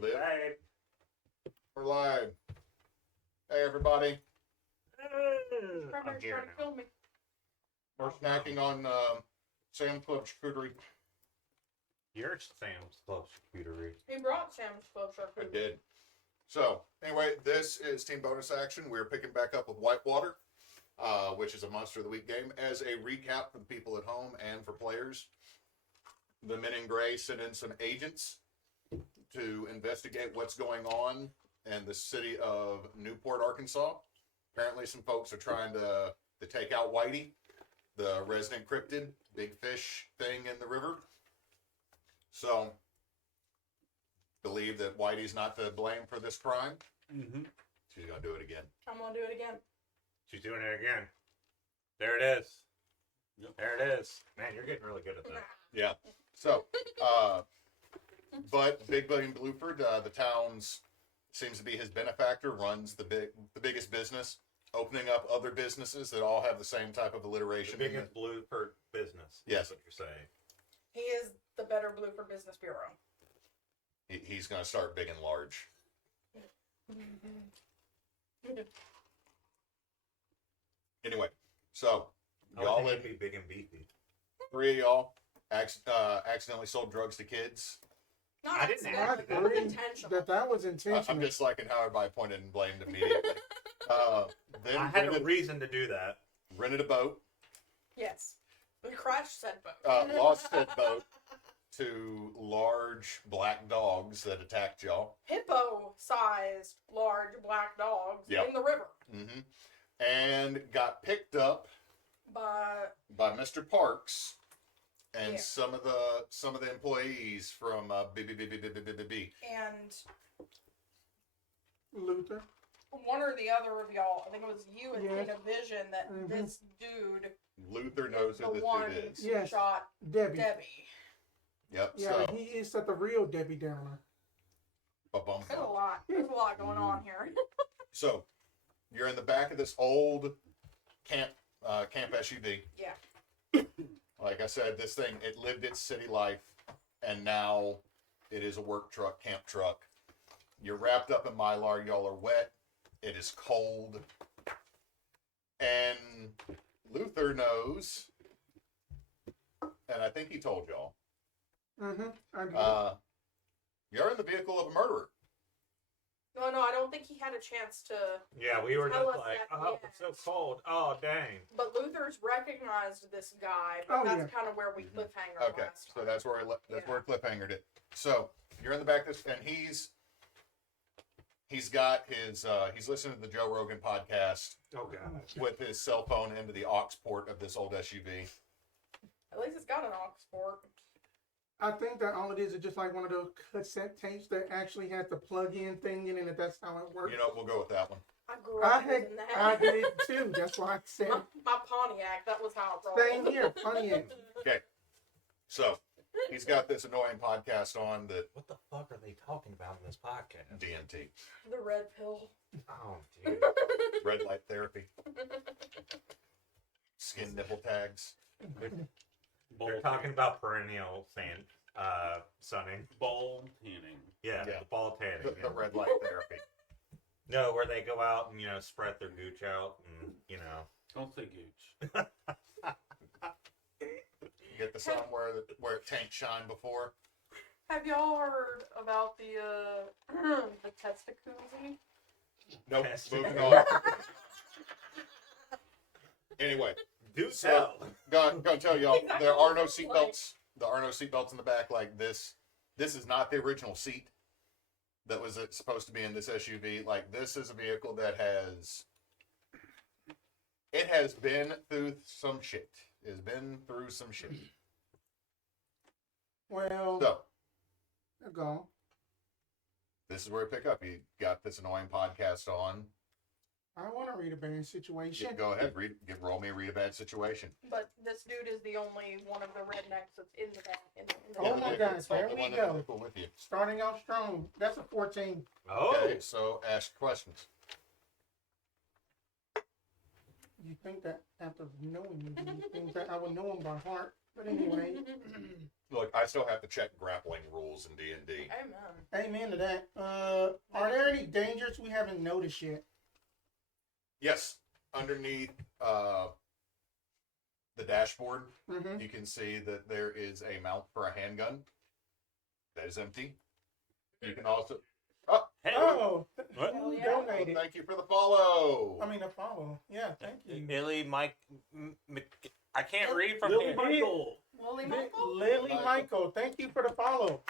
live. We're live. Hey, everybody. I'm here now. We're snacking on Sam's Club charcuterie. You're Sam's Club charcuterie. He brought Sam's Club I charcuterie. did. So, anyway, this is team bonus action. We're picking back up with Whitewater, which is a Monster of the Week game. As a recap for the people at home and for players, the Men in Gray sent in some agents to investigate what's going on in the city of Newport, Arkansas. Apparently, some folks are trying to take out Whitey, the resident cryptid, big fish thing in the river. So, believe that Whitey's not to blame for this crime. Mm-hmm. She's gonna do it again. I'm gonna do it again. She's doing it again. There it is. Yep. There it is. Man, you're getting really good at that. Yeah. So, but Big William Bluford, the town's seems to be his benefactor, runs the biggest business, opening up other businesses that all have the same type of alliteration. The biggest Bluford business. Yes. That's what you're saying. He is the better blue for Business Bureau. He's going to start big and large. Anyway, so y'all would be big and beefy. 3 of y'all accidentally sold drugs to kids. Not I didn't accidentally, ask that was intentional. That was intentional. I'm just liking how everybody pointed and blamed immediately. Then I had a reason to do that. rented a boat, Yes. We crashed said boat. lost said boat to large black dogs that attacked y'all. Hippo-sized large black dogs Yep. in the river. Mm-hmm. And got picked up But by Mr. Parks and Yeah. some of the employees from BBBBBBB. and Luther. one or the other of y'all, I think it was you and Yes. Tina Vision, that Mhm. this dude Luther knows is the who this one dude is. who Yes. shot Debbie. Debbie. Yep. Yeah, So, he is the real Debbie Downer. ba-bum. There's a lot. There's a lot going on here. So, you're in the back of this old camp SUV. Yeah. Like I said, this thing, it lived its city life, and now it is a work truck, camp truck. You're wrapped up in Mylar. Y'all are wet. It is cold. And Luther knows, and I think he told y'all, you're in the vehicle of a murderer. No, I don't think he had a chance to. Yeah, we were Tell just us like, that, oh, yeah. it's so cold. Oh, dang. But Luther's recognized this guy. But Oh, that's yeah. kind of where we cliffhanger Okay, last so time. that's where where cliffhangered it. So you're in the back of this, and he's got his he's listening to the Joe Rogan podcast Oh, God. with his cell phone into the aux port of this old SUV. At least it's got an aux port. I think that all it is just like one of those cassette tapes that actually has the plug-in thing in it, and that's how it works. You know, we'll go with that one. I grew I up using that. did too. That's why I said my Pontiac, that was how it rolled. same here. Pontiac. Okay, so he's got this annoying podcast on that What the fuck are they talking about in this podcast? DMT, The red pill. Oh, dude. red light therapy, skin nipple tags. They're talking about perennial sunning. Ball tanning. Yeah, Yeah. the ball tanning. The red light therapy. No, where they go out and, spread their gooch out and, Don't say gooch. Get the sun where it taint shine before. Have y'all heard about the the testicuzzi? Nope. Testing. Moving on. Anyway, do so tell. gonna tell y'all there are no seatbelts. There are no seatbelts in the back like this. This is not the original seat that was supposed to be in this SUV. Like, this is a vehicle that has been through some shit. It's been through some shit. Well, So they're gone. this is where we pick up. You got this annoying podcast on. I don't want to read a bad situation. Go ahead, roll me read a bad situation. But this dude is the only one of the rednecks that's in the back. Oh my God, It's not there the we one in the go. vehicle with you. Starting out strong. That's a 14. Oh, Okay, so ask questions. You think that after knowing me, you think that I would know them by heart. But anyway, Look, I still have to check grappling rules in D&D. Amen. amen to that. Are there any dangers we haven't noticed yet? Yes, underneath the dashboard, Mm-hmm. you can see that there is a mount for a handgun. That is empty. You can also... Hey, Oh, What? who Yeah. donated? Thank you for the follow. I mean, a follow. Yeah, thank you. Illy, Mike, I can't read from Lily here. Michael. Lily Michael? Lily Michael. Michael, thank you for the follow.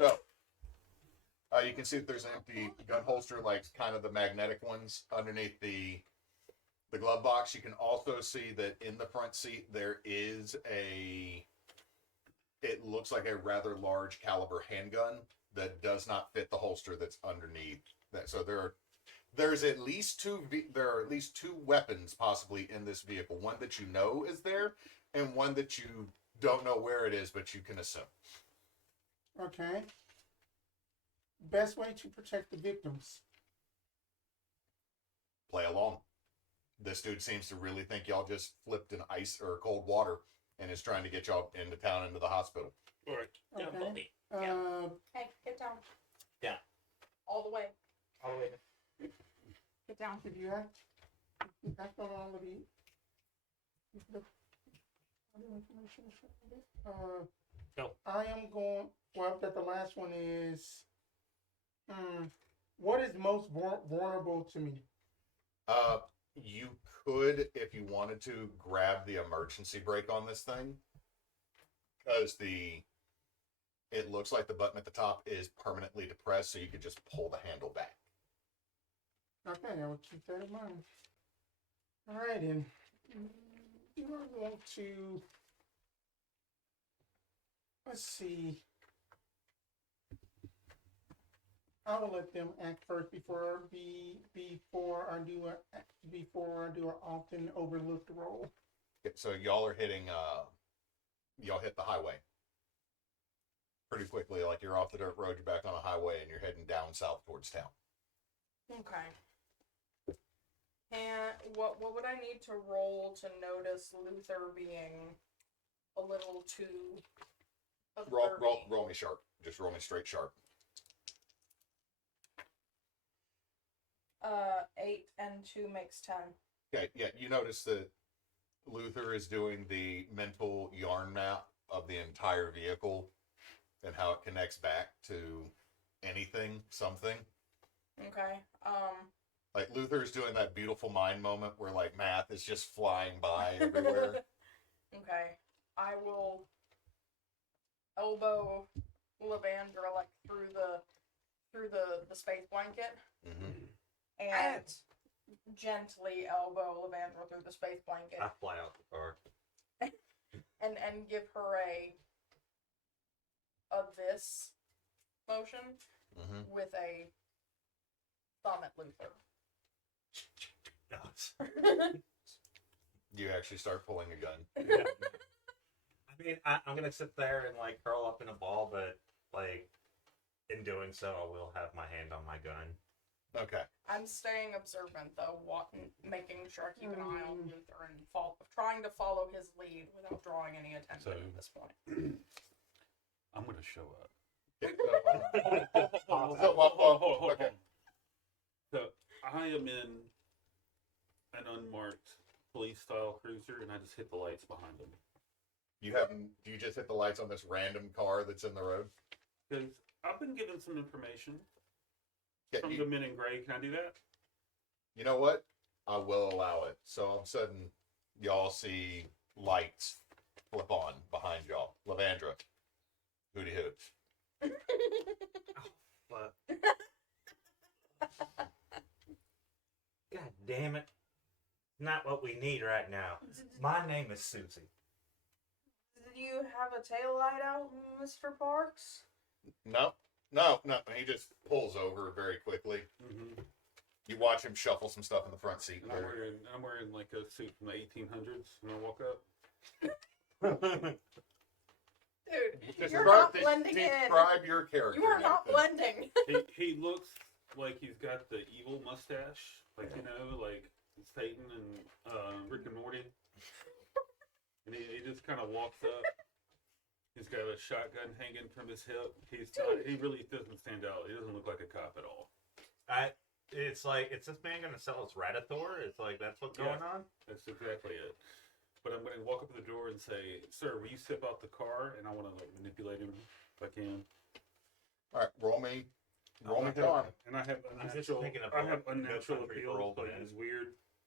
So, you can see that there's an empty gun holster, like kind of the magnetic ones, underneath the glove box. You can also see that in the front seat there is it looks like a rather large caliber handgun that does not fit the holster that's underneath that. So there's at least there are at least two weapons possibly in this vehicle. One that you know is there, and one that you don't know where it is, but you can assume. Okay. Best way to protect the victims. Play along. This dude seems to really think y'all just flipped in ice or cold water and is trying to get y'all into town, into the hospital. Okay. Hey, get down. Yeah. All the way. All the way. Get down. If you act on all of the information. Go. I am going. Well, that the last one is. What is most vulnerable to me? You could, if you wanted to, grab the emergency brake on this thing, because it looks like the button at the top is permanently depressed, so you could just pull the handle back. Okay, I will keep that in mind. All right, then. You are going to. Let's see. I will let them act first before I do an often overlooked role. So y'all are hitting, y'all hit the highway pretty quickly. Like you're off the dirt road, you're back on a highway, and you're heading down south towards town. Okay. And what would I need to roll to notice Luther being a little too observant? Roll me sharp. Just roll me straight sharp. 8 and 2 makes 10. Okay, yeah, you notice that Luther is doing the mental yarn map of the entire vehicle and how it connects back to anything, something. Okay. Like Luther's doing that beautiful mind moment where like math is just flying by everywhere. Okay. I will elbow Levandra like through the space blanket Mm-hmm. and gently elbow Levandra through the space blanket I fly out the car. and give her a this motion Mm-hmm. with a thumb at Luther. You actually start pulling a gun. Yeah. I mean, I'm gonna sit there and like curl up in a ball, but like in doing so, I will have my hand on my gun. Okay. I'm staying observant though, making sure I keep an eye on Luther and trying to follow his lead without drawing any attention So- at this point. I'm gonna show up. Okay. So I am in an unmarked police style cruiser, and I just hit the lights behind them Do you just hit the lights on this random car that's in the road? because I've been given some information Yeah, from the men in gray. Can I do that? you know what? I will allow it. So all of a sudden, y'all see lights flip on behind y'all. Levandra. Hooty hoots. But God damn it! Not what we need right now. My name is Susie. Do you have a tail light out, Mr. Parks? No. He just pulls over very quickly. Mm-hmm. You watch him shuffle some stuff in the front seat. And I'm wearing like a suit from the 1800s when I walk up. Dude, you're not blending in. Describe your character. You are not Nathan. blending. He looks like he's got the evil mustache, like like Satan and Rick and Morty. And he just kind of walks up. He's got a shotgun hanging from his hip. He really doesn't stand out. He doesn't look like a cop at all. It's like, is this man gonna sell us Radiator? It's like, that's what's going on? That's exactly it. But I'm going to walk up to the door and say, "Sir, will you step out the car?" And I want to manipulate him if I can. All right, roll me Okay. con. And I have I'm just unnatural. thinking of I have No unnatural Country appeal, for Old which Men. is weird.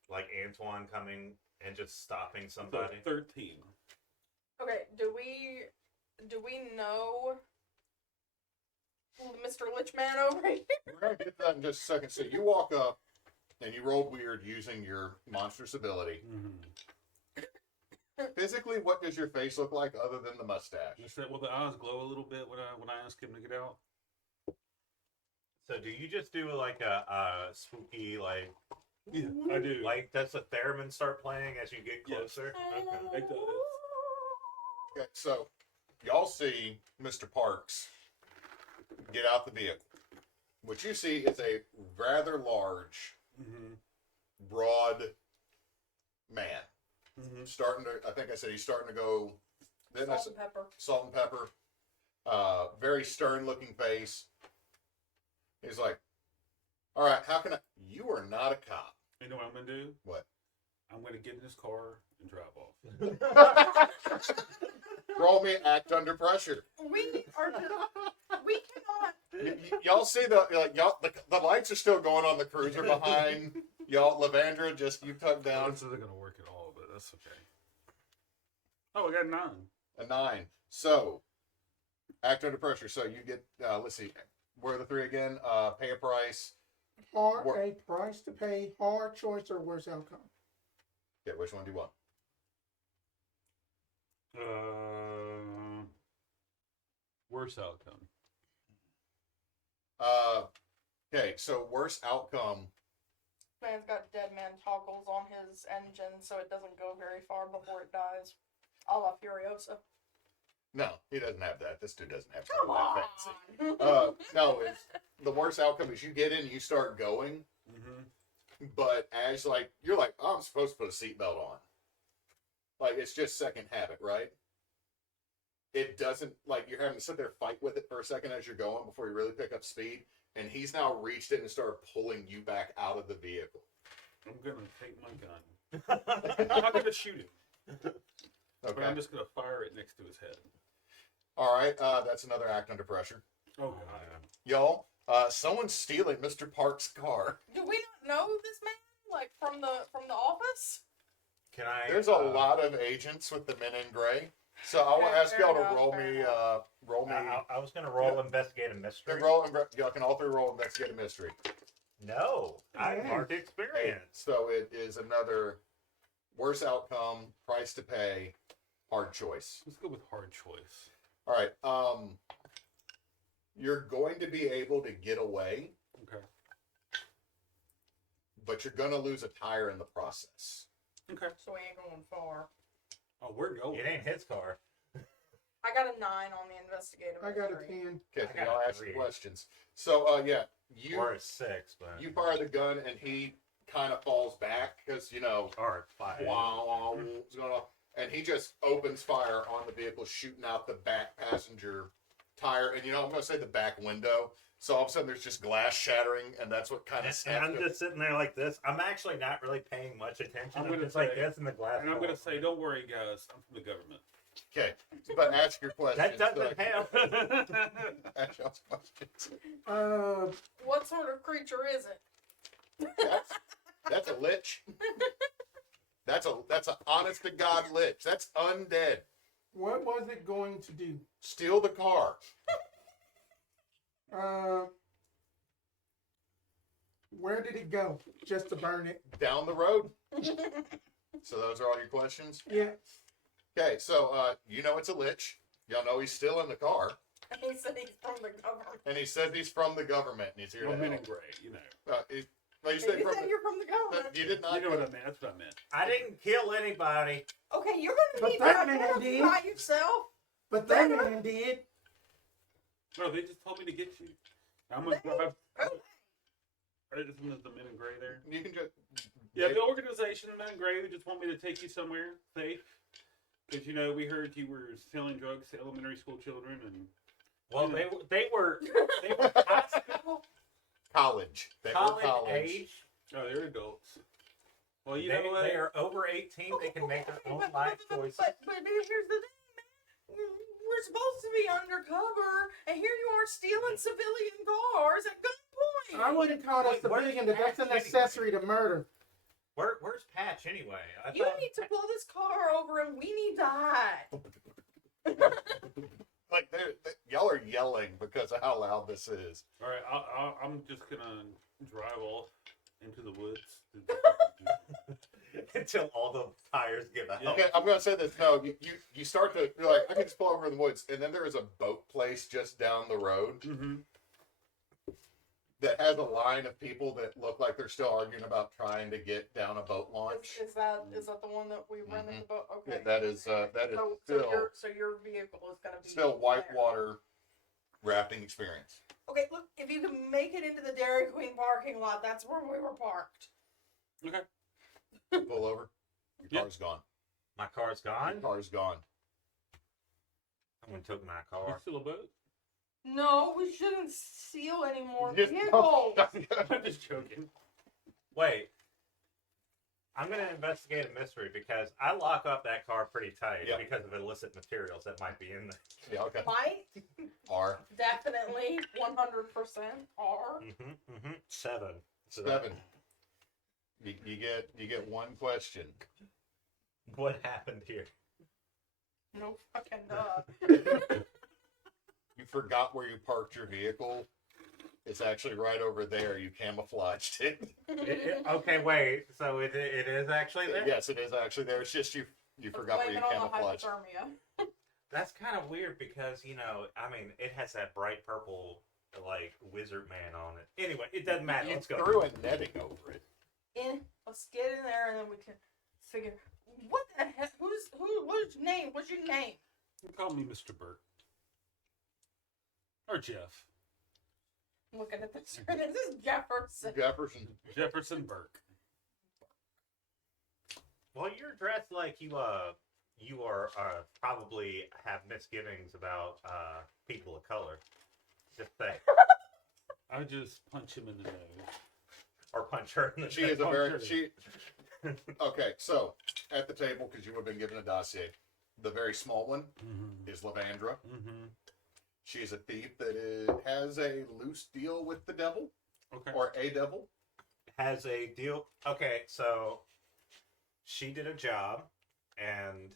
Like Antoine coming and just stopping So somebody. 13. Okay, do we know Mr. Lichman over here? We're gonna get to that in just a second. So you walk up and you rolled weird using your monstrous ability. Physically, what does your face look like other than the mustache? I said, well, the eyes glow a little bit when I ask him to get out. So do you just do like a spooky, like, Yeah, I do. like does the theremin start playing as you get Yes. closer? Okay. It does. Okay, so y'all see Mr. Parks get out the vehicle. What you see is a rather large, broad man. Starting to, I think I said he's starting to go. Then Salt and pepper. Salt and pepper. Very stern looking face. He's like, "All right, how can I? You are not a cop." You know what I'm going to do? What? I'm going to get in his car and drive off. Roll me act under pressure. We cannot. Y'all see the lights are still going on the cruiser behind y'all. Levandra, just you tucked down This isn't going to work at all, but that's okay. Oh, I got 9. a 9. So act under pressure. So you get let's see, where are the 3 again? Pay a price. Hard, a price to pay, hard choice, or worse outcome. Okay, which one do you want? Worse outcome. Okay, so worst outcome. Man's got dead man toggles on his engine, so it doesn't go very far before it dies. A la Furiosa. No, he doesn't have that. This dude doesn't have Come something on. that fancy. No, it's the worst outcome is you get in, you start going, but as like you're like, oh, I'm supposed to put a seatbelt on. Like it's just second habit, right? It doesn't like you're having to sit there fight with it for a second as you're going before you really pick up speed. And he's now reached it and started pulling you back out of the vehicle. I'm going to take my gun. I'm not going to shoot him. But Okay. I'm just going to fire it next to his head. All right. That's another act under pressure. Oh, God. Y'all, someone's stealing Mr. Park's car. Do we not know this man? Like from the office? Can I? There's a lot of agents with the men in gray. So I want to ask Fair y'all to enough, roll fair me, enough. roll me. I was gonna roll investigate a mystery. Y'all can all 3 roll investigate a mystery. No, I Yeah. marked experience. So it is another worse outcome, price to pay, hard choice. Let's go with hard choice. All right. You're going to be able to get away, Okay. but you're going to lose a tire in the process. Okay. So we ain't going far. Oh, we're going. It ain't his car. I got a 9 on the investigative. I got a mystery. 10. Okay, I so got y'all ask 3. questions. So, yeah, Or a 6, but you fire the gun and he kind of falls back because, or 5. wow, what's going on? And he just opens fire on the vehicle, shooting out the back passenger tire. And, I'm going to say the back window. So all of a sudden there's just glass shattering, and that's what kind of And snaps I'm just sitting there like this. I'm actually not really paying much attention. I'm I'm gonna just like say- this in the glass. And I'm going to falls. say, don't worry, guys. I'm from the government. Okay, but ask your questions. that doesn't help. Ask y'all's questions. What sort of creature is it? That's a lich. That's a honest to God lich. That's undead. What was it going to do? Steal the car. Where did it go? Just to burn it? Down the road. So those are all your questions. Yeah. Okay, so it's a lich. Y'all know he's still in the car, He said he's from the government. and he says he's from the government, and he's here No to men in help. gray, you know. You You said said you're from the government. but you did not. You know what I meant. That's what I meant. I didn't kill anybody. Okay, you're But gonna need that to man identify yourself. But that man did. No, they just told me to get you. I'm going to drive. Okay. Right, this one is the men in gray there. You can just Yeah, the organization been great. They just want me to take you somewhere safe. Because, we heard you were selling drugs to elementary school children. And Well, they were high school, College. They were college age. oh, they're adults. Well, you They, know what? they are over 18. They can make their own life choices. But here's the thing, man. We're supposed to be undercover, and here you are stealing civilian cars at gunpoint. I wouldn't call that Wait, where's civilian. That's an Patch accessory to murder. Where's Patch anyway? You need to pull this car over, and we need to hide. Like, y'all are yelling because of how loud this is. All right, I'm just going to drive off into the woods. Until all the tires give out. Okay, I'm gonna say this. No, you start to, you're like, I can just pull over in the woods, and then there is a boat place just down the road Mm-hmm. that has a line of people that look like they're still arguing about trying to get down a boat launch. Is that the one that we rented the boat? Okay. Yeah, that is so still your vehicle is gonna be still there. whitewater rafting experience. Okay, look, if you can make it into the Dairy Queen parking lot, that's where we were parked. Okay. Pull over. Your Yep. car's gone. My car's Your gone. car's gone. Someone took my You car. still a boat? No, we shouldn't steal any more Just- vehicles. I'm just joking. Wait. I'm gonna investigate a mystery because I lock up that car pretty tight Yeah. because of illicit materials that might be in there. Yeah, okay. Might R. definitely 100% are. 7. So 7. You get one question. What happened here? No fucking duh. You forgot where you parked your vehicle. It's actually right over there. You camouflaged it. Okay, wait. So it is actually there? Yes, it is actually there. It's just you forgot where Blame you it on the camouflaged. hypothermia. That's kind of weird because, it has that bright purple, like, wizard man on it. Anyway, it doesn't matter. You Let's go. threw a netting over it. Let's get in there and then we can figure what the heck. What's your name? What's your name? Call me Mr. Burke. Or Jeff. I'm looking at this. This is Jefferson. Jefferson Burke. Well, you're dressed like you are probably have misgivings about people of color. Just say, I just punch him in the nose. or punch her in the She is a Oh, very sure. she. Okay, so at the table, because you would have been given a dossier, the very small one Mm-hmm. is Levandra. Mm-hmm. She is a thief that has a loose deal with the devil Okay. or a devil. has a deal. Okay, so she did a job, and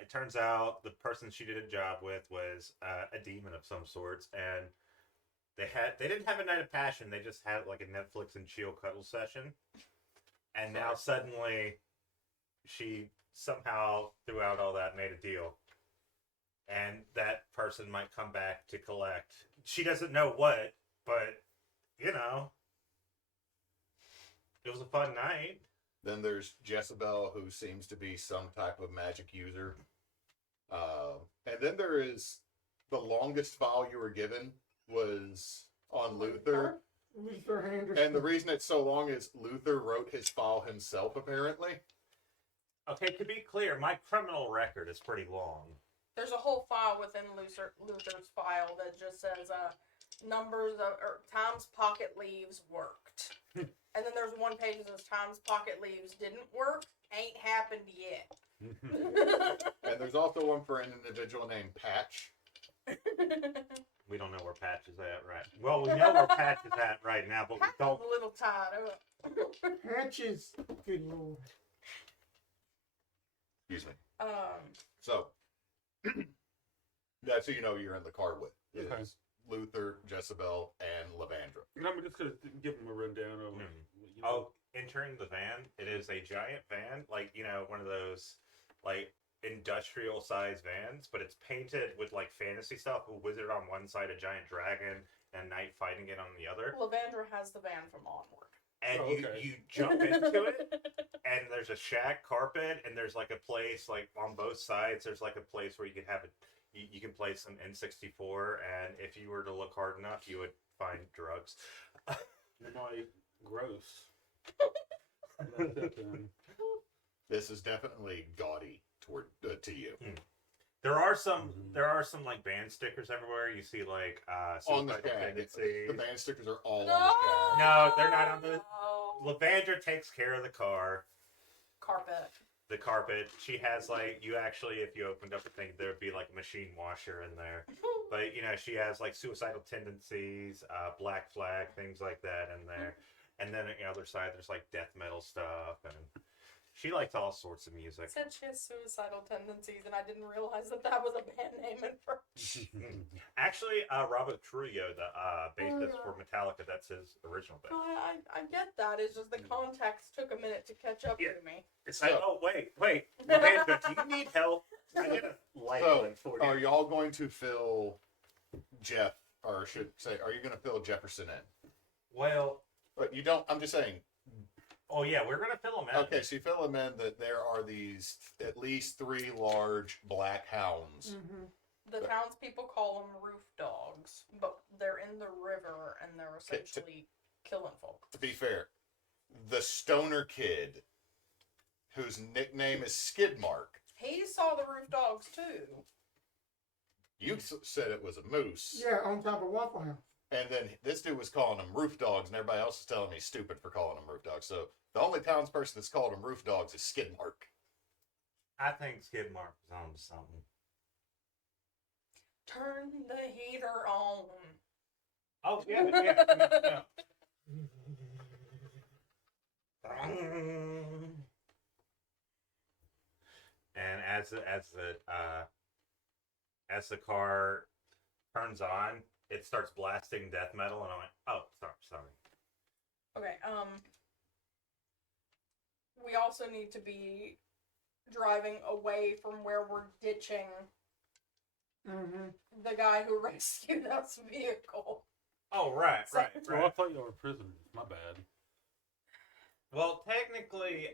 it turns out the person she did a job with was a demon of some sorts, and they didn't have a night of passion. They just had like a Netflix and chill cuddle session, and now suddenly she somehow throughout all that made a deal, and that person might come back to collect. She doesn't know what, but it was a fun night. Then there's Jessabelle, who seems to be some type of magic user. And then there is the longest file you were given was on Luther. Luther Henderson. And the reason it's so long is Luther wrote his file himself, apparently. Okay, to be clear, my criminal record is pretty long. There's a whole file within Luther's file that just says numbers of or times pocket leaves worked, and then there's one page that says times pocket leaves didn't work, ain't happened yet. And there's also one for an individual named Patch. We don't know where Patch is at right. Well, we know where Patch is at right now, but we Patch is don't. a little tied up. Patches. Good lord. Excuse me. Um, So that's who you know you're in the car with. Is Okay. Luther, Jessabelle, and Levandra. And I'm just going to give him a rundown of Oh, entering the van, it is a giant van, like, one of those, like, industrial-sized vans, but it's painted with, like, fantasy stuff, a wizard on one side, a giant dragon, and a knight fighting it on the other. Lavandra has the van from Onward. And Oh, okay. you jump into it, and there's a shag carpet, and there's, like, a place, like, on both sides, there's, like, a place where you can have it. You can play some N64, and if you were to look hard enough, you would find drugs. Am I gross? That's that then. This is definitely gaudy toward to you. There are some Mhm. like band stickers everywhere. You see like On the suicidal shag, tendencies. the band stickers are all No. on the shag. No, they're not on the. No. Levandra takes care of the car, Carpet. the carpet. She has like you actually, if you opened up the thing, there'd be like a machine washer in there. But you know, she has like suicidal tendencies, Black Flag, things like that in there. And then on the other side, there's like death metal stuff, and she likes all sorts of music. It said she has suicidal tendencies, and I didn't realize that was a band name at first. Actually, Robert Trujillo, the bassist for Metallica, that's his original band. I get that. It's just the context took a minute to catch up Yeah. to me. It's like, oh wait, Levandra, do you need help? I get a light So, one for you. are y'all going to fill Jeff, or should say, are you going to fill Jefferson in? Well, But you don't. I'm just saying. oh yeah, we're gonna fill them in. Okay, so you fill them in that there are these at least 3 large black hounds. Mm-hmm. The townspeople call them roof dogs, but they're in the river and they're essentially killing folk. To be fair, the stoner kid, whose nickname is Skidmark, He saw the roof dogs too. you said it was a moose. Yeah, on top of Waffle House. And then this dude was calling them roof dogs, and everybody else is telling me he's stupid for calling them roof dogs. So the only townsperson that's called them roof dogs is Skidmark. I think Skidmark was on to something. Turn the heater on. Oh yeah. And as the car turns on, it starts blasting death metal, and I went, "Oh, sorry." Okay, we also need to be driving away from where we're ditching Mm-hmm. the guy who rescued us vehicle. Oh, right. Oh, I thought you were prisoners. My bad. Well, technically,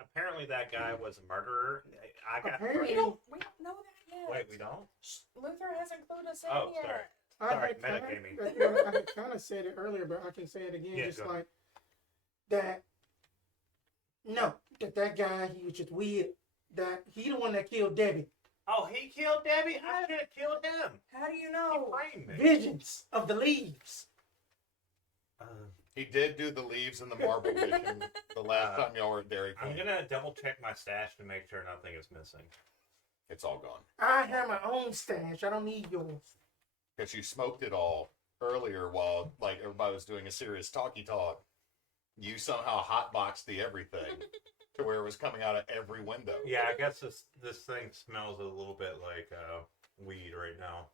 apparently that guy was a murderer. I got. Apparently. We don't know that yet. Wait, we don't. Luther hasn't clued us in Oh, yet. sorry. Sorry, metagaming. I had kind of said it earlier, but I can say it again. Yeah, just go like that. No, that guy, he was just weird. That he the one that killed Debbie. Oh, he killed Debbie? I could have killed him. How do you He know? framed me. Visions of the leaves. He did do the leaves in the marble vision the last time y'all were at Dairy Queen. I'm going to double check my stash to make sure nothing is missing. It's all gone. I have my own stash. I don't need yours. Because you smoked it all earlier while like everybody was doing a serious talkie talk. You somehow hotboxed the everything to where it was coming out of every window. Yeah, I guess this thing smells a little bit like weed right now.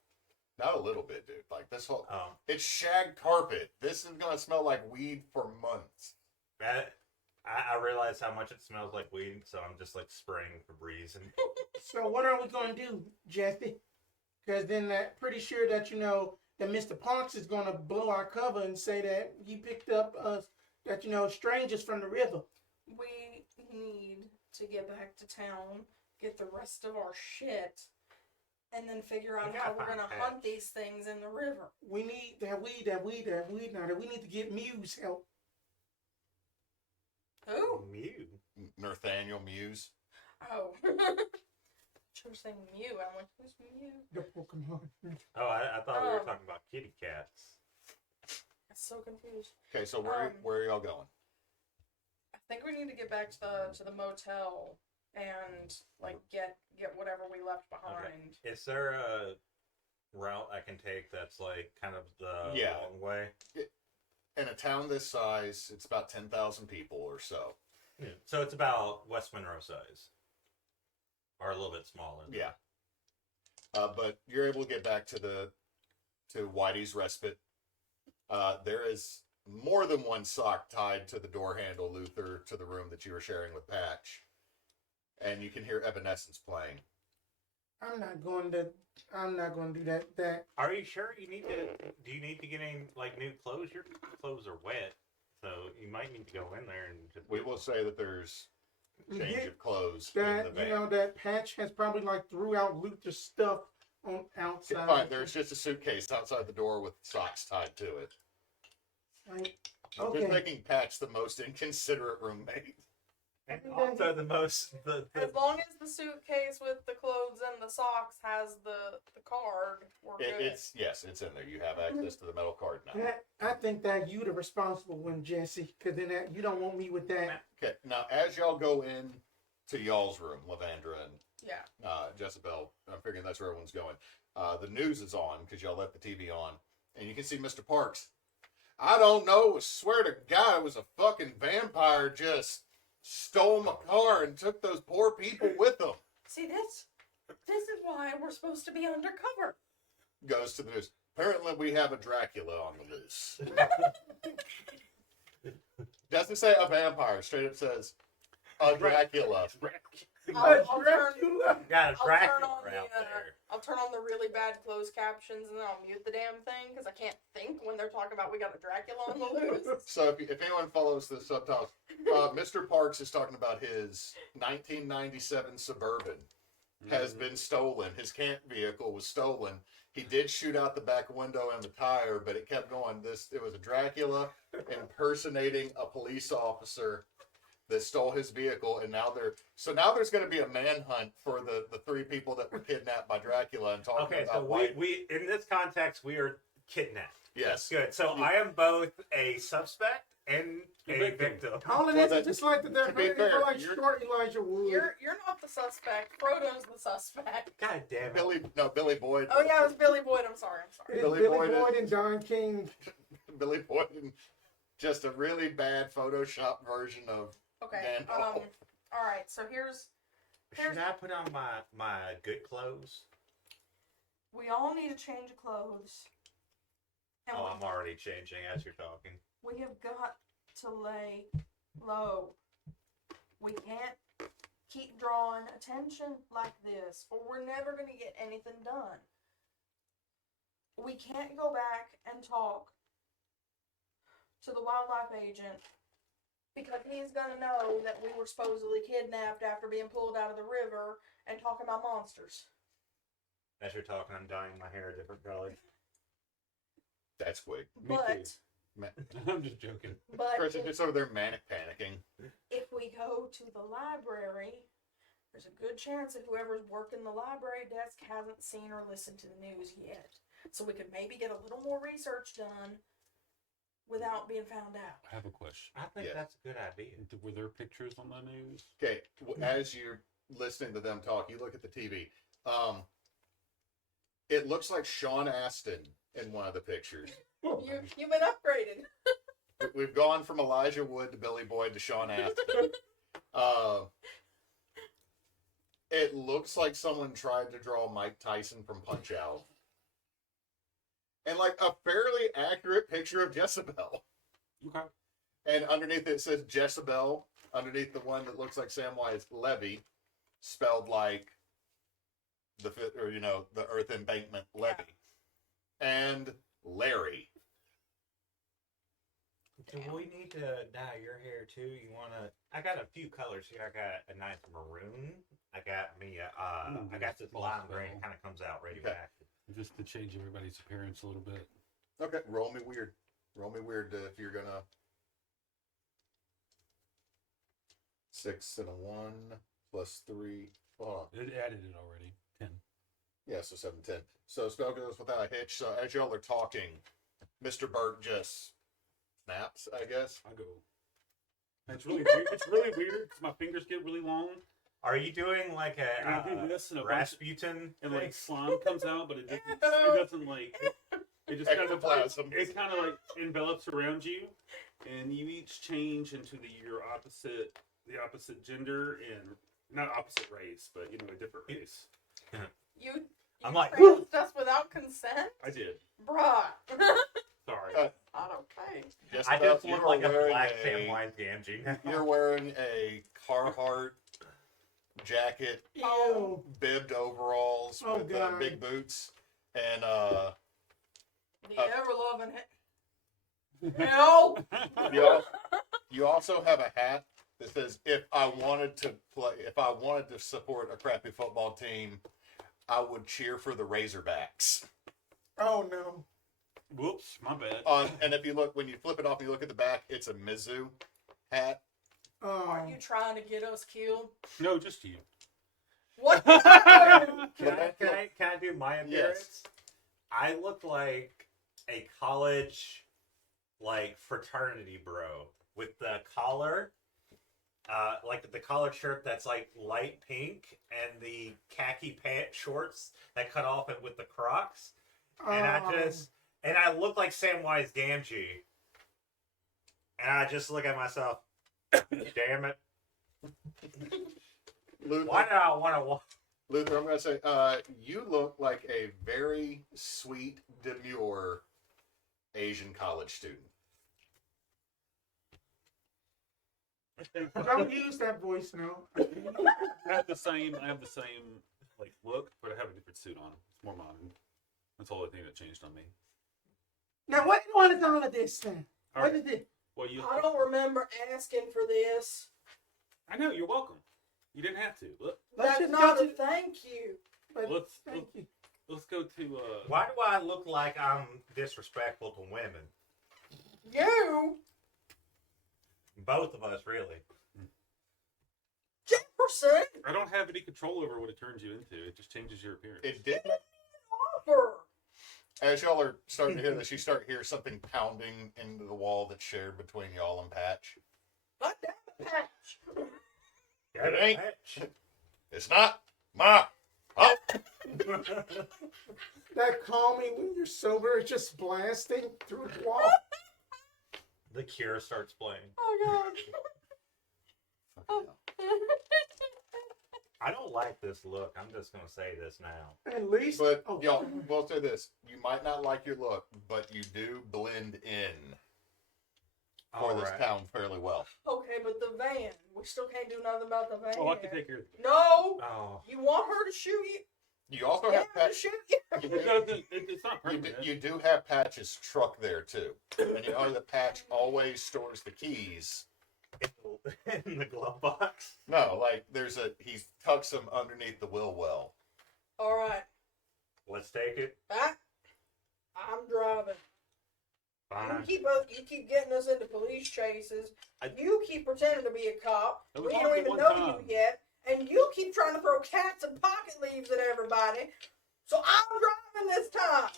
Not a little bit, dude. Like this whole Um, it's shag carpet. This is gonna smell like weed for months. I realize how much it smells like weed, so I'm just like spraying Febreze. And So what are we gonna do, Jesse? Because then that pretty sure that that Mr. Parks is gonna blow our cover and say that he picked up us that strangers from the river. We need to get back to town, get the rest of our shit, and then figure out We how gotta we're find gonna Patch. hunt these things in the river. We need that weed now. That we need to get Muse help. Who? Mew. Nathaniel Muse. Oh. She was saying Mew. I went, who's Mew? The Pokemon. Oh, I thought we were Um, talking about kitty cats. I'm so confused. Okay, so where are y'all going? I think we need to get back to the motel and like get whatever we left behind. Is there a route I can take that's like kind of the Yeah. long way? In a town this size, it's about 10,000 people or so. So it's about West Monroe size, or a little bit smaller. Yeah. But you're able to get back to Whitey's Respite. There is more than one sock tied to the door handle, Luther, to the room that you were sharing with Patch. And you can hear Evanescence playing. I'm not going to do that. Are you sure you need to? Do you need to get any like new clothes? Your clothes are wet, so you might need to go in there and just. We will say that there's change Yeah, of clothes in the that van. that Patch has probably like threw out Luther's stuff on outside. Fine, there's just a suitcase outside the door with socks tied to it. Like, Okay. Just making Patch the most inconsiderate roommate. And also the most As long as the suitcase with the clothes and the socks has the card, we're good. It's in there. You have access to the metal card now. I think that you the responsible one, Jesse, because then you don't want me with that. Okay, now as y'all go in to y'all's room, Levandra and Yeah. Jessabelle, I'm figuring that's where everyone's going. The news is on because y'all left the TV on, and you can see Mr. Parks. I don't know. I swear to God, it was a fucking vampire just stole my car and took those poor people with them. See, this is why we're supposed to be undercover. Goes to the news. Apparently, we have a Dracula on the loose. Doesn't say a vampire. Straight up says a Dracula. I'll turn got a I'll Dracula turn on out there. I'll turn on the really bad closed captions and then I'll mute the damn thing because I can't think when they're talking about we got a Dracula on the loose. So if anyone follows the subtitles, Mr. Parks is talking about his 1997 Suburban has been stolen. His camp vehicle was stolen. He did shoot out the back window and the tire, but it kept going. It was a Dracula impersonating a police officer that stole his vehicle, and now there's going to be a manhunt for the three people that were kidnapped by Dracula and talking Okay, about so we in this context we are kidnapped. Yes. Good. So I am both a suspect and a victim. All of this is just like they're to be hurting fair, for like you're- short Elijah Wood. You're not the suspect. Frodo's the suspect. God damn it. Billy Boyd. Oh yeah, it was Billy Boyd. I'm sorry. It's Billy Billy Boyd Boyd and Don King. Billy Boyd, and just a really bad Photoshop version of Okay. Gandalf. All right. So here's Should I put on my good clothes? we all need to change clothes. And Oh, I'm already changing as you're talking. we have got to lay low. We can't keep drawing attention like this, or we're never going to get anything done. We can't go back and talk to the wildlife agent because he's going to know that we were supposedly kidnapped after being pulled out of the river and talking about monsters. As you're talking, I'm dyeing my hair a different color. That's quick. Me But, I'm just joking. but Chris is just over there manic panicking. if we go to the library, there's a good chance that whoever's working the library desk hasn't seen or listened to the news yet. So we could maybe get a little more research done without being found out. I have a question. I think Yeah. that's a good idea. Were there pictures on the news? Okay, as you're listening to them talk, you look at the TV. It looks like Sean Astin in one of the pictures. You've been upgraded. We've gone from Elijah Wood to Billy Boyd to Sean Astin. It looks like someone tried to draw Mike Tyson from Punch Out. And like a fairly accurate picture of Jessabelle. Okay. And underneath it says Jessabelle. Underneath the one that looks like Samwise Levy, spelled like the Earth Embankment Levy. And Larry. Do we need to dye your hair too? You wanna? I got a few colors here. I got a nice maroon. I got me I got this lime green. It kind of comes out radioactive. Just to change everybody's appearance a little bit. Okay, roll me weird. Roll me weird if you're gonna. 6 and a 1 plus 3. Hold on. It added it already. 10. Yeah, so 7, 10. So spell goes without a hitch. So as y'all are talking, Mr. Burke just snaps, I guess. I go. It's really weird. It's really weird because my fingers get really long. Are you doing like And I a do this and a bunch, Rasputin? and thing? like slime comes out, but it doesn't like. It just kind of Ectoplasm. it kind of like envelops around you, and you each change into the opposite gender and not opposite race, but a different race. You I'm like, transed us without consent? I did. Bruh. Sorry. Not okay. I just you look are like a wearing black Samwise Gamgee now. You're wearing a Carhartt jacket, Ew. bibbed overalls Oh, with God. big boots, and The ever-loving hell. you also have a hat that says, if I wanted to support a crappy football team, I would cheer for the Razorbacks. Oh no. Whoops, my bad. And if you look, when you flip it off, and you look at the back. It's a Mizu hat. Are you trying to get us killed? No, just you. What? Can I do my appearance? Yes. I look like a college, like, fraternity bro with the collar, like the collared shirt that's like light pink and the khaki pant shorts that cut off it with the Crocs. And I look like Samwise Gamgee. And I just look at myself, damn it. Luther, Why did I want to Luther, I'm going to say, you look like a very sweet, demure Asian college student. Don't use that voice now. I have the same like look, but I have a different suit on. It's more modern. That's the only thing that changed on me. Now, what is all of this then? All What right. is it? Well, you. I don't remember asking for this. I know. You're welcome. You didn't have to. Let's That's just not go a to. thank you. But Let's thank you. let's go to. Why do I look like I'm disrespectful to women? You, Both of us, really. Jefferson, I don't have any control over what it turns you into. It just changes your appearance. It did. offer. As y'all are starting to hear this, you start to hear something pounding into the wall that's shared between y'all and Patch. God damn it, Patch. It ain't. It's not. Ma. Oh. That call me when you're sober is just blasting through the wall. The Cure starts playing. Oh God. I don't like this look. I'm just gonna say this now. At least. But oh, y'all, we'll say this: you might not like your look, but you do blend in for this Alright. town fairly well. Okay, but the van. We still can't do nothing about the van. Oh, I can take care of it. No. Oh, You want her to shoot you? You also Get have her to Patch. shoot you? It doesn't. It's not You permanent. you do have Patch's truck there too, and you know the Patch always stores the keys. in the glove box. No, like he tucks them underneath the wheel well. All right. Let's take it. Back. I'm driving. Fine. You keep getting us into police chases. You keep pretending to be a cop. That We was don't only even one know time. you yet. And you keep trying to throw cats and pocket leaves at everybody. So I'm driving this time.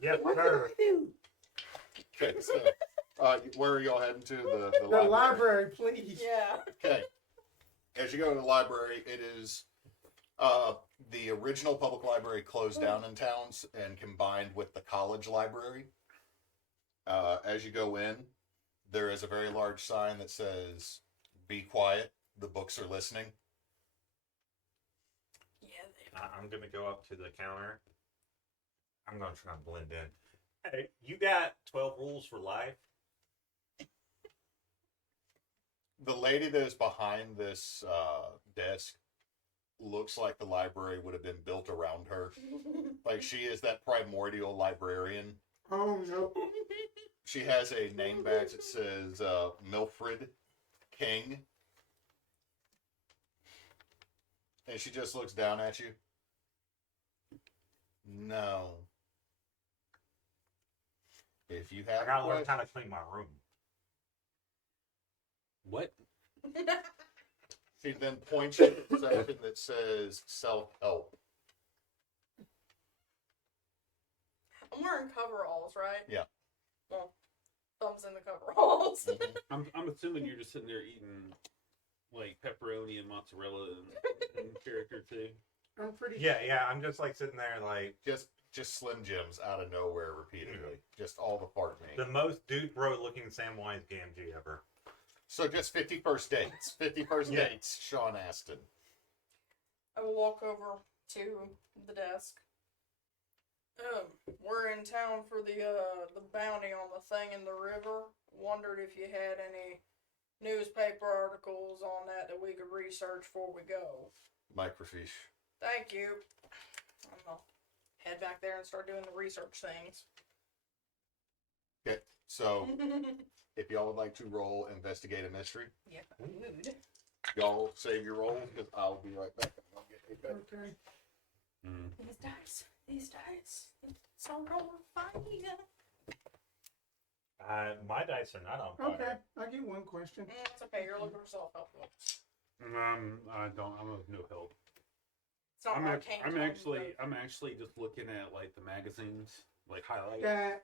Yes, what did sir. I do? Okay, so where are y'all heading to? The The library, please. Yeah. Okay. As you go to the library, it is the original public library closed down in towns and combined with the college library. As you go in, there is a very large sign that says, "Be quiet, the books are listening." Yeah. I'm gonna go up to the counter. I'm gonna try and blend in. Hey, you got 12 rules for life? The lady that is behind this desk looks like the library would have been built around her. Like she is that primordial librarian. Oh no. She has a name badge that says Milfred King. And she just looks down at you. No. If you I have gotta learn questions, how to clean my room. What? she then points you to the section that says self-help. I'm wearing coveralls, right? Yeah. Well, thumbs in the coveralls. I'm assuming you're just sitting there eating like pepperoni and mozzarella and character too. I'm pretty Yeah. I'm just like sitting there like Just Slim Jims out of nowhere repeatedly. Just all the part me. the most dude bro looking Samwise Gamgee ever. So just 51st dates. 51st Yeah. dates, Sean Astin. I will walk over to the desk. We're in town for the bounty on the thing in the river. Wondered if you had any newspaper articles on that we could research before we go. Microfiche. Thank you. I'm gonna head back there and start doing the research things. Okay, so if y'all would like to roll investigate a mystery, Yeah, I would. y'all save your roll because I'll be right back. I'm gonna get a pen. okay. These dice. It's all over fire. My dice are not on fire. Okay, I get one question. It's okay. You're looking for self-help books. I don't. I'm of no help. It's not arcane. I'm actually just looking at like the magazines, like highlights. That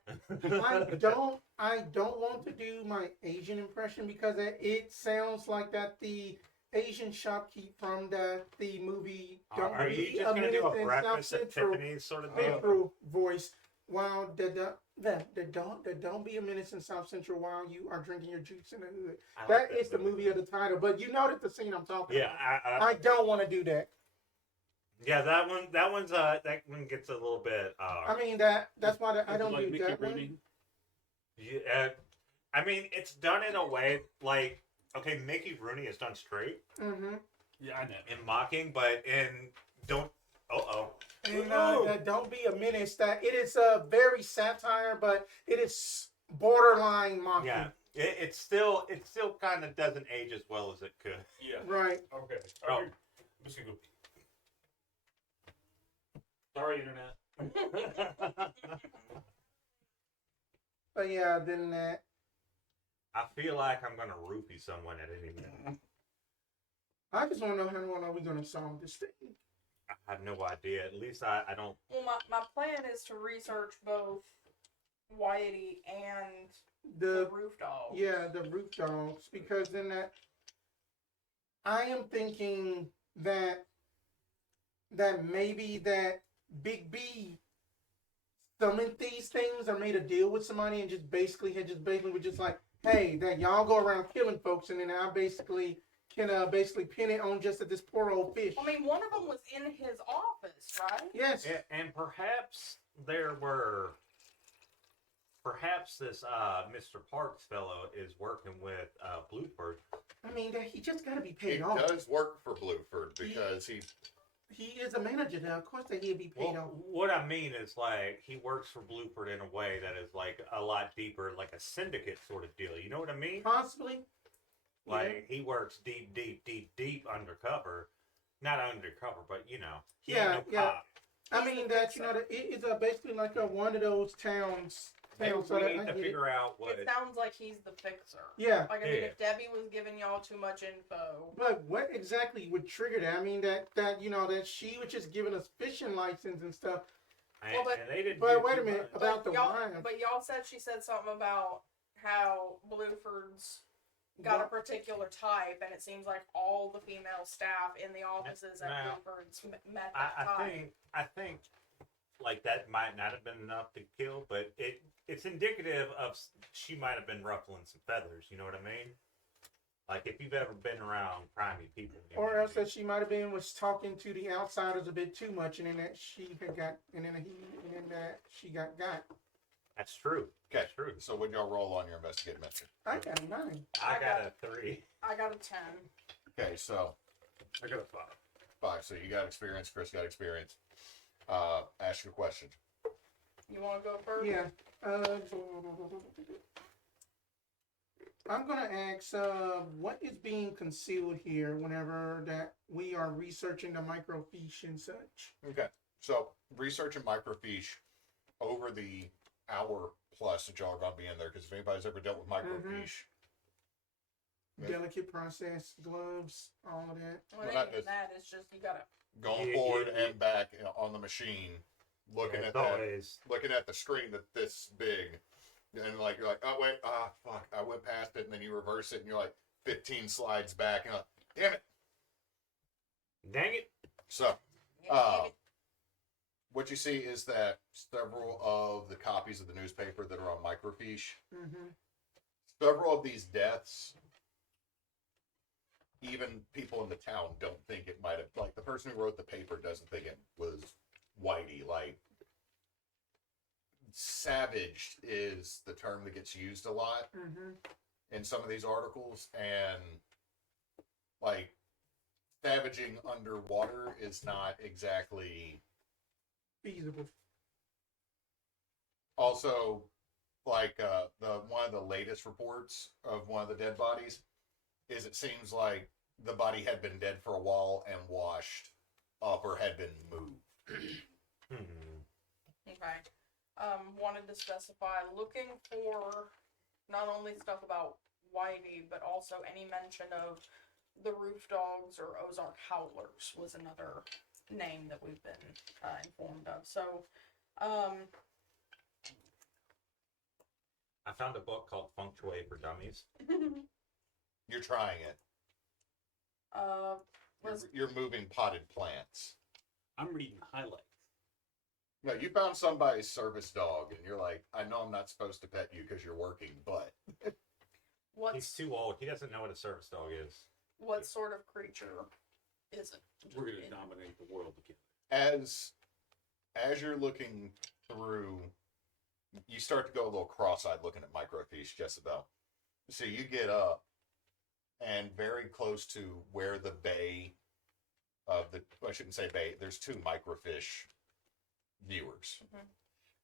I don't want to do my Asian impression because it sounds like that the Asian shopkeep from the movie. Don't Are Be you just going to do Menace a in breakfast South at Central Tiffany's sort of deal? April voice while the don't be a menace in South Central while you are drinking your juice in the hood. I like That is the movie of the title, but you know that the scene I'm talking Yeah, about. I don't want to do that. yeah, that one gets a little bit. I mean that's why I don't like do Mickey that one. Rooney? Yeah, I mean, it's done in a way like, okay, Mickey Rooney is done straight Mm-hmm. Yeah, I know. in mocking, but in don't. And don't be a menace. That it is a very satire, but it is borderline mocking. Yeah, it still kind of doesn't age as well as it could. Yeah. Right. Okay. Oh. I'm just gonna go. Sorry, internet. But yeah, then that. I feel like I'm gonna roofie someone at any minute. I just want to know how long are we going to solve this thing. I have no idea. At least I don't. Well, my plan is to research both Whitey and The roof dogs. Yeah, the roof dogs, because then that I am thinking that maybe that Big B summoned these things or made a deal with somebody and just basically was just like, hey, that y'all go around killing folks, and then I basically can pin it on just this poor old fish. I mean, one of them was in his office, right? Yes. And perhaps this Mr. Parks fellow is working with Bluebird. I mean, that he just got to be He paid off. does work for Blueford because He is a manager now. Of course, that he'd be paid off. What I mean is, like, he works for Bluebird in a way that is like a lot deeper, like a syndicate sort of deal. You know what I mean? Possibly. Like, he works deep undercover. Not undercover, but he Yeah, ain't no yeah. cop. I mean that that it is basically like one of those towns. Maybe So we that need I to get it. figure out what. It sounds like he's the fixer. Yeah. Like, I mean, Yeah. if Debbie was giving y'all too much info. But what exactly would trigger that? I mean that she was just giving us fishing license and stuff. And, Well, but- and they didn't. But do wait too a minute, much. about the y'all, wine. But y'all said she said something about how Bluford's got a particular type, and it seems like all the female staff in the offices at Now, Bluford's met that type. I think, like, that might not have been enough to kill, but it's indicative of she might have been ruffling some feathers. You know what I mean? Like, if you've ever been around primary people, Or else that she might have been was talking to the outsiders a bit too much, and then that she had got, and then that she got. That's true. Okay. That's true. So when y'all roll on your investigative method? I got a 9. I I got got a 3. I got a 10. Okay, so I got a 5. 5. So you got experience. Chris got experience. Ask your question. You want to go first? Yeah. I'm gonna ask, what is being concealed here whenever that we are researching the microfiche and such? Okay. So researching microfiche over the hour plus that y'all are gonna be in there, because if anybody's ever dealt with microfiche, Yeah. Delicate process, gloves, all of that. Well, Well, it not ain't even this- that. It's just you gotta. going Yeah, forward yeah. and back on the machine, looking It's at that, always. looking at the screen that's this big, and like you're like, oh wait, fuck, I went past it, and then you reverse it, and you're like 15 slides back, and you're like, damn it. Dang it. So Yeah, what you see is that several of the copies of the newspaper that are on microfiche, Mm-hmm. several of these deaths, even people in the town don't think it might have, like the person who wrote the paper doesn't think it was Whitey. Like, savaged is the term that gets used a lot Mm-hmm. in some of these articles, and like savaging underwater is not exactly. Feasible. Also, like the one of the latest reports of one of the dead bodies is it seems like the body had been dead for a while and washed up or had been moved. Hmm. Okay. Wanted to specify looking for not only stuff about Whitey, but also any mention of the Roof Dogs or Ozark Howlers was another name that we've been informed of. So, I found a book called Feng Shui for Dummies. You're trying it. You're moving potted plants. I'm reading highlights. No, you found somebody's service dog, and you're like, I know I'm not supposed to pet you because you're working, but He's what's too old. He doesn't know what a service dog is. what sort of creature is it? We're gonna dominate the world together. as you're looking through, you start to go a little cross-eyed looking at microfiche, Jessabelle. So you get up, and very close to where the bay of the, I shouldn't say bay, there's two microfiche viewers. Mhm.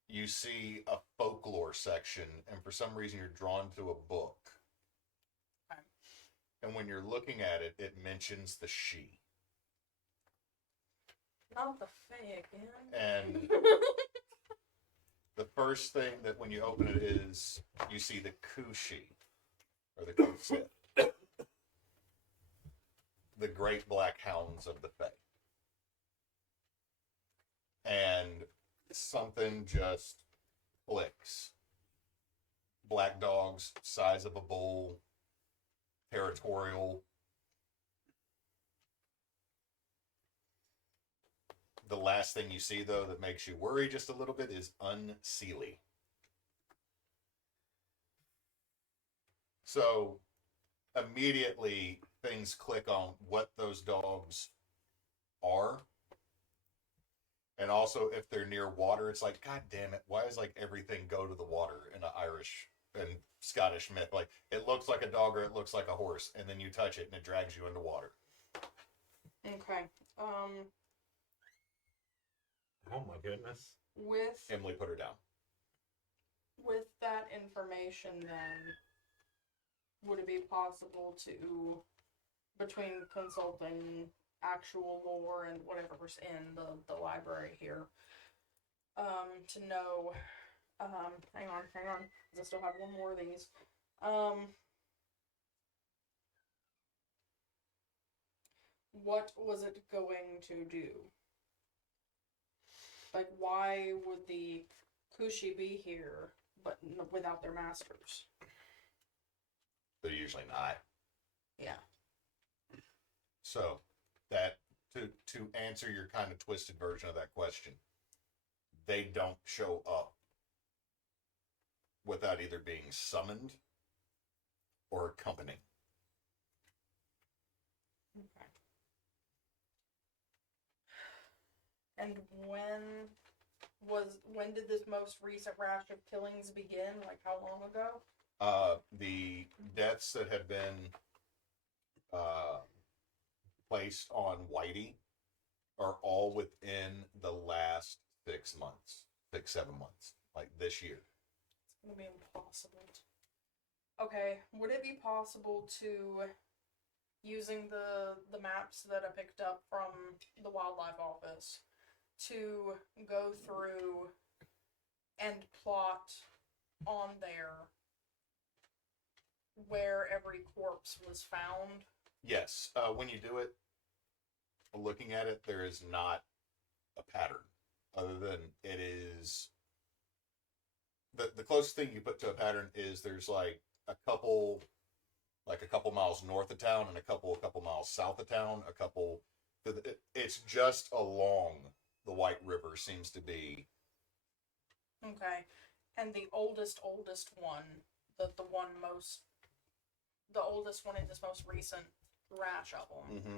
You see a folklore section, and for some reason you're drawn to a book. Okay. And when you're looking at it, it mentions the she. Not the Fae again. And the first thing that when you open it is you see the Kushi, or the Kusit, the great black hounds of the Fae. And something just clicks. Black dogs, size of a bull, territorial. The last thing you see, though, that makes you worry just a little bit is unseelie. So immediately things click on what those dogs are. And also if they're near water, it's like, God damn it, why is like everything go to the water in an Irish and Scottish myth? Like it looks like a dog or it looks like a horse, and then you touch it and it drags you into water. Okay. Oh my goodness. With Emily, put her down. with that information, then would it be possible to, between consulting actual lore and whatever's in the library here, to know, hang on, 'cause I still have one more of these. What was it going to do? Like, why would the Kushi be here, but without their masters? They're usually not. Yeah. So that to answer your kind of twisted version of that question, they don't show up without either being summoned or accompanying. Okay. And when did this most recent rash of killings begin? Like how long ago? The deaths that have been placed on Whitey are all within the last 6 months, 7 months, like this year. It's gonna be impossible. Okay, would it be possible to, using the maps that I picked up from the wildlife office, to go through and plot on there where every corpse was found? Yes, when you do it, looking at it, there is not a pattern other than it is the closest thing you put to a pattern is there's like a couple miles north of town and a couple miles south of town, it's just along the White River seems to be. Okay, and the oldest one, the oldest one in this most recent rash of them, Mm-hmm.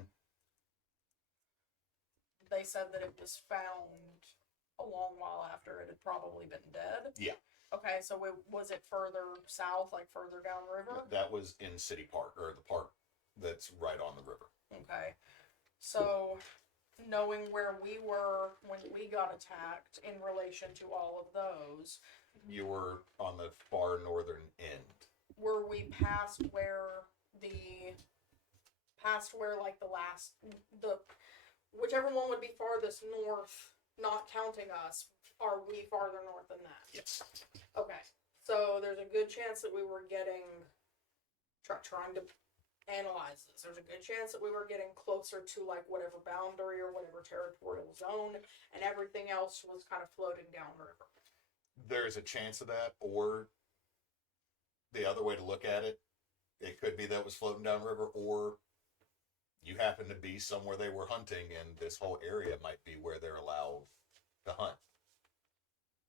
they said that it was found a long while after it had probably been dead. Yeah. Okay, so was it further south, like further downriver? That was in City Park, or the park that's right on the river. Okay, so knowing where we were when we got attacked in relation to all of those, You were on the far northern end. were we past where like whichever one would be farthest north, not counting us, are we farther north than that? Yes. Okay, So there's a good chance that we were getting trying to analyze this. There's a good chance that we were getting closer to like whatever boundary or whatever territorial zone, and everything else was kind of floating downriver. There's a chance of that, or the other way to look at it, it could be that it was floating downriver, or you happen to be somewhere they were hunting, and this whole area might be where they're allowed to hunt.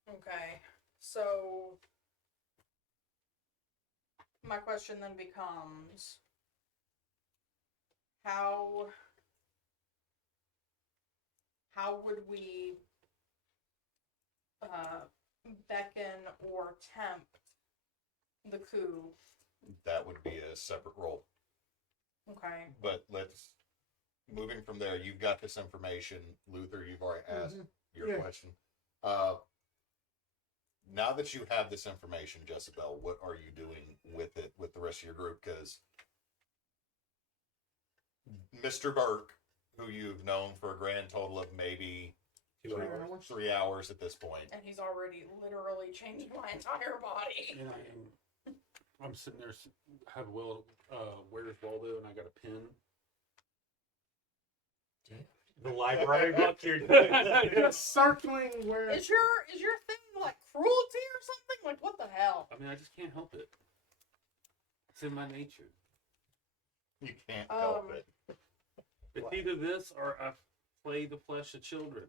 Okay, so my question then becomes, how would we beckon or tempt the coup? That would be a separate role. Okay. But moving from there, you've got this information. Luther, you've already asked your Yeah. question. Now that you have this information, Jessabelle, what are you doing with it with the rest of your group? Because Mr. Burke, who you've known for a grand total of maybe 2 hours. 3 hours at this point. And he's already literally changed my entire body. And I'm sitting there, have Will, where's Waldo, and I got a pin. The library book you're doing. Just circling where. Is your thing like cruelty or something? Like what the hell? I mean, I just can't help it. It's in my nature. You can't help it. It's either this or I play the flesh of children.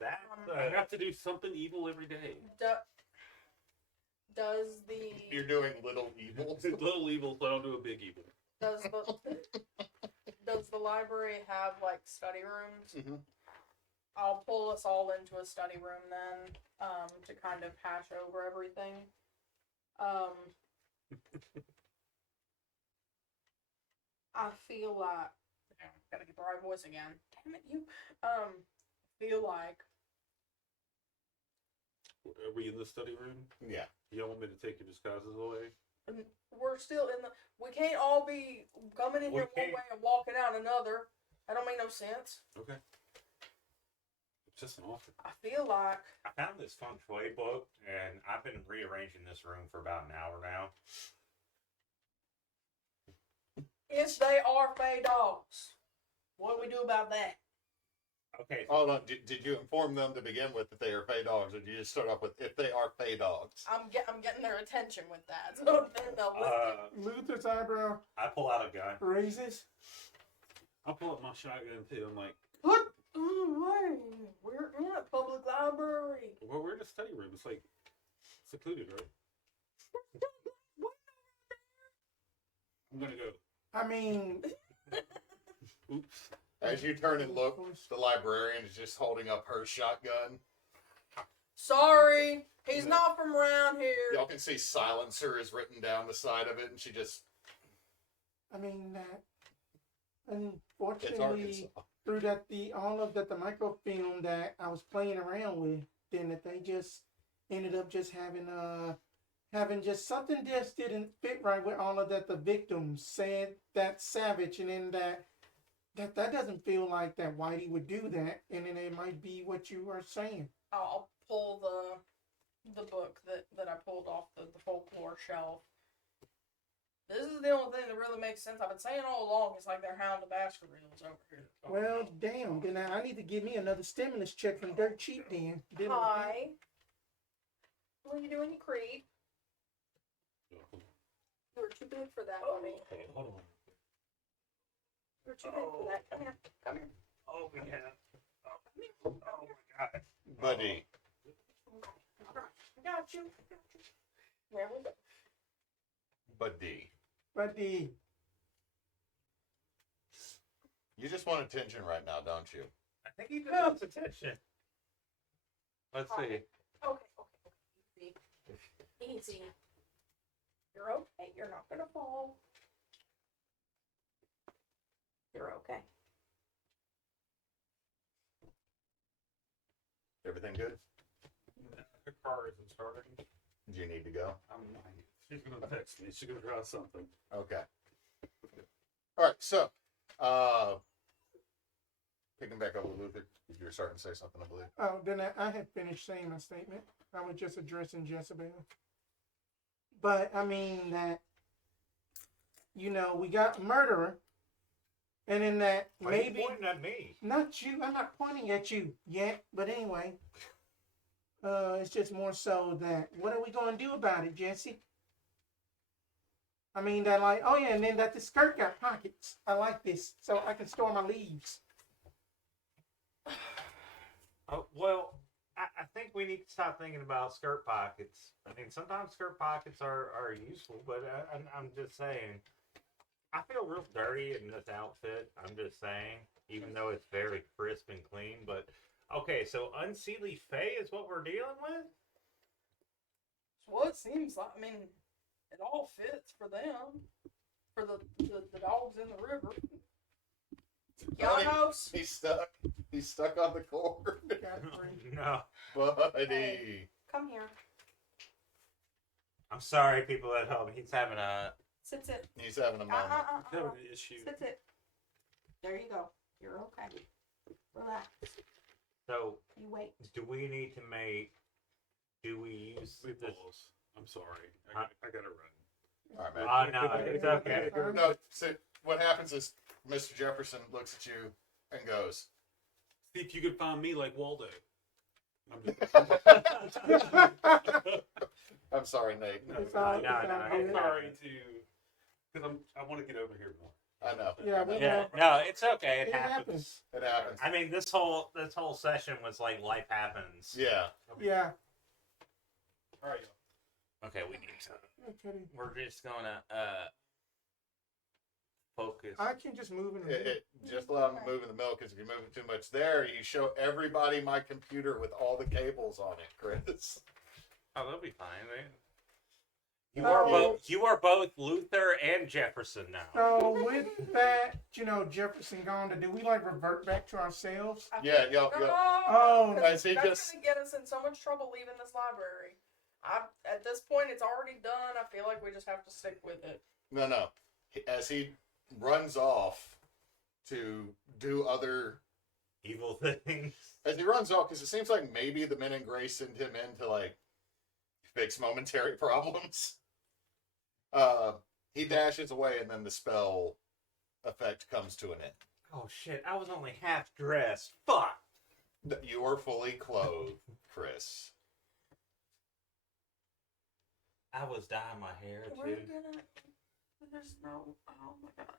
That's I have to do something evil every day. Does the You're doing little evils. Little evil, so I don't do a big evil. does the library have like study rooms? Mhm. I'll pull us all into a study room then, to kind of hash over everything. I feel like, gotta get the right voice again. Damn it, you. Feel like Are we in the study room? Yeah. You don't want me to take your disguises away? we're still in the. We can't all be coming in We here one can't. way and walking out another. That don't make no sense. Okay. It's just an offer. I feel like I found this feng shui book, and I've been rearranging this room for about an hour now. if they are fey dogs, what do we do about that? Okay, Hold on. Did you inform them to begin with that they are fey dogs, or did you just start off with if they are fey dogs? I'm getting their attention with that. So then they'll listen. Luther's eyebrow I pull out a gun. raises. I'll pull up my shotgun too. I'm like, What? We're in a public library. well, we're in a study room. It's like secluded, right? I'm gonna go. I mean, Oops. As you turn and look, the librarian is just holding up her shotgun. Sorry, he's not from around here. Y'all can see silencer is written down the side of it, and she just, I mean that. it's Unfortunately, Arkansas. through that the microfilm that I was playing around with, then that they just ended up just having just something just didn't fit right with all of that the victims said that savage, and then that doesn't feel like that Whitey would do that, and then it might be what you are saying. I'll pull the book that I pulled off the folklore shelf. This is the only thing that really makes sense. I've been saying all along, it's like they're Hound of Baskervilles over here. Well, damn. Then I need to give me another stimulus check from Dirt Cheap then. Hi. What are you doing, you creep? You were too big for that, buddy. Hey, hold on. You were too big for that. Come here. Come here. Oh, yeah. Come here. Oh, my God. Buddy, I got you. There we go. buddy, But you just want attention right now, don't you? I think he deserves attention. Let's see. Okay. Easy. Easy. You're okay. You're not gonna fall. You're okay. Everything good? Her car isn't starting. Do you need to go? She's gonna text me. She's gonna try something. Okay. All right. So, picking back up with Luther, you were starting to say something, I believe. oh, then I had finished saying my statement. I was just addressing Jessabelle. but I mean that, we got murderer, and in that Why are you maybe pointing at me? not you. I'm not pointing at you yet, but anyway, it's just more so that what are we gonna do about it, Jesse? I mean that oh yeah, and then that the skirt got pockets. I like this, so I can store my leaves. Oh, well, I think we need to stop thinking about skirt pockets. I mean, sometimes skirt pockets are useful, but I'm just saying. I feel real dirty in this outfit. I'm just saying, even though it's very crisp and clean. But okay, so unseelie fae is what we're dealing with. Well, it seems like. I mean, it all fits for them, for the dogs in the river. Yanos. He's stuck. He's stuck on the cord. No, Buddy. Hey. Come here. I'm sorry, people at home. He's having a. Sit. He's having a moment. Having an issue. Sit. There you go. You're okay. Relax. So, You wait. do we need to make? Do we use Leave this? balls. I'm sorry. I gotta run. All right, man. Oh no, it's okay. No, so what happens is Mr. Jefferson looks at you and goes, See if you could find me like Waldo. I'm sorry, Nate. It's all right. No, I'm no, sorry because I want to get over here more. I know. Yeah, we Yeah, know. no, it's okay. It It happens. happens. It happens. I mean, this whole session was like life happens. Yeah. Yeah. All right, Okay, we need to. Okay. We're just gonna focus. I can just move in. Just allow him to move in the middle, because if you're moving too much there, you show everybody my computer with all the cables on it, Chris. Oh, that'll be fine. Man. Oh. You are both Luther and Jefferson now. So with that, Jefferson gone, do we revert back to ourselves? Yeah, No. Oh, As he That's just- gonna get us in so much trouble leaving this library. At this point, it's already done. I feel like we just have to stick with it. No. As he runs off to do other, Evil things. as he runs off, because it seems like maybe the men in gray send him in to fix momentary problems. He dashes away, and then the spell effect comes to an end. Oh shit! I was only half dressed. Fuck. You are fully clothed, Chris. I was dyeing my hair We're too. gonna. There's no. Oh my god.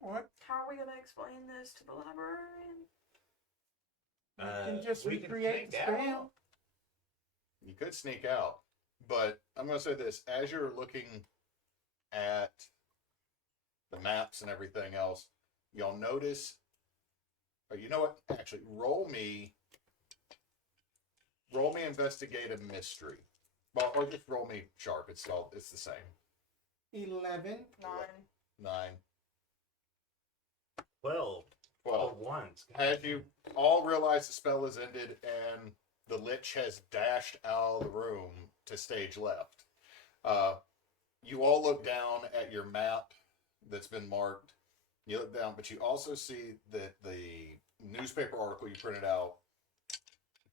what? How are we gonna explain this to the librarian? And just we can recreate the sneak out. spell. You could sneak out, but I'm going to say this. As you're looking at the maps and everything else, you'll notice, or you know what? Actually, roll me investigate a mystery. Well, or just roll me sharp. It's the same. 11. 9. 9. 12. Well, Once. as you all realize the spell has ended and the Lich has dashed out of the room to stage left, you all look down at your map that's been marked. You look down, but you also see that the newspaper article you printed out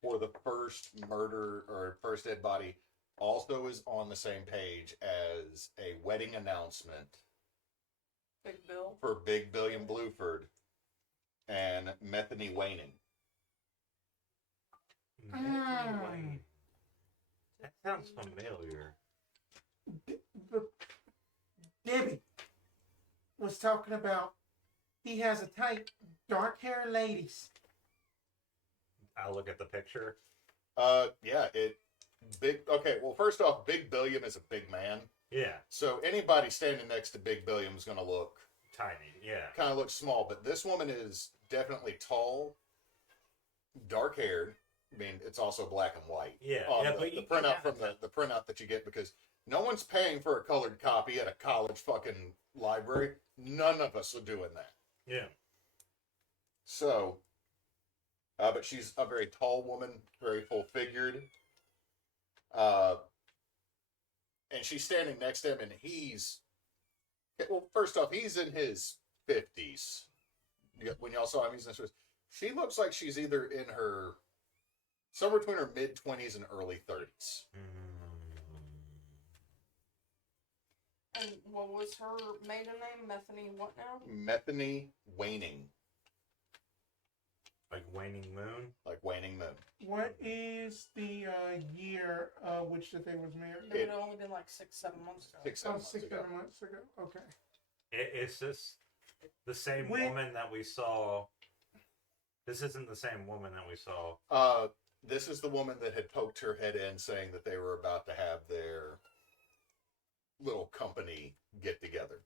for the first murder or first dead body also is on the same page as a wedding announcement Big Bill. for Big Billion Blueford and Methany Waning. Wayne. That sounds familiar. Debbie was talking about he has a type, dark hair ladies. I'll look at the picture. Yeah, okay, well, first off, Big Billion is a big man. Yeah, So anybody standing next to Big Billion is going to look, tiny. Yeah. kind of look small, but this woman is definitely tall, dark haired. I mean, it's also black and white. Yeah, On yeah, the, but the you printout have from the printout that you get, because no one's paying for a colored copy at a college fucking library. None of us are doing that. Yeah. So, but she's a very tall woman, very full figured. And she's standing next to him, and well, first off, he's in his 50s. When y'all saw him, he's in his 50s. She looks like she's either in her, somewhere between her mid-20s and early 30s. And what was her maiden name? Methany what now? Methany Waning, Like waning moon. like waning moon. What is the year which that they was married? It would have only been like 6-7 months ago. 6-7 Oh, months 6, ago. 7 months ago. Okay. It's just the same When- woman that we saw. This isn't the same woman that we saw. This is the woman that had poked her head in saying that they were about to have their little company get together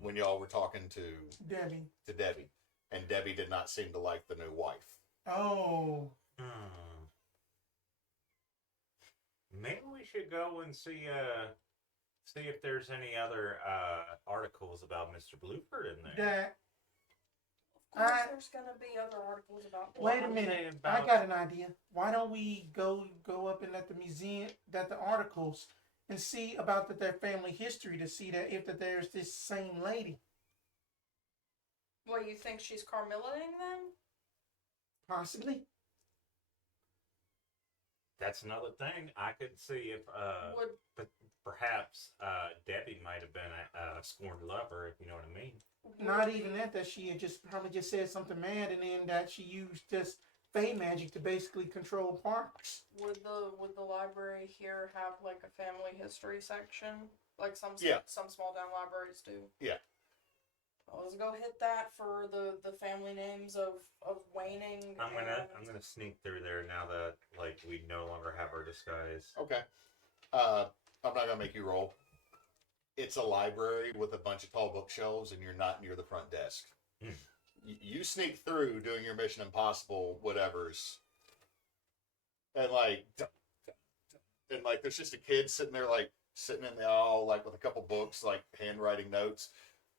when y'all were talking to Debbie. Debbie, and Debbie did not seem to like the new wife. Oh. Maybe we should go and see if there's any other articles about Mr. Blueford in there. That. Of course, I- there's gonna be other articles about. Wait a I'm minute. saying I about- got an idea. Why don't we go up and at the museum, that the articles, and see about their family history to see that if that there's this same lady, What, you think she's Carmillaing them? possibly. That's another thing. I could see if Would perhaps Debbie might have been a scorned lover, if you know what I mean. Not even that she had just probably just said something mad, and then that she used just fey magic to basically control parks. Would the library here have like a family history section, like some Yeah. some small town libraries do? Yeah. Well, let's go hit that for the family names of Waning. I'm and- gonna sneak through there now that like we no longer have our disguise. Okay. I'm not gonna make you roll. It's a library with a bunch of tall bookshelves, and you're not near the front desk. Hmm. You sneak through doing your Mission Impossible whatevers, and like there's just a kid sitting there, like sitting in the aisle, like with a couple books, like handwriting notes.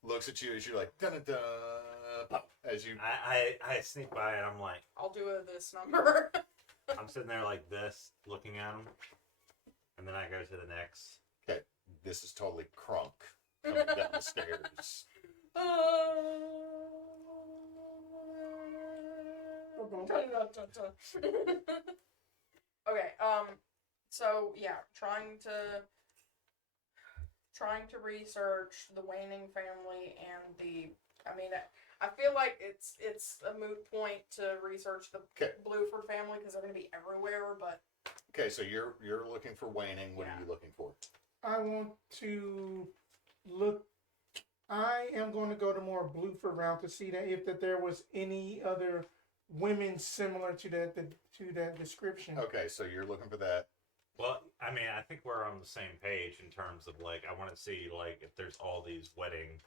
Looks at you as you're like dun dun dun, as you I sneak by and I'm like, I'll do this number. I'm sitting there like this, looking at him, and then I go to the next. this is totally crunk coming down the stairs. Okay, so yeah, trying to research the Waning family and I mean, I feel like it's a moot point to research the Okay. Blueford family because they're gonna be everywhere, but Okay, so you're looking for waning. What Yeah. are you looking for? I want to look. I am going to go the more Blueford route to see that if that there was any other women similar to that description. Okay, so you're looking for that. Well, I mean, I think we're on the same page in terms of like I want to see like if there's all these wedding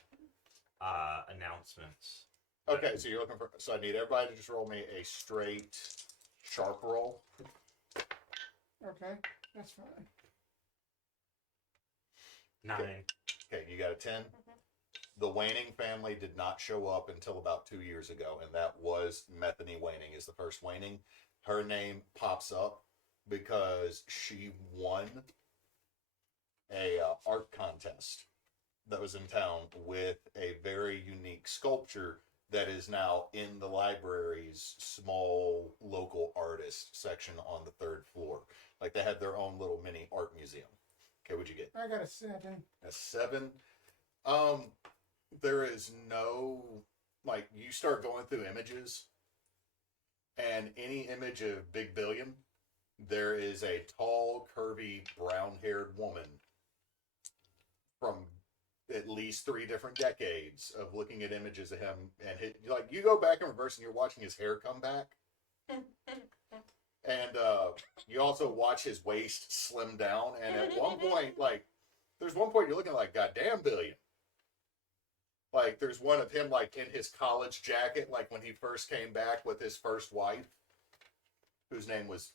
announcements. Okay, so you're looking for. So I need everybody to just roll me a straight sharp roll. Okay, that's fine. 9. Okay, you got a 10. The Waning family did not show up until about 2 years ago, and that was Methany Waning is the first Waning. Her name pops up because she won a art contest that was in town with a very unique sculpture that is now in the library's small local artist section on the 3rd floor. Like they had their own little mini art museum. Okay, what'd you get? I got a 7. A 7. There is no, like, you start going through images, and any image of Big Billion, there is a tall, curvy, brown-haired woman from at least 3 different decades of looking at images of him, and like, you go back in reverse and you're watching his hair come back, and you also watch his waist slim down, and at one point, like, there's one point you're looking like, goddamn Billion. Like, there's one of him, like, in his college jacket, like, when he first came back with his first wife, whose name was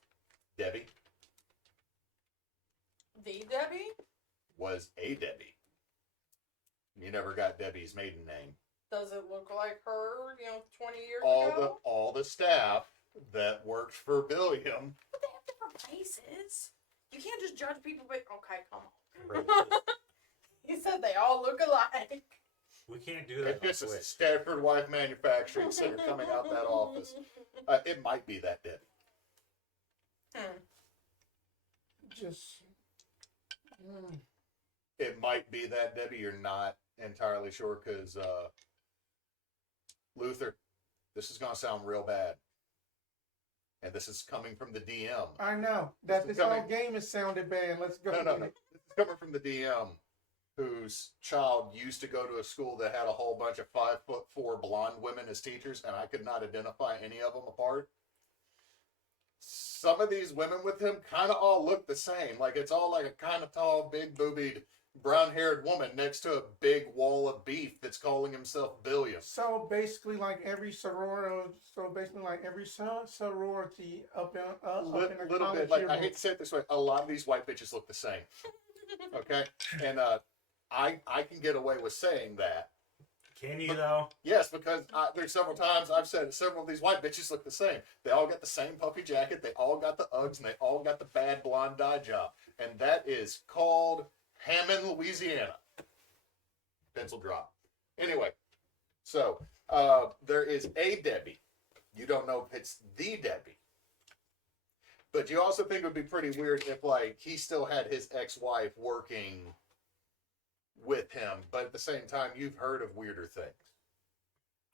Debbie, the Debbie? was a Debbie. You never got Debbie's maiden name. Does it look like her, 20 years ago? All the staff that worked for Billiam. But they have different faces. You can't just judge people by, okay, come on. Right. He said they all look alike. We can't do that. It's on just a Twitch. Stanford Wife Manufacturing Center coming out that office. It might be that Debbie. Hmm. Just. it might be that Debbie. You're not entirely sure because Luther, this is gonna sound real bad, and this is coming from the DM. I know that This this is whole coming- game has sounded bad. Let's go. No. with it. This is coming from the DM, whose child used to go to a school that had a whole bunch of 5'4" blonde women as teachers, and I could not identify any of them apart. Some of these women with him kind of all look the same. Like it's all like a kind of tall, big boobied, brown haired woman next to a big wall of beef that's calling himself Billiam. So basically, like every sorority, sorority up in the Little college bit. Like I yearbook. hate to say it this way, a lot of these white bitches look the same. Okay, and I can get away with saying that. Can you though? Yes, because there's several times I've said several of these white bitches look the same. They all got the same puffy jacket. They all got the Uggs, and they all got the bad blonde dye job. And that is called Hammond, Louisiana. Pencil drop. Anyway, so there is a Debbie. You don't know if it's the Debbie. But you also think it would be pretty weird if, like, he still had his ex-wife working with him, but at the same time, you've heard of weirder things.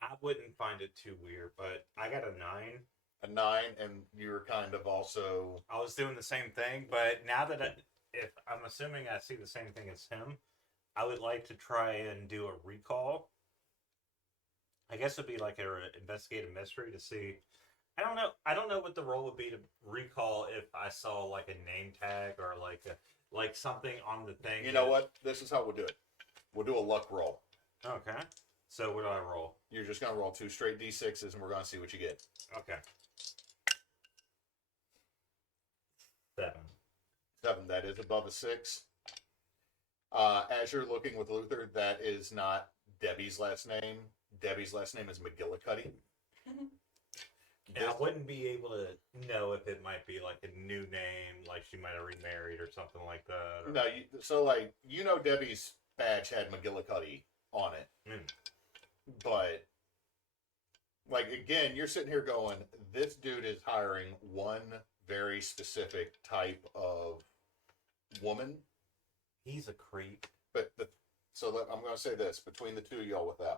I wouldn't find it too weird, but I got a 9. A 9, and you're kind of also... I was doing the same thing, but now that if I'm assuming I see the same thing as him, I would like to try and do a recall. I guess it'd be like an investigative mystery to see. I don't know what the role would be to recall if I saw like a name tag or like something on the thing. You know what? This is how we'll do it. We'll do a luck roll. Okay. So what do I roll? You're just going to roll 2 straight D6s, and we're going to see what you get. Okay. 7. 7, that is above a 6. As you're looking with Luther, that is not Debbie's last name. Debbie's last name is McGillicuddy. And I wouldn't be able to know if it might be like a new name, like she might have remarried or something like that. Or... No, so like, you know Debbie's badge had McGillicuddy on it. But, like, again, you're sitting here going, this dude is hiring one very specific type of woman. He's a creep. But, I'm going to say this, between the two of y'all with that one.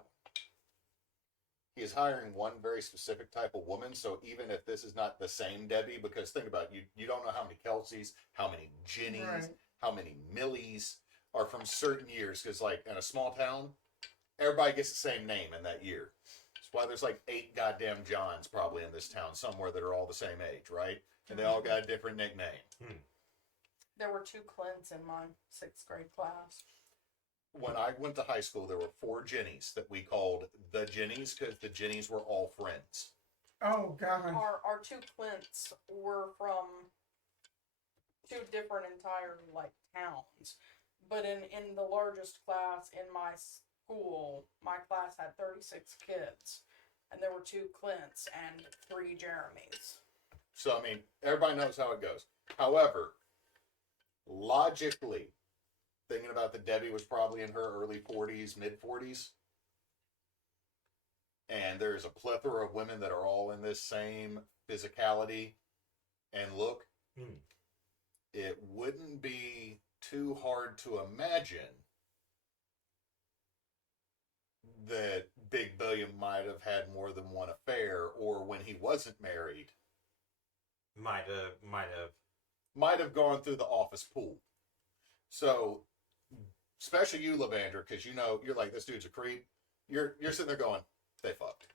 He is hiring one very specific type of woman, so even if this is not the same Debbie, because think about it, you don't know how many Kelseys, how many Jennies, Right. how many Millies are from certain years, because like in a small town, everybody gets the same name in that year. That's why there's like 8 goddamn Johns probably in this town somewhere that are all the same age, right? And they all got a different nickname. There were 2 Clints in my 6th grade class. When I went to high school, there were 4 Jennies that we called the Jennies because the Jennies were all friends. Oh God. Our 2 Clints were from 2 different entire like towns, but in the largest class in my school, my class had 36 kids, and there were 2 Clints and 3 Jeremys. So, I mean, everybody knows how it goes. However, logically, thinking about that Debbie was probably in her early 40s, mid 40s, and there's a plethora of women that are all in this same physicality and look, it wouldn't be too hard to imagine that Big Billiam might have had more than one affair, or when he wasn't married, Might have gone through the office pool. So, especially you, Levandra, because you know you're like, this dude's a creep. You're sitting there going, they fucked.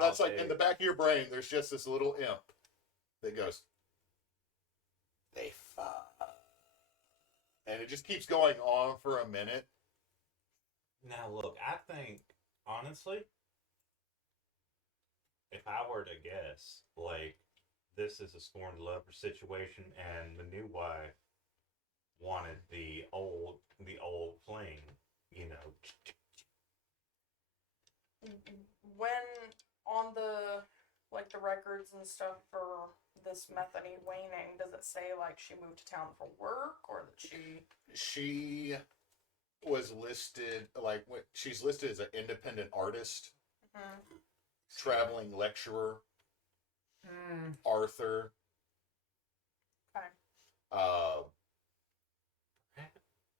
That's like in the back of your brain. There's just this little imp that goes, they fucked, and it just keeps going on for a minute. Now look, I think honestly, if I were to guess, like this is a scorned lover situation, and the new wife wanted the old fling, you know. When on the like the records and stuff for this Methany waning, does it say like she moved to town for work or that She was listed like she's listed as an independent artist, traveling lecturer, author. Okay.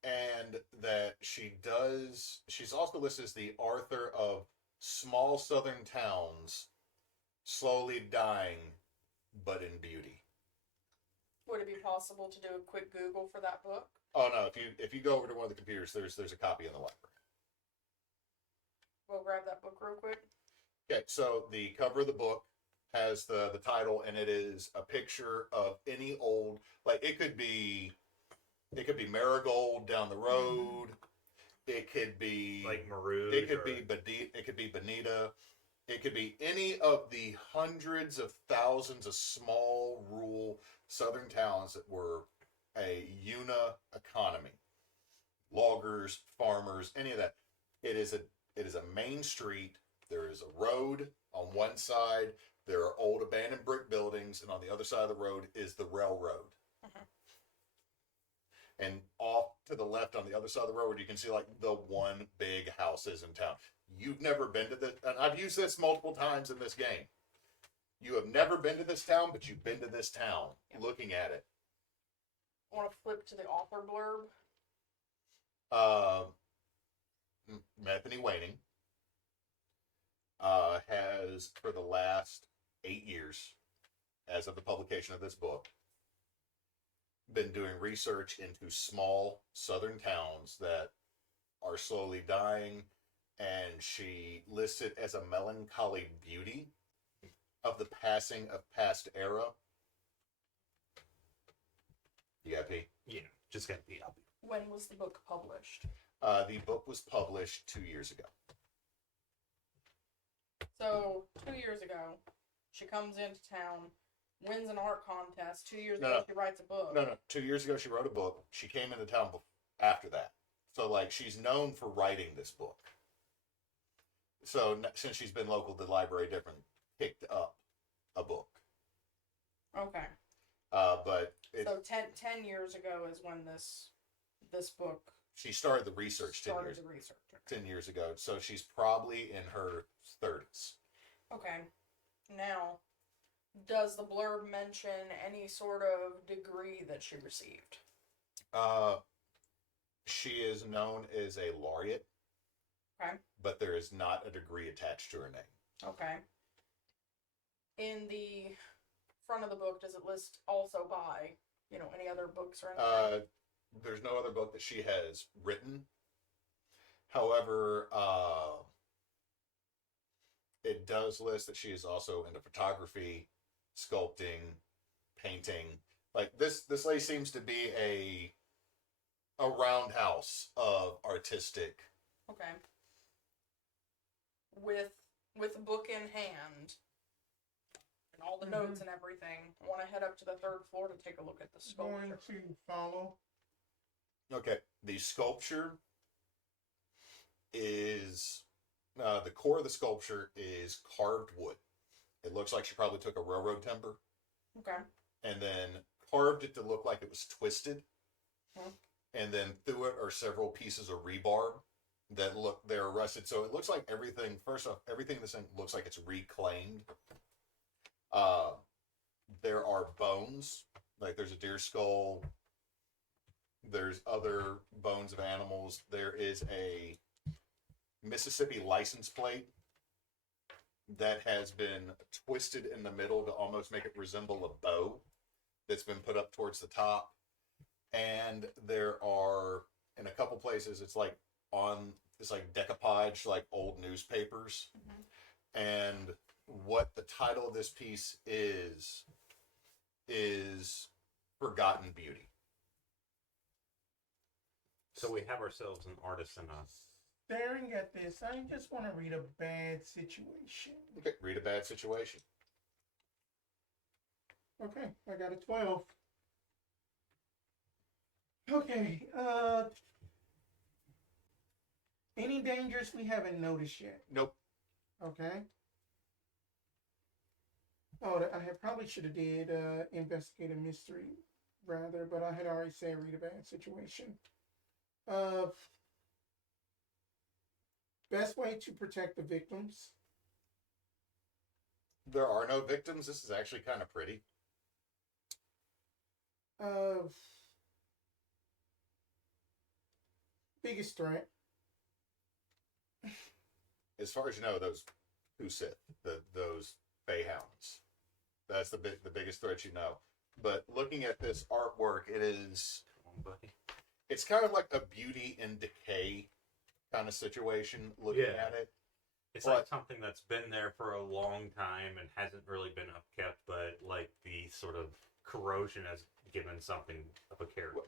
and that she's also listed as the author of Small Southern Towns Slowly Dying but in Beauty. Would it be possible to do a quick Google for that book? Oh no, if you go over to one of the computers, there's a copy in the library. We'll grab that book real quick. Okay, so the cover of the book has the title, and it is a picture of any old, like it could be Marigold down the road. It could be Like Maroon. It could be Bonita. It could be any of the hundreds of thousands of small rural southern towns that were a economy. Loggers, farmers, any of that. It is a main street. There is a road on one side. There are old abandoned brick buildings, and on the other side of the road is the railroad. Mhm. And off to the left on the other side of the road, you can see like the one big houses in town. You've never been to this, and I've used this multiple times in this game. You have never been to this town, but you've been to this town Yep. looking at it. I want to flip to the author blurb. Bethany Waning has, for the last 8 years, as of the publication of this book, been doing research into small southern towns that are slowly dying, and she lists it as a melancholy beauty of the passing of past era. You got P? Yeah, just gotta be up. When was the book published? The book was published 2 years ago. So 2 years ago, she comes into town, wins an art contest. 2 years No, ago, no. she writes a book. No. 2 years ago, she wrote a book. She came into town after that. So, like, she's known for writing this book. So, since she's been local, the library different picked up a book. Okay. But So 10 years ago is when this book she started the research started the research. 10 years ago. So, she's probably in her 30s. Okay. Now, does the blurb mention any sort of degree that she received? She is known as a laureate. Okay. But there is not a degree attached to her name. Okay. In the front of the book, does it list also by, any other books or anything? There's no other book that she has written. However, it does list that she is also into photography, sculpting, painting. Like this lady seems to be a roundhouse of artistic. Okay. With a book in hand and all the notes and everything, I want to head up to the 3rd floor to take a look at the Going sculpture. to follow. Okay, the sculpture is the core of the sculpture is carved wood. It looks like she probably took a railroad timber Okay. and then carved it to look like it was twisted. Hmm. And then through it are several pieces of rebar that they're rusted. So it looks like everything, first off, everything in this thing looks like it's reclaimed. There are bones, like there's a deer skull. There's other bones of animals. There is a Mississippi license plate that has been twisted in the middle to almost make it resemble a bow that's been put up towards the top. And there are, in a couple places, it's like decoupage, like old newspapers. Mhm. And what the title of this piece is Forgotten Beauty. So we have ourselves an artist and a. Staring at this, I just want to read a bad situation. Okay, read a bad situation. Okay, I got a 12. Okay, any dangers we haven't noticed yet? Nope. Okay. Oh, I had probably should have did investigate a mystery rather, but I had already said read a bad situation. Best way to protect the victims. There are no victims. This is actually kind of pretty. Biggest threat. As far as you know, those those Feyhounds. That's the biggest threat you know. But looking at this artwork, Come on, buddy. it's kind of like a Beauty in Decay kind of situation. Looking Yeah. at it, It's But- like something that's been there for a long time and hasn't really been upkept, but like the sort of corrosion has given something of a character.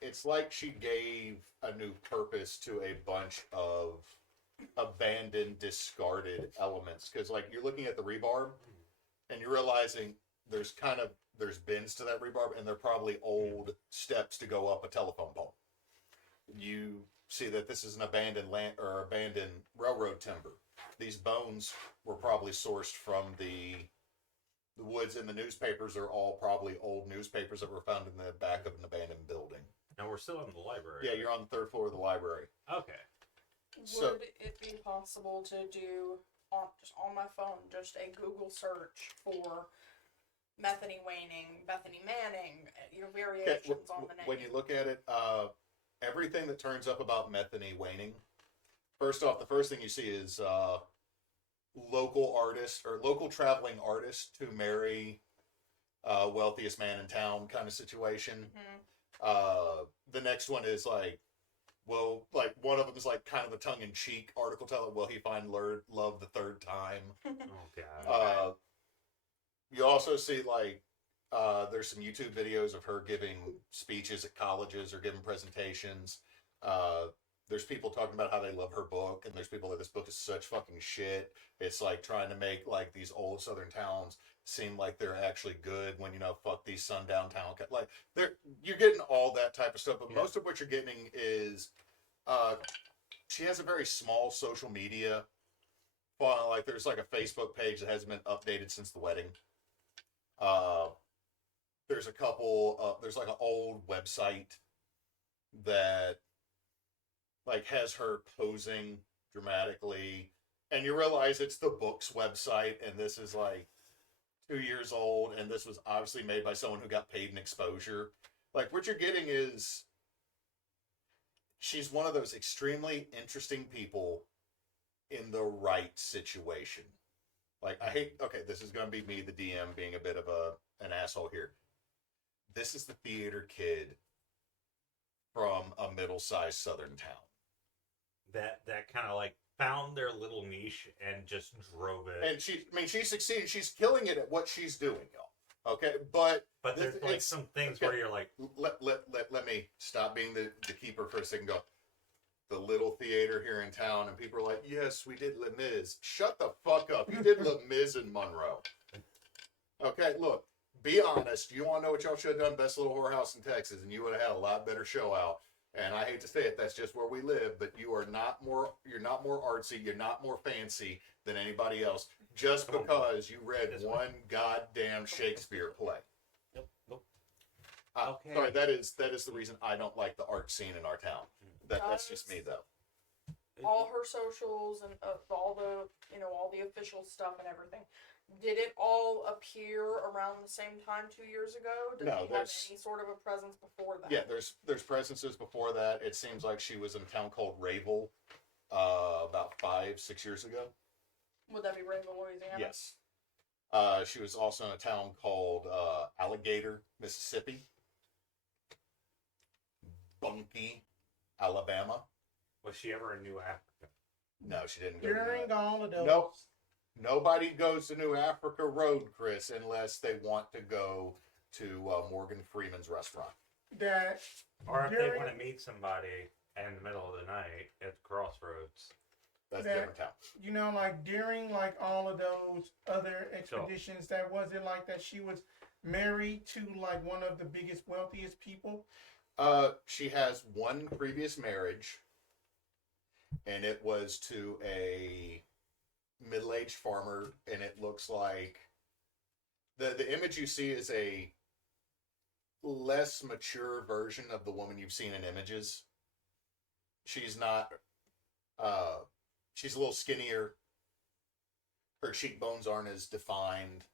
it's like she gave a new purpose to a bunch of abandoned, discarded elements. Because like you're looking at the rebarb, and you're realizing there's bins to that rebarb, and they're probably old steps to go up a telephone pole. You see that this is an abandoned land or abandoned railroad timber. These bones were probably sourced from the woods, and the newspapers are all probably old newspapers that were found in the back of an abandoned building. Now we're still in the library. Yeah, you're on the third floor of the library. Okay. So- Would it be possible to do just on my phone just a Google search for Bethany Waning, Bethany Manning, Okay, variations on the name? when you look at it, everything that turns up about Methany waning, first off, the first thing you see is local artist or local traveling artist to marry wealthiest man in town kind of situation. Mhm. The next one is like, well, like one of them is like kind of a tongue-in-cheek article telling, will he find love the third time? Oh god. Uh, you also see like there's some YouTube videos of her giving speeches at colleges or giving presentations. There's people talking about how they love her book, and there's people that this book is such fucking shit. It's like trying to make like these old southern towns seem like they're actually good when fuck these sundown town. Like you're getting all that type of stuff, but Yeah. most of what you're getting is she has a very small social media. Well, like there's like a Facebook page that hasn't been updated since the wedding. There's a couple. There's like an old website that like has her posing dramatically, and you realize it's the book's website, and this is like 2 years old, and this was obviously made by someone who got paid in exposure. Like what you're getting is she's one of those extremely interesting people in the right situation. Like I hate. Okay, this is going to be me, the DM, being a bit of an asshole here. This is the theater kid from a middle-sized southern town. That kind of like found their little niche and just drove it. And she succeeded. She's killing it at what she's doing, y'all. Okay, but But there's like it's- some things okay. where you're like, let me stop being the keeper for a second. Go, the little theater here in town, and people are like, yes, we did Les Mis. Shut the fuck up. You did Les Mis in Monroe. Okay, look, be honest. You want to know what y'all should have done? Best Little Whorehouse in Texas, and you would have had a lot better show out. And I hate to say it, that's just where we live, but you're not more artsy, you're not more fancy than anybody else, just because you read This one goddamn Shakespeare play. nope. Okay. Sorry, that is the reason I don't like the art scene in our town. That's just me though. All her socials and all the official stuff and everything. Did it all appear around the same time 2 years ago? Did No, she have there's- any sort of a presence before that? Yeah, there's presences before that. It seems like she was in a town called Rayville about 5-6 years ago. Would that be Rayville, Louisiana? Yes. She was also in a town called Alligator, Mississippi. Bunkie, Alabama. Was she ever in New Africa? No, she didn't go. to During that. all of those. Nope. Nobody goes to New Africa Road, Chris, unless they want to go to Morgan Freeman's restaurant. That Or if they During- want to meet somebody in the middle of the night at the crossroads. That's a That- different town. like during like all of those other expeditions, that was it like that she was married to like one of the biggest, wealthiest people. She has one previous marriage, and it was to a middle-aged farmer, and it looks like the image you see is a less mature version of the woman you've seen in images. She's not she's a little skinnier. Her cheekbones aren't as defined.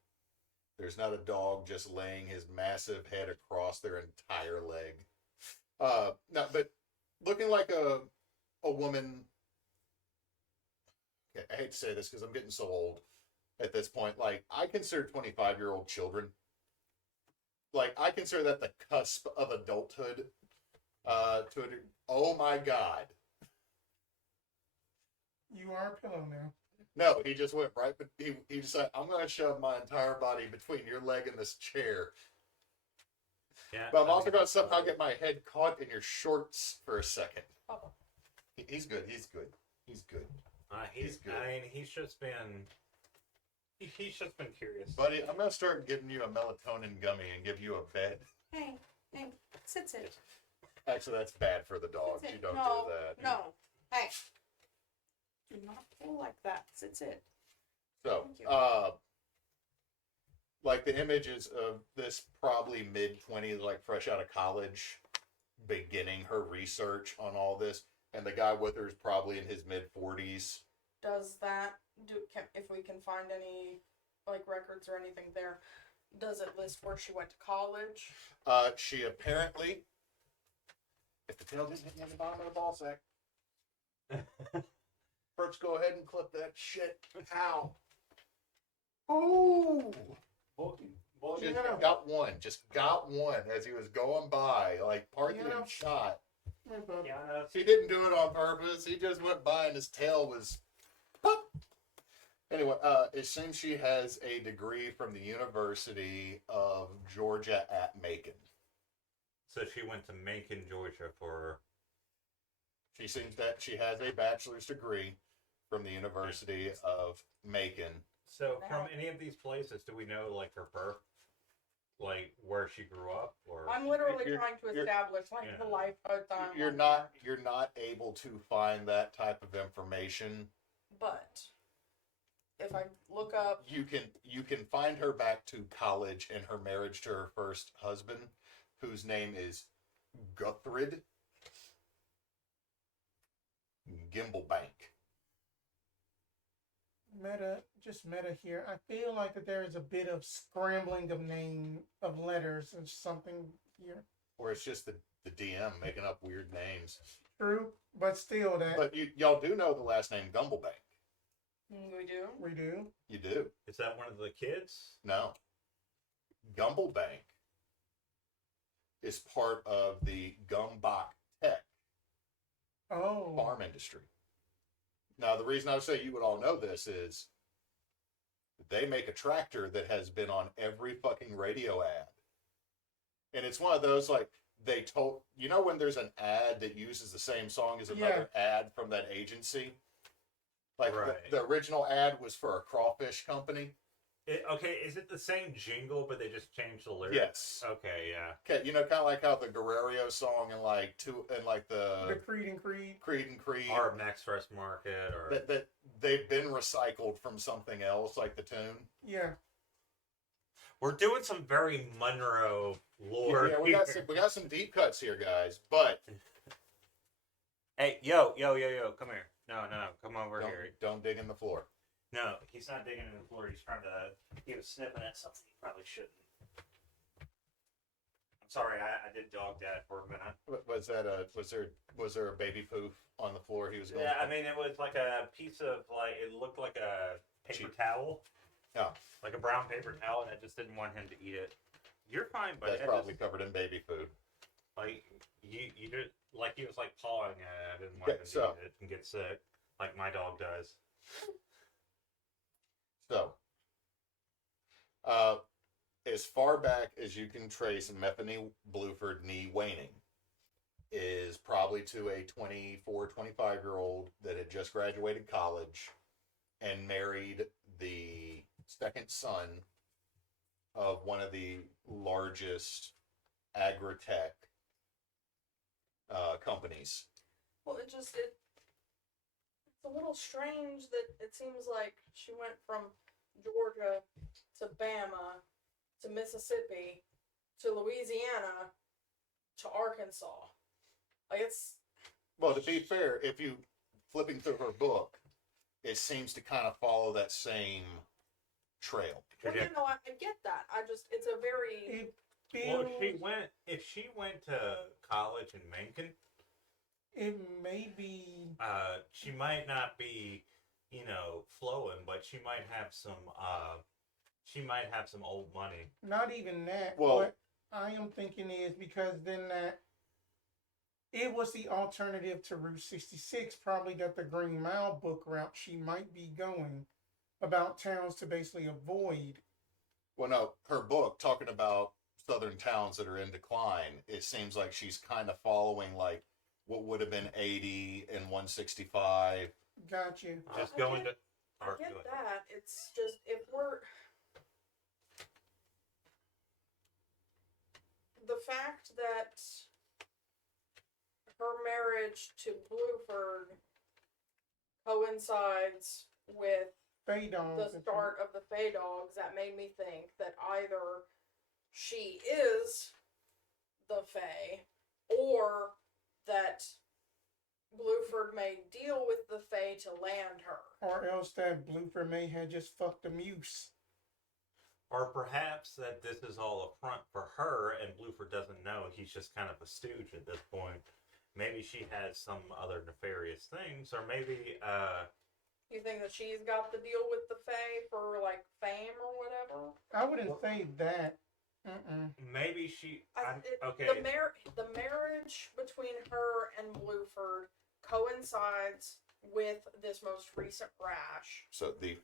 There's not a dog just laying his massive head across their entire leg. No, but looking like a woman. Okay, I hate to say this because I'm getting so old at this point. Like, I consider 25-year-old children. Like, I consider that the cusp of adulthood. Oh my God. You are a pillow now. No, he just went right, but he just said, I'm going to shove my entire body between your leg and this chair. Yeah. But I'm also going to somehow get my head caught in your shorts for a second. Oh. He's good. He's good. He's good. He's good. I mean, he's just been curious. Buddy, I'm going to start giving you a melatonin gummy and give you a bed. Hey, sit. Actually, that's bad for the dogs. Sit. You don't No, do that. No. Hey. Do not pull like that. Sit. So, Thank you. like the images of this probably mid-20s, like fresh out of college, beginning her research on all this, and the guy with her is probably in his mid-40s. Does that if we can find any like records or anything there, does it list where she went to college? She apparently, if the tail doesn't hit me in the bottom of the ball sack, Perks, go ahead and clip that shit. Ow. Ooh. Well, Just got one as he was going by, like Parthian shot. He didn't do it on purpose. He just went by and his tail was pop. Anyway, it seems she has a degree from the University of Georgia at Macon. So she went to Macon, Georgia for. She seems that she has a bachelor's degree from the University of Macon. So from any of these places, do we know like her birth, like where she grew up, or? I'm literally You're- trying to you're- establish like yeah. the lifetime. You're not able to find that type of information. But if I look up, You can find her back to college and her marriage to her first husband, whose name is Guthrid Gimblebank. Meta here. I feel like that there is a bit of scrambling of letters or something here. Or it's just the DM making up weird names. True, but still that But y'all do know the last name Gumblebank. we do. we do. You do? Is that one of the kids? No. Gumblebank is part of the Gumbach Tech Oh, farm industry. Now, the reason I would say you would all know this is they make a tractor that has been on every fucking radio ad. And it's one of those, like, they told, you know, when there's an ad that uses the same song as another ad from that agency? Like, Right. the original ad was for a crawfish company. Okay, is it the same jingle, but they just changed the lyrics? Yes. Okay, yeah. Okay, you know, kind of like how the Guerrero song and the the Creed and Creed. Creed and Creed, Or Max Fresh Market, or that they've been recycled from something else, like the tune. Yeah. we're doing some very Monroe lore. Yeah, we got some deep cuts here, guys. But Hey, yo, come here. No, come over don't, here. don't dig in the floor. No, he's not digging in the floor. He's trying to. He was sniffing at something he probably shouldn't. I'm sorry, I did dog that for a minute. Was there a baby poof on the floor? He was going. Yeah, I mean, it was like a piece of like it looked like a paper towel. Yeah. Like a brown paper towel, and I just didn't want him to eat it. You're fine, but That's probably covered in baby food. like you did like he was like pawing at it. I didn't want him to eat it and get sick, like my dog does. So, as far back as you can trace Methany Bluford knee waning is probably to a 24, 25-year-old that had just graduated college and married the second son of one of the largest agri-tech companies. Well, it's a little strange that it seems like she went from Georgia to Bama to Mississippi to Louisiana to Arkansas. Like it's Well, to be fair, if you flipping through her book, it seems to kind of follow that same trail. well, you know, I get that. It's a very It Well, feels if she went to college in Macon, It may be. She might not be, flowing, but she might have some. She might have some old money. Not even that. Well- what I am thinking is because then that it was the alternative to Route 66, probably that the Green Mile book route she might be going about towns to basically avoid. Well, no, her book talking about southern towns that are in decline. It seems like she's kind of following like what would have been 80 and 165. Got you. Just I going get- to. I Or, get go ahead. that. It's just if we're the fact that her marriage to Blueford coincides with Fey dogs. the start of the Fey Dogs, that made me think that either she is the Fey or that Blueford may deal with the Fey to land her. Or else that Blooper may have just fucked a muse. Or perhaps that this is all a front for her, and Bloofer doesn't know. He's just kind of a stooge at this point. Maybe she has some other nefarious things, or maybe You think that she's got the deal with the Fae for like fame or whatever? I wouldn't say that. maybe she. Okay. The marriage between her and Blueford coincides with this most recent rash. So the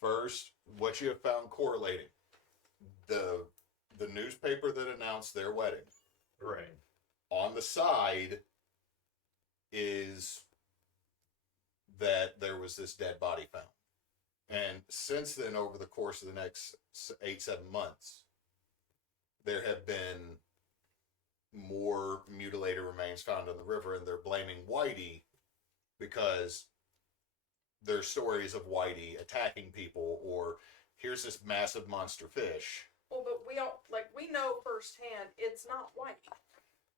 first what you have found correlating the newspaper that announced their wedding Right. on the side is that there was this dead body found. And since then, over the course of the next 8-7 months, there have been more mutilated remains found in the river, and they're blaming Whitey because there's stories of Whitey attacking people, or here's this massive monster fish. Well, but we know firsthand it's not white.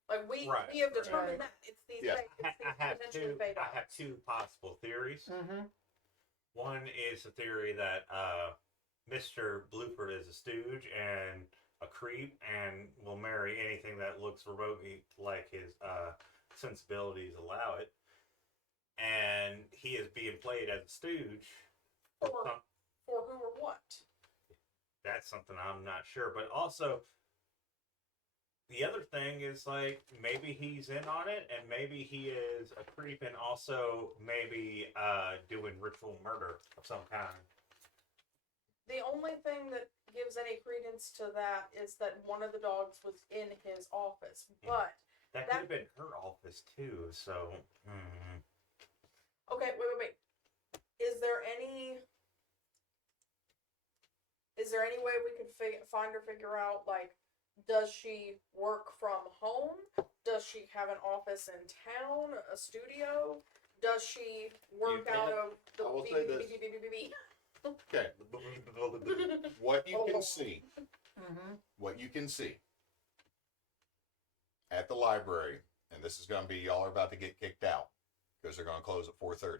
Like we Right, have determined right. that it's these Yeah. Fae, it's these I have potentially two. Fae I have dogs. two possible theories. Mm-hmm. One is the theory that Mr. Blooper is a stooge and a creep and will marry anything that looks remotely like his sensibilities allow it. And he is being played as a stooge. For who or what? That's something I'm not sure. But also, the other thing is like maybe he's in on it, and maybe he is a creep, and also maybe doing ritual murder of some kind. The only thing that gives any credence to that is that one of the dogs was in his office. But That could have been her office too. So, okay, wait. Is there any way we could find or figure out, like, does she work from home? Does she have an office in town, a studio? Does she work out of the I will say this. Okay. What you can see, Mm-hmm. what you can see at the library, and this is going to be y'all are about to get kicked out because they're going to close at 4:30.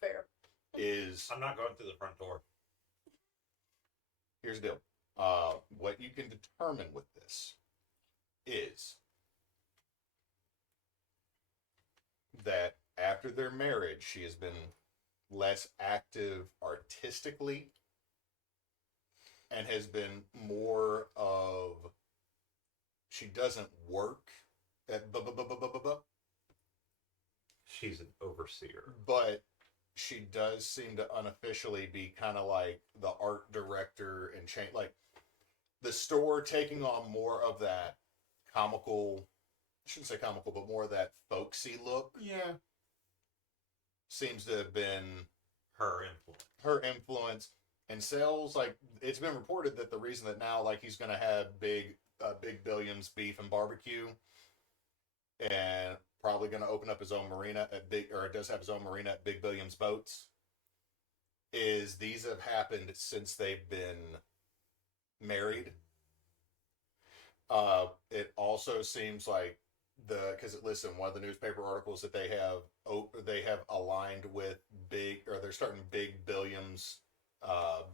Fair. Is I'm not going through the front door. here's the deal. What you can determine with this is that after their marriage, she has been less active artistically and has been more of she doesn't work at She's an overseer. but she does seem to unofficially be kind of like the art director and change like the store taking on more of that comical I shouldn't say comical but more of that folksy look Yeah. seems to have been Her influence. her influence and sales. Like it's been reported that the reason that now like he's going to have big Billiams beef and barbecue and probably going to open up his own marina at does have his own marina at Big Billiams Boats is these have happened since they've been married. It also seems like because listen, one of the newspaper articles that they have aligned with they're starting Big Billiams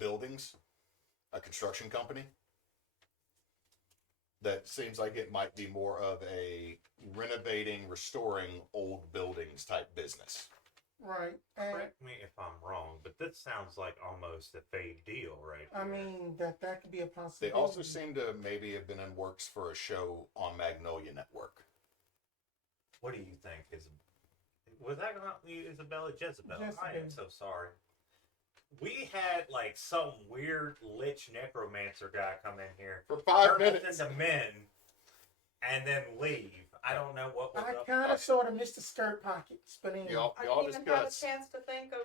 buildings, a construction company. that seems like it might be more of a renovating, restoring old buildings type business. Right. And Correct me if I'm wrong, but this sounds like almost a fake deal, right? I here. mean that could be a They possibility. also seem to maybe have been in works for a show on Magnolia Network. What do you think? Was that not Isabella Jessabelle? I am Jessabelle. so sorry. We had like some weird lich necromancer guy come in here, For 5 turn us minutes. into men, and then leave. I don't know what was I up. kind of sort of missed the skirt pockets, but anyway. Y'all I didn't even have a discuss. chance to think of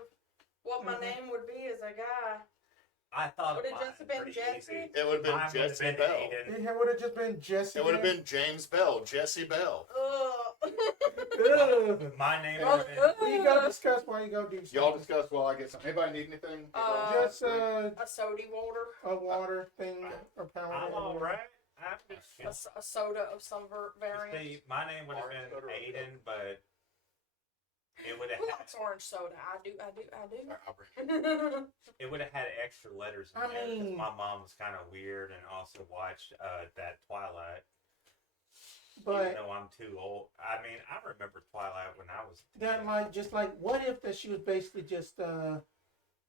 what my Mhm. name would be as a guy. I thought Would it it might just have be been pretty Jesse? easy. It would have been Mine would have Jesse been Bell. Aiden. It would have just been Jesse. It would have been James Bell, Jesse Bell. Ugh. Ugh. My name Well, would have been. Well, you go discuss while you go do something. Y'all discuss while I get some. Anybody need anything? Just a sody water, a water thing or power. I'm all right. I'm just. a soda of some variant. See, my name would have Orange been soda or Aiden, but it would have Who had likes orange soda? I do. I'll bring it would have had extra letters in I there because mean- my mom was kind of weird and also watched that Twilight. Even But though I'm too old, I mean, I remember Twilight when I was. that like just like what if that she was basically just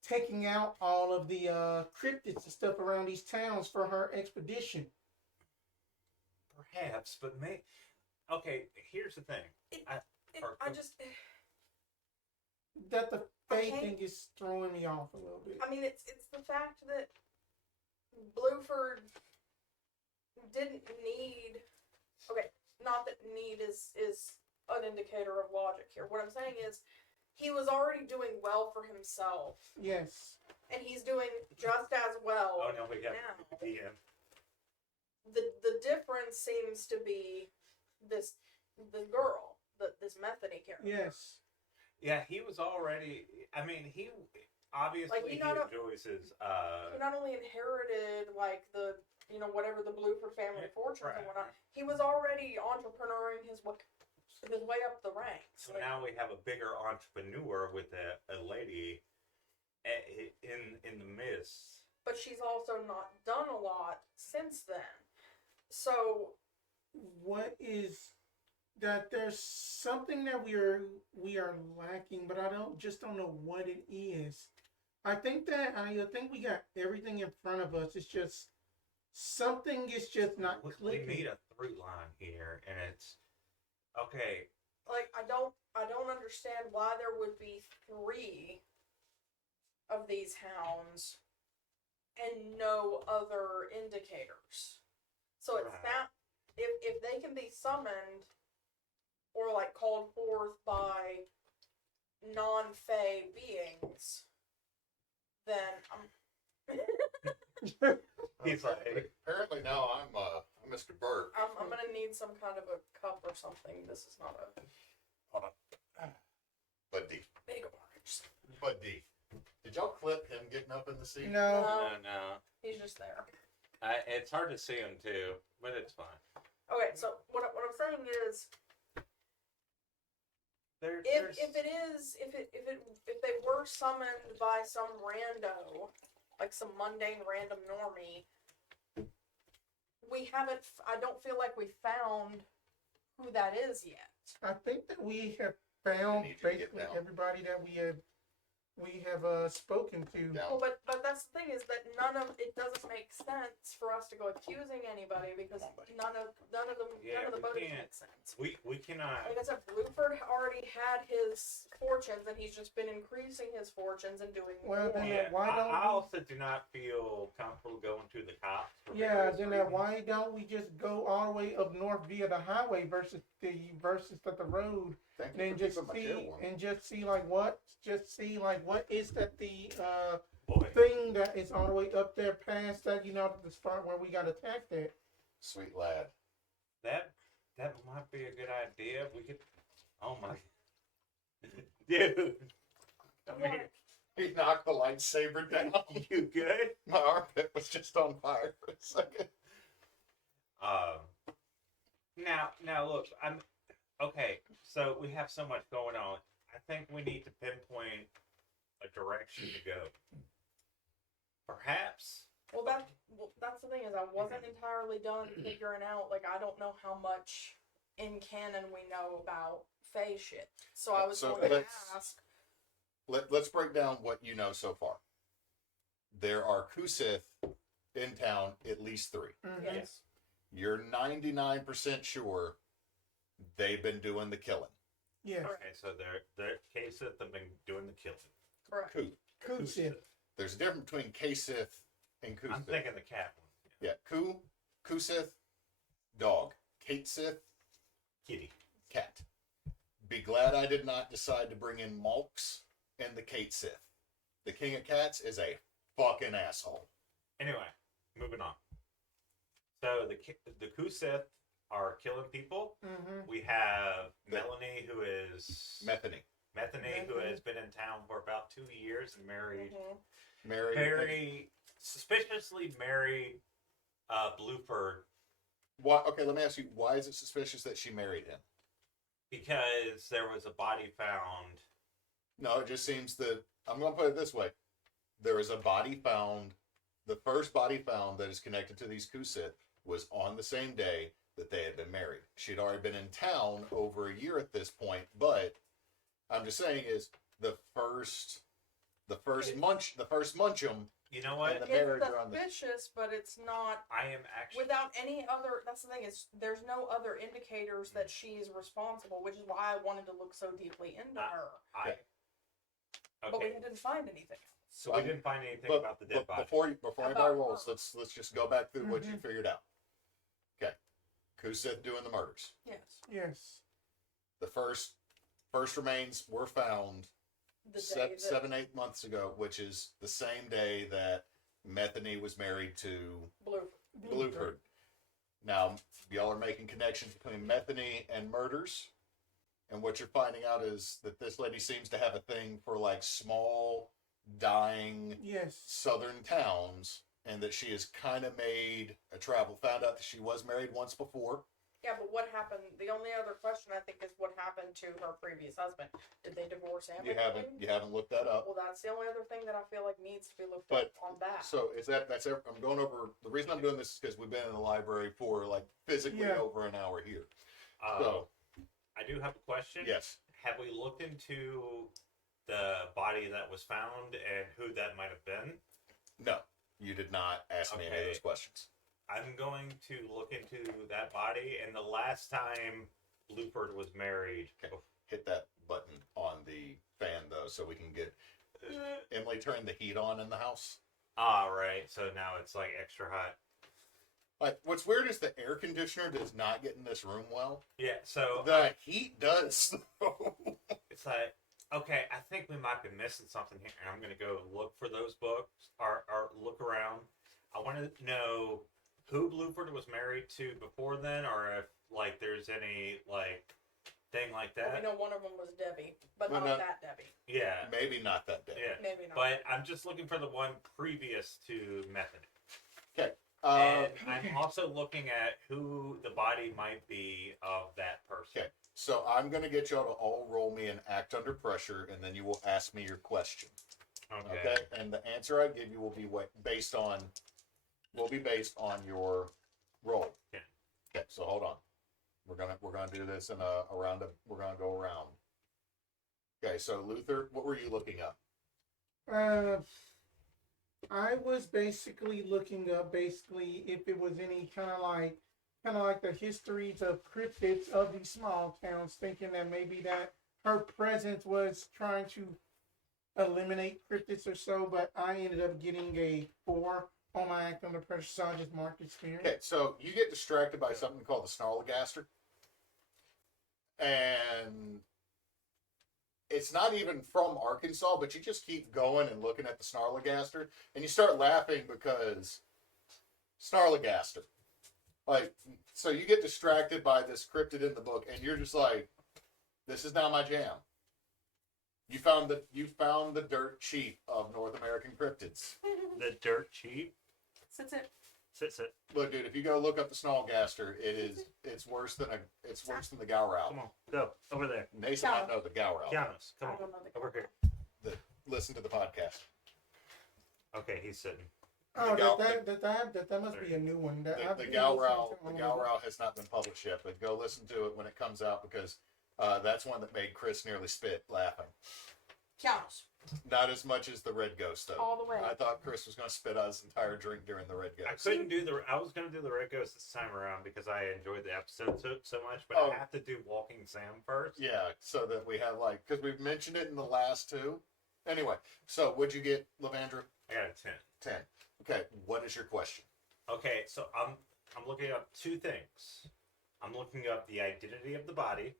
taking out all of the cryptids and stuff around these towns for her expedition. Perhaps, but okay, here's the thing. I just. That the I fade hate- thing is throwing me off a little bit. I mean, it's the fact that Bluford didn't need. Okay, not that need is an indicator of logic here. What I'm saying is, he was already doing well for himself, Yes. and he's doing just as well. Oh no, we got now. DM. The difference seems to be the girl, this Methany character. Yes. Yeah, he was already. I mean, he obviously Like, he he not a- enjoys his. He not only inherited like the whatever the Bluford family fortunes right. and whatnot, he was already entrepreneuring his way up the ranks. So now we have a bigger entrepreneur with a lady in the midst. But she's also not done a lot since then. So What is that? There's something that we are lacking, but I don't know what it is. I think we got everything in front of us. It's just something is just not We clicking. need a through line here, and it's okay. like I don't understand why there would be 3 of these hounds and no other indicators. So it's Right. that if they can be summoned or like called forth by non-fey beings, then He's like, Apparently now I'm Mr. Burke. I'm gonna need some kind of a cup or something. This is not a Hold on. Bud D. big orange. Bud D. Did y'all clip him getting up in the seat? No. no. He's just there. It's hard to see him too, but it's fine. Okay, so what I'm saying is, if they were summoned by some rando, like some mundane random normie, I don't feel like we found who that is yet. I think that we have found I need you to get basically down. everybody that we have spoken to. Down. Well, but that's the thing is that it doesn't make sense for us to go accusing anybody because Come on, buddy. none of the we motives can't. make sense. We cannot. Like I said, Bluford already had his fortunes, and he's just been increasing his fortunes and doing Well, more. then Yeah, why don't I we- also do not feel comfortable going to the cops. For Yeah, various then reasons. why don't we just go all the way up north via the highway versus the road, Thank and you then for just keeping my chair see warm. and just see what is that the Boy, thing that is all the way up there past that the spot where we got attacked at. Sweet lad. that might be a good idea. We could. Oh my, dude. I mean, He knocked the lightsaber down. you good? My armpit was just on fire for a second. Now look, I'm okay. So we have so much going on. I think we need to pinpoint a direction to go. Perhaps. Well, Well, that's the thing is I wasn't entirely done figuring out. Like, I don't know how much in canon we know about Fae shit. So I was So going to let's- ask. Let's break down what you know so far. There are Kusith in town, at least 3. Mhm. Yes. You're 99% sure they've been doing the killing. Yes. Okay, so their cases have been doing the killing. Correct. Ku. Kusith. There's a difference between Kasith and Kusith. I'm thinking the cat one. Yeah, Kusith, dog. Katesith, Kitty. cat. Be glad I did not decide to bring in Malks and the Katesith. The King of Cats is a fucking asshole. Anyway, moving on. So the Kusith are killing people. Mm-hmm. We have The- Melanie, who is Methany. Methany, who has been in town for about 2 years and married, Mhm. Mary. very suspiciously married Blueford, Why, okay, let me ask you, why is it suspicious that she married him? because there was a body found. No, it just seems that, I'm going to put it this way. There is a body found, the first body found that is connected to these Kusith was on the same day that they had been married. She'd already been in town over a year at this point, but I'm just saying is the first munchum You know what? And the It's marriage are on the- suspicious, but it's not I am actually. without any other. That's the thing is there's no other indicators that she is responsible, which is why I wanted to look so deeply into her. I. But we Okay, didn't find anything. so we didn't find anything But, about the dead but body. before anybody About rolls, her. let's just go back through what you Mhm. figured out. Okay, Kusith doing the murders. Yes. Yes. The first remains were found The day that, 7-8 months ago, which is the same day that Methany was married to Blueford. Now, y'all are making connections between Methany and murders. And what you're finding out is that this lady seems to have a thing for like small, dying Yes. southern towns, and that she has kind of made a travel. Found out that she was married once before. Yeah, but what happened? The only other question I think is what happened to her previous husband. Did they divorce amicably? You haven't looked that up. Well, that's the only other thing that I feel like needs to be looked But- at on that. So I'm going over, the reason I'm doing this is because we've been in the library for like physically Yeah. over an hour here. Uh, So, I do have a question. yes. Have we looked into the body that was found and who that might have been? No, you did not ask me any of Okay. those questions. I'm going to look into that body. And the last time Blueford was married, Okay. Hit that button on the fan though, so we can get Emily turn the heat on in the house. right. So now it's like extra hot. Like, what's weird is the air conditioner does not get in this room well. Yeah. So The heat does. it's like, okay, I think we might be missing something here, and I'm gonna go look for those books or look around. I want to know who Blueford was married to before then, or if like there's any like thing like Well, we that. know one of them was Debbie, but Well, not no. that Debbie. Yeah, Maybe not that day. yeah. Maybe not. But I'm just looking for the one previous to Methany. Okay. And I'm also looking at who the body might be of that person. Okay. So I'm going to get y'all to all roll me an act under pressure, and then you will ask me your question. Okay. And the answer I give you will be based on your roll. Okay. Okay. So hold on. We're gonna do this in a round of. We're gonna go around. Okay. So Luther, what were you looking up? I was basically looking up if it was any kind of like the histories of cryptids of these small towns, thinking that maybe that her presence was trying to eliminate cryptids or so, but I ended up getting a 4 on my act under pressure, so I just marked experience. Okay. So you get distracted by something called the Snarlagaster, and it's not even from Arkansas, but you just keep going and looking at the Snarlagaster, and you start laughing because Snarlagaster. Like, so you get distracted by this cryptid in the book, and you're just like, this is not my jam. You found the dirt cheap of North American cryptids. The dirt cheap. Sit. Look, dude, if you go look up the Snarlagaster, it's worse than the Gowrow. Come on, go over there. Neysa might know the Gowrow. Kianos, come I on, don't know the over here. Listen to the podcast. Okay, he's sitting. Oh, gal- that must be a new one. That I've The been Galrow listening the to all of Galrow has not been published yet, but go listen to it when it comes out because that's one that made Chris nearly spit laughing. Counts. Not as much as the Red Ghost though. All the way. I thought Chris was going to spit out his entire drink during the Red I Ghost. couldn't do the. I was gonna do the Red Ghost this time around because I enjoyed the episode so much, but Oh. I have to do Walking Sam first. Yeah, so that we have like because we've mentioned it in the last two. Anyway, so what'd you get, Levandra? I got a 10. 10. Okay, what is your question? Okay, so I'm looking up two things. I'm looking up the identity of the body,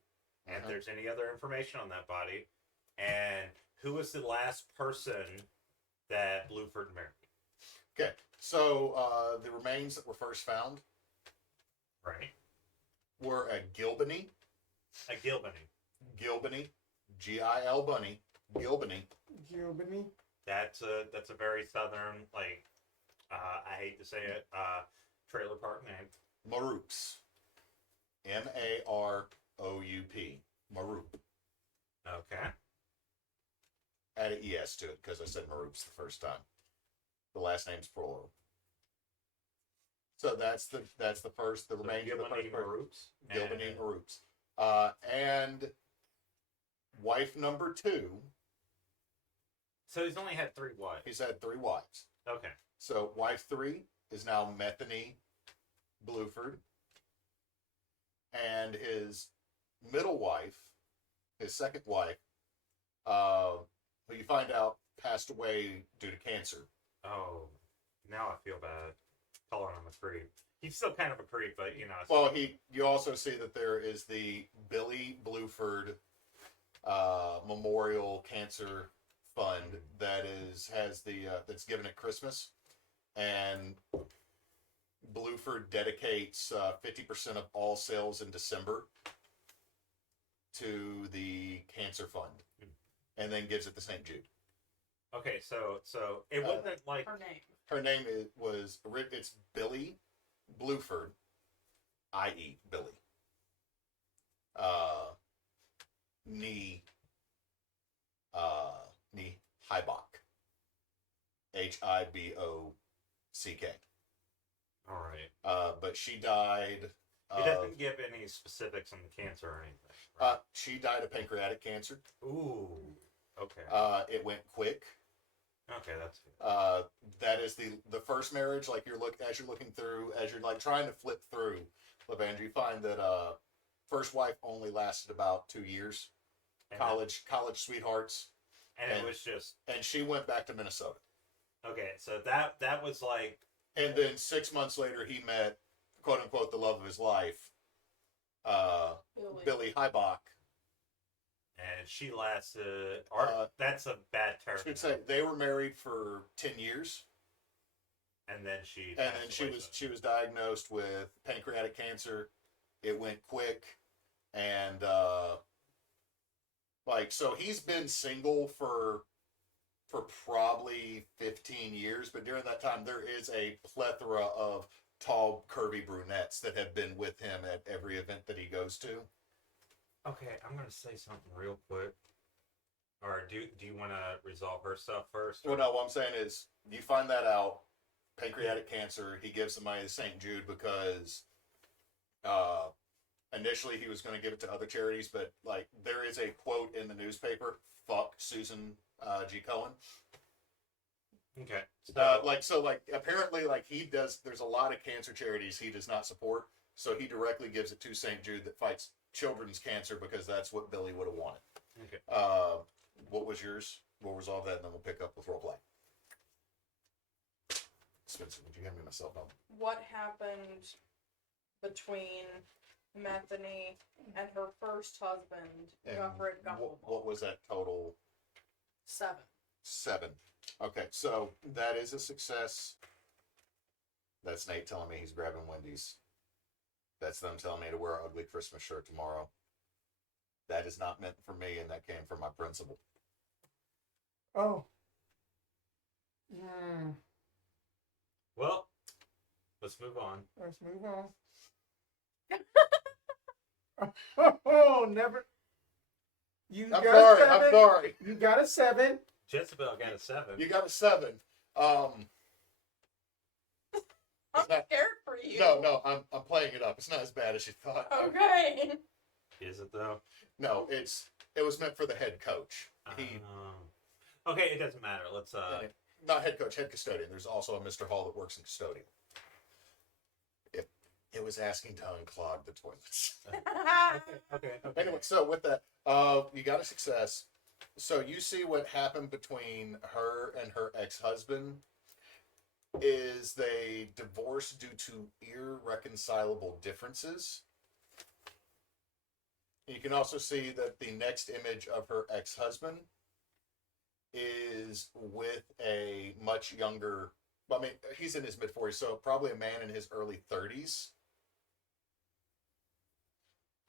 and if Mhm. there's any other information on that body, and who was the last person that Bluford married. Okay, so the remains that were first found Right. were a Gilbany, A Gilbany. G-I-L bunny, Gilbany. Gilbany. That's a very southern, like, I hate to say it, trailer park name. Maroups, M-A-R-O-U-P, Maroup. Okay. Add an E-S to it because I said Maroups the first time. The last name's plural. So that's the first, the So remains of the Gilbany first person. Maroups. Gilbany and- Maroups. And wife number 2, So he's only had 3 wives. he's had 3 wives. Okay. So wife 3 is now Methany Bluford. And his middle wife, his second wife, who you find out passed away due to cancer. Oh, now I feel bad calling him a creep. He's still kind of a creep, but you know. it's- Well, you also see that there is the Billy Bluford Memorial Cancer Fund that has the that's given at Christmas, and Bluford dedicates 50% of all sales in December to the cancer fund, and then gives it to St. Jude. Okay, so it wasn't like Her name. Her name it's Billy Bluford, i.e. Billy. Nee Hibock. Hibock. all right. But she died. He doesn't give any specifics on the cancer or anything. She died of pancreatic cancer. Ooh. Okay. It went quick. Okay, that's good. That is the first marriage. Like as you're looking through, as you're like trying to flip through, Levandra, you find that first wife only lasted about 2 years. And College sweethearts, and it was just and she went back to Minnesota. okay. So that was like And then 6 months later, he met, quote unquote, the love of his life, Billy Hibock. and she lasted. That's a bad term. I should say they were married for 10 years, And then she. and passed then she away was suddenly. diagnosed with pancreatic cancer. It went quick, and so he's been single for probably 15 years, but during that time there is a plethora of tall, curvy brunettes that have been with him at every event that he goes to. Okay, I'm gonna say something real quick. Or do you want to resolve her stuff first? Well, no, what I'm saying is, you find that out, pancreatic cancer, he gives the money to St. Jude because initially he was going to give it to other charities, but like there is a quote in the newspaper, fuck Susan G. Cohen. Okay. Apparently there's a lot of cancer charities he does not support, so he directly gives it to St. Jude that fights children's cancer because that's what Billy would have wanted. Okay. What was yours? We'll resolve that and then we'll pick up with roleplay. Spencer, would you hand me my cell phone? What happened between Methany and her first husband, And Guthrie what was that total? 7. 7. Okay, so that is a success. That's Nate telling me he's grabbing Wendy's. That's them telling me to wear an ugly Christmas shirt tomorrow. That is not meant for me, and that came from my principal. Oh. Well, let's move on. Let's move on. Oh, never. You I'm got sorry. a 7. I'm sorry. You got a 7. Jessabelle got a 7. You got a 7. you. No, I'm playing it up. It's not as bad as you thought. Okay. Is it though? No, it was meant for the head coach. He Okay, it doesn't matter. Let's not head coach, head custodian. There's also a Mr. Hall that works in custodian. It was asking to unclog the toilets. okay. Anyway, so with that, you got a success. So you see what happened between her and her ex-husband is they divorced due to irreconcilable differences. You can also see that the next image of her ex-husband is with a much younger, I mean, he's in his mid-40s, so probably a man in his early 30s.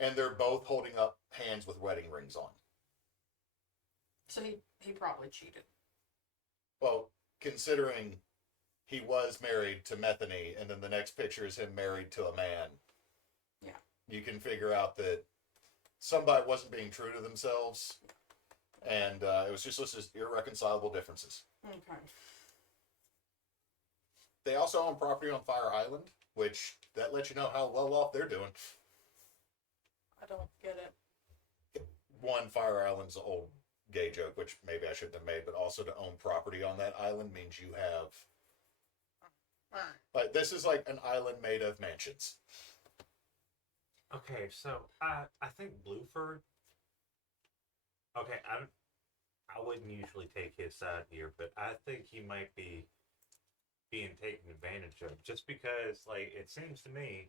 And they're both holding up hands with wedding rings on. So he probably cheated. Well, considering he was married to Methany, and then the next picture is him married to a man. Yeah. You can figure out that somebody wasn't being true to themselves, and it was just listed as irreconcilable differences. Okay. They also own property on Fire Island, which that lets you know how well off they're doing. I don't get it. One, Fire Island's an old gay joke, which maybe I shouldn't have made, but also to own property on that island means you have. Like, this is like an island made of mansions. Okay, so I think Blueford. Okay, I wouldn't usually take his side here, but I think he might be being taken advantage of, just because, like, it seems to me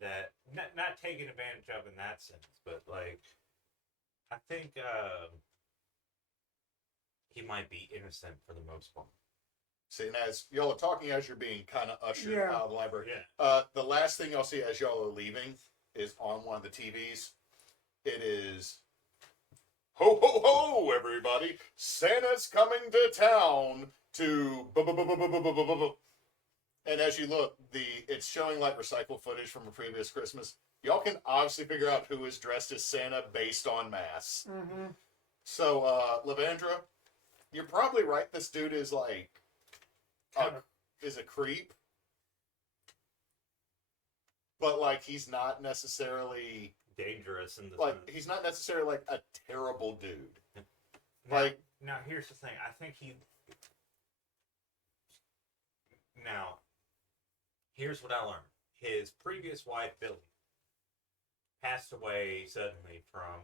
that not taken advantage of in that sense, but like I think he might be innocent for the most part. See, and as y'all are talking, as you're being kind of ushered Yeah. out of the library, Yeah. The last thing y'all see as y'all are leaving is on one of the TVs. It is, ho, ho, ho, everybody. Santa's coming to town to... And as you look, it's showing like recycled footage from a previous Christmas. Y'all can obviously figure out who is dressed as Santa based on mass. Mm-hmm. So, Levandra, you're probably right. This dude is like... is a creep, but like he's not necessarily Dangerous in the like sense. he's not necessarily like a terrible dude. Now, now here's the thing. I think now here's what I learned. His previous wife, Billy, passed away suddenly from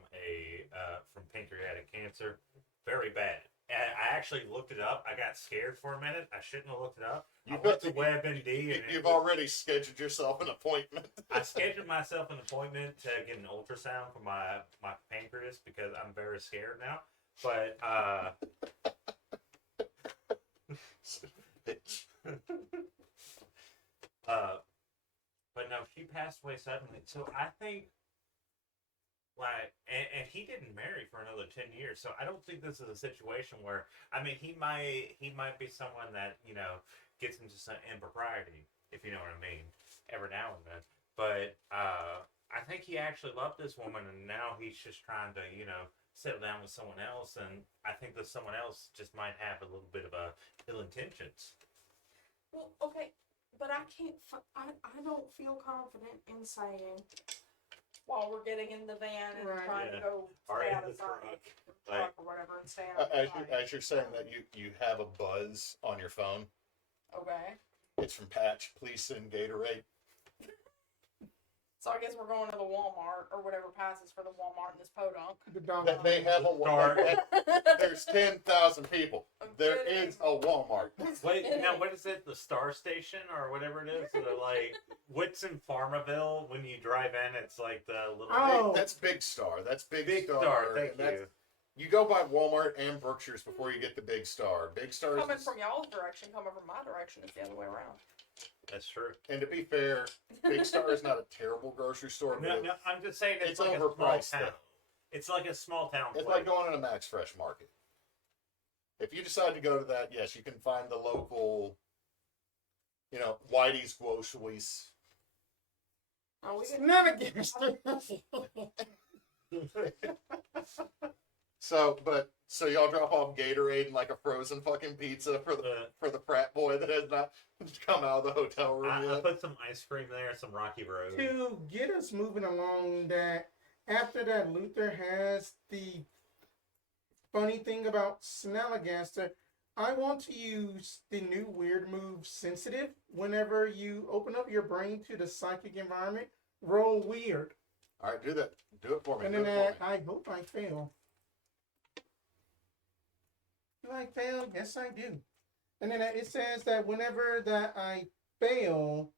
from pancreatic cancer. Very bad. I actually looked it up. I got scared for a minute. I shouldn't have looked it up. I went to WebMD. You've already scheduled yourself an appointment. I scheduled myself an appointment to get an ultrasound for my pancreas because I'm very scared now. But but no, she passed away suddenly. So I think, like, and he didn't marry for another 10 years. So I don't think this is a situation where, I mean, he might be someone that, you know, gets into some impropriety, if you know what I mean, every now and then. But I think he actually loved this woman, and now he's just trying to, you know, settle down with someone else. And I think that someone else just might have a little bit of ill intentions. Well, okay, but I can't. I don't feel confident in saying while we're getting in the van and Right. trying to Yeah. go Or stay in out the of sight, truck. or whatever, and stay As you're saying that, you have a buzz on your phone. Okay. It's from Patch. Please send Gatorade. So I guess we're going to the Walmart or whatever passes for the Walmart in this podunk. The dog. That they have a Walmart. There's 10,000 people. There is a Walmart. Wait, now what is it? The Star Station or whatever it is? So they're like, what's in Farmerville when you drive in? It's like the little. Oh. That's Big Star. That's Big Star. Star. Thank and that's- you. You go by Walmart and Berkshire's before you get the Big Star. Big Star Coming is, from y'all's direction, coming from my direction is the other way around. That's true. and to be fair, Big Star is not a terrible grocery store. But No, I'm just saying it's it's like a small overpriced, town. though. It's like a small town It's place. like going to a Max Fresh Market. If you decide to go to that, yes, you can find the local, you know, Whitey's Groceries. Oh, we It's can. not against So y'all drop off Gatorade and like a frozen fucking pizza for the frat boy that has not come out of the hotel room I yet. put some ice cream there, some Rocky Road. To get us moving along, that after that, Luther has the funny thing about Snalligaster. I want to use the new weird move, Sensitive. Whenever you open up your brain to the psychic environment, roll weird. All right, do that. Do it for me. And Do then it for me. I hope I fail. Do I fail? Yes, I do. And then it says that whenever that I fail,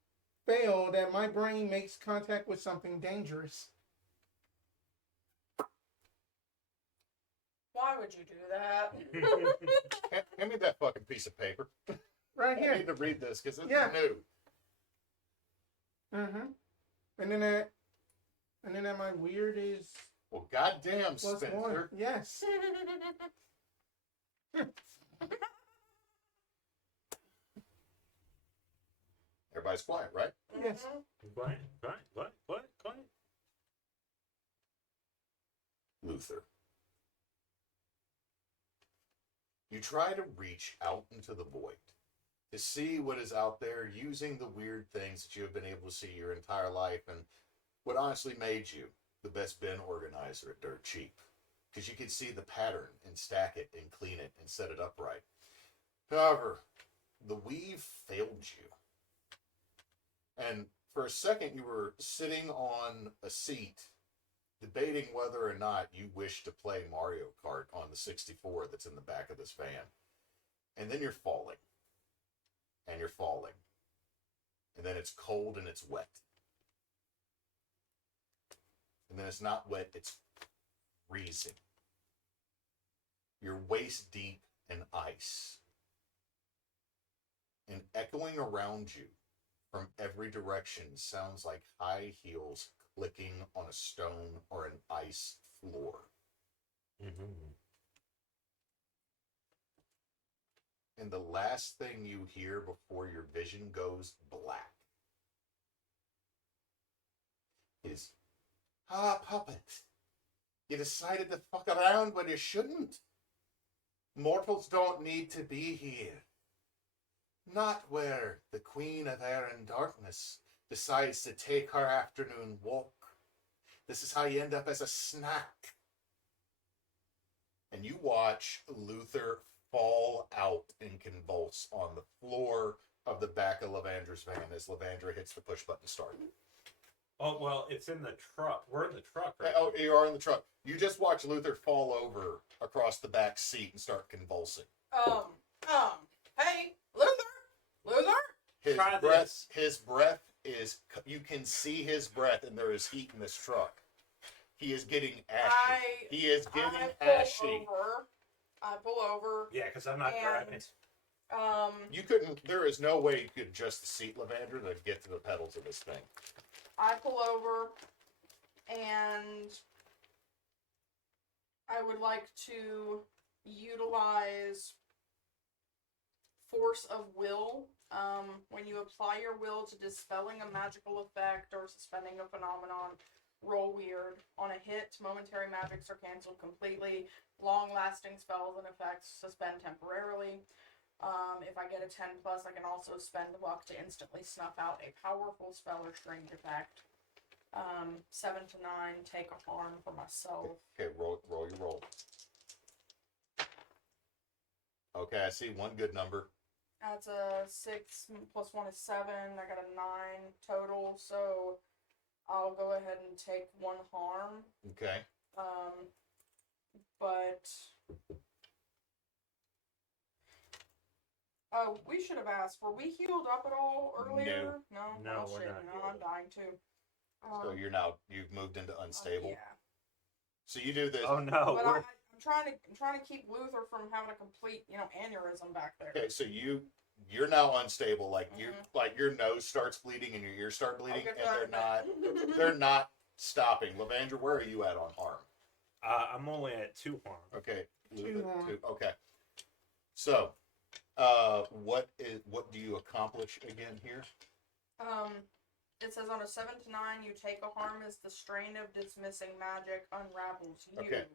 that my brain makes contact with something dangerous. Why would you do that? Hand me that fucking piece of paper. Right I here. need to read this because it's Yeah. new. Mm-hmm. And then that my weird is Well, goddamn, plus Spencer. 1. Yes. Everybody's quiet, right? Yes. Mhm. Quiet. Luther. You try to reach out into the void to see what is out there using the weird things that you have been able to see your entire life and what honestly made you the best bin organizer at Dirt Cheap. Because you could see the pattern and stack it and clean it and set it upright. However, the weave failed you. And for a second, you were sitting on a seat debating whether or not you wish to play Mario Kart on the 64 that's in the back of this van. And then you're falling. And you're falling. And then it's cold and it's wet. And then it's not wet, it's freezing. You're waist deep in ice. And echoing around you from every direction sounds like high heels clicking on a stone or an ice floor. Mm-hmm. And the last thing you hear before your vision goes black is, puppet, you decided to fuck around when you shouldn't. Mortals don't need to be here. Not where the Queen of Air and Darkness decides to take her afternoon walk. This is how you end up as a snack. And you watch Luther fall out and convulse on the floor of the back of Levandra's van as Levandra hits the push button to start. Oh, well, it's in the truck. We're in the truck, right? Oh, you are in the truck. You just watch Luther fall over across the back seat and start convulsing. Hey, Luther? Try this. His breath is, you can see his breath and there is heat in this truck. He is getting ashy. He is getting ashy. I pull over. Yeah, because I'm not driving. You couldn't, there is no way you could adjust the seat, Levandra, to get to the pedals of this thing. I pull over, and I would like to utilize force of will. When you apply your will to dispelling a magical effect or suspending a phenomenon, roll weird. On a hit, momentary magics are canceled completely. Long-lasting spells and effects suspend temporarily. If I get a 10+, I can also spend luck to instantly snuff out a powerful spell or strange effect. 7 to 9, take a harm for myself. Okay, roll your roll. Okay, I see one good number. That's a 6 plus 1 is 7. I got a 9 total, so I'll go ahead and take 1 harm. Okay. But oh, we should have asked. Were we healed up at all earlier? No. No, Oh, we're shit. not No, healed I'm up. dying too. So you've moved into unstable. Yeah. So you do this. Oh no, But we're I'm trying to keep Luther from having a complete, aneurysm back there. Okay, so you're now unstable. Like Mhm. like your nose starts bleeding and your ears start bleeding, Okay, and they're not stopping. Lavandra, where are you at on harm? I'm only at 2 harm. Okay, Two harm. Okay, so what do you accomplish again here? It says on a 7 to 9, you take a harm as the strain of dismissing magic unravels you. Okay.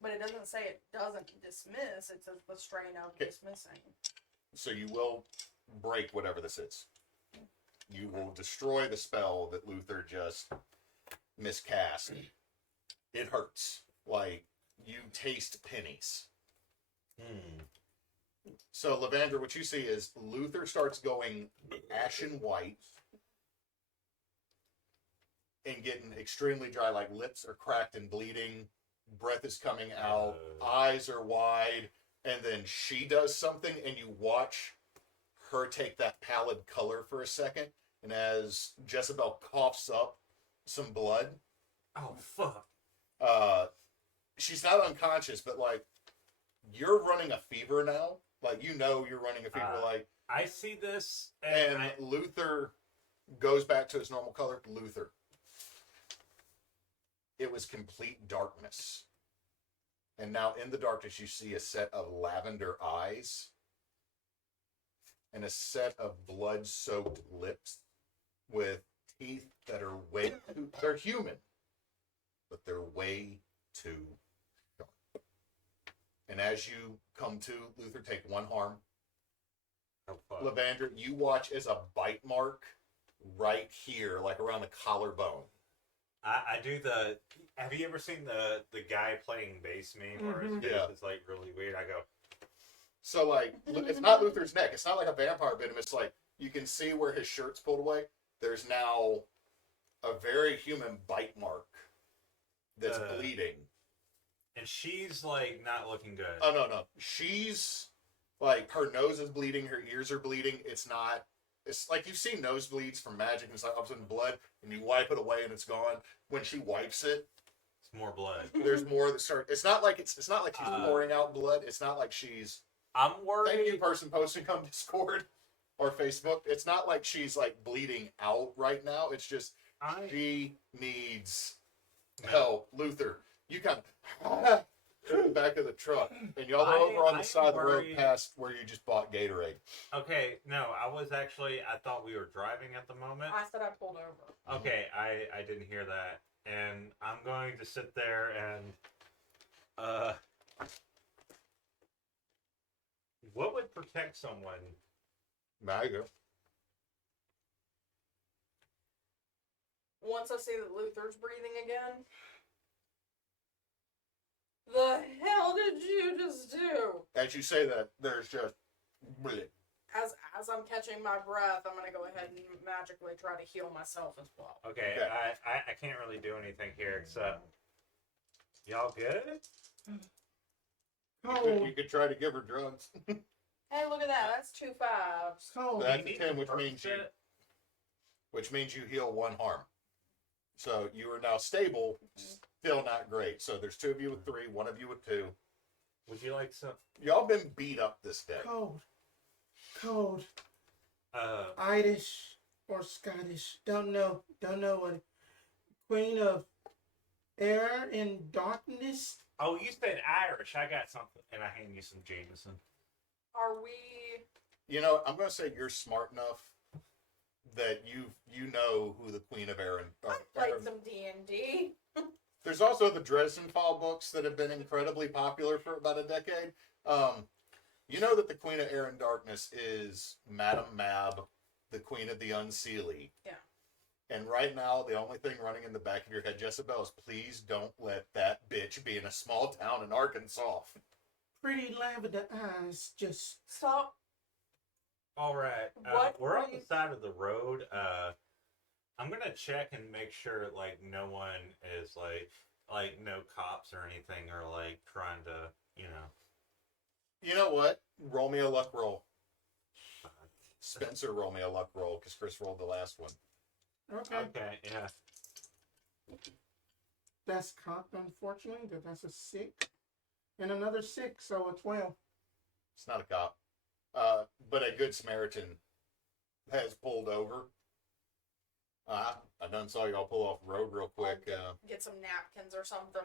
But it doesn't say it doesn't dismiss. It says the strain of Okay. dismissing. So you will break whatever this is. You will destroy the spell that Luther just miscast. It hurts. Like, you taste pennies. So, Levandra, what you see is Luther starts going ashen white and getting extremely dry, like lips are cracked and bleeding, breath is coming out, eyes are wide, and then she does something, and you watch her take that pallid color for a second, and as Jessabelle coughs up some blood, Oh, fuck. she's not unconscious, but like, you're running a fever now. Like, you know you're running a fever. Like, I see this, and Luther goes back to his normal color. Luther. It was complete darkness. And now in the darkness, you see a set of lavender eyes and a set of blood-soaked lips with teeth that are way too... They're human, but they're way too dark. And as you come to, Luther, take one harm. Oh, fuck. Levandra, you watch as a bite mark right here, like around the collarbone. I do the. Have you ever seen the guy playing bass meme where his face is like really weird? I go. So like, it's not Luther's neck. It's not like a vampire bit him. It's like you can see where his shirt's pulled away. There's now a very human bite mark that's bleeding. And she's like not looking good. Oh no. She's like, her nose is bleeding. Her ears are bleeding. It's not. It's like you've seen nosebleeds from magic, and it's like all of a sudden blood, and you wipe it away and it's gone. When she wipes it, It's more blood. there's more that start. It's not like she's pouring out blood. It's not like she's. I'm worried. Thank you, person posting on Discord or Facebook. It's not like she's like bleeding out right now. It's just she needs help. Luther, you kind of in the back of the truck, and y'all are over on the side of the road past where you just bought Gatorade. Okay, no, I thought we were driving at the moment. I said I pulled over. Okay, I didn't hear that. And I'm going to sit there and, what would protect someone? There you go. Once I see that Luther's breathing again. The hell did you just do? As you say that, there's just bleh. As I'm catching my breath, I'm gonna go ahead and magically try to heal myself as well. Okay, Okay. I can't really do anything here except, y'all good? Cold. You could try to give her drugs. Hey, look at that. That's 2 5s. Cold. That's You need 10, to which means you heal one harm. So you are now stable, still not great. So there's 2 of you with 3, 1 of you with 2. Would you like some? Y'all been beat up this day. Cold. Irish or Scottish. Don't know what. Queen of Air and Darkness. Oh, you said Irish. I got something, and I hand you some Jameson. Are we? You know, I'm going to say you're smart enough that you know who the Queen of Air and I played some D&D. There's also the Dresden File books that have been incredibly popular for about a decade. You know that the Queen of Air and Darkness is Madame Mab, the Queen of the Unseelie. Yeah. And right now, the only thing running in the back of your head, Jessabelle, is please don't let that bitch be in a small town in Arkansas. Pretty lavender eyes. Just Stop. All right, What we're were on you- the side of the road. I'm gonna check and make sure like no one is like no cops or anything are like trying to You know what? Roll me a luck roll. Spencer, roll me a luck roll, because Chris rolled the last one. okay. Okay, yeah. That's cocked, unfortunately. That's a 6. And another 6, so a 12. It's not a cop. But a good Samaritan has pulled over. I done saw y'all pull off the road real quick. Get some napkins or something.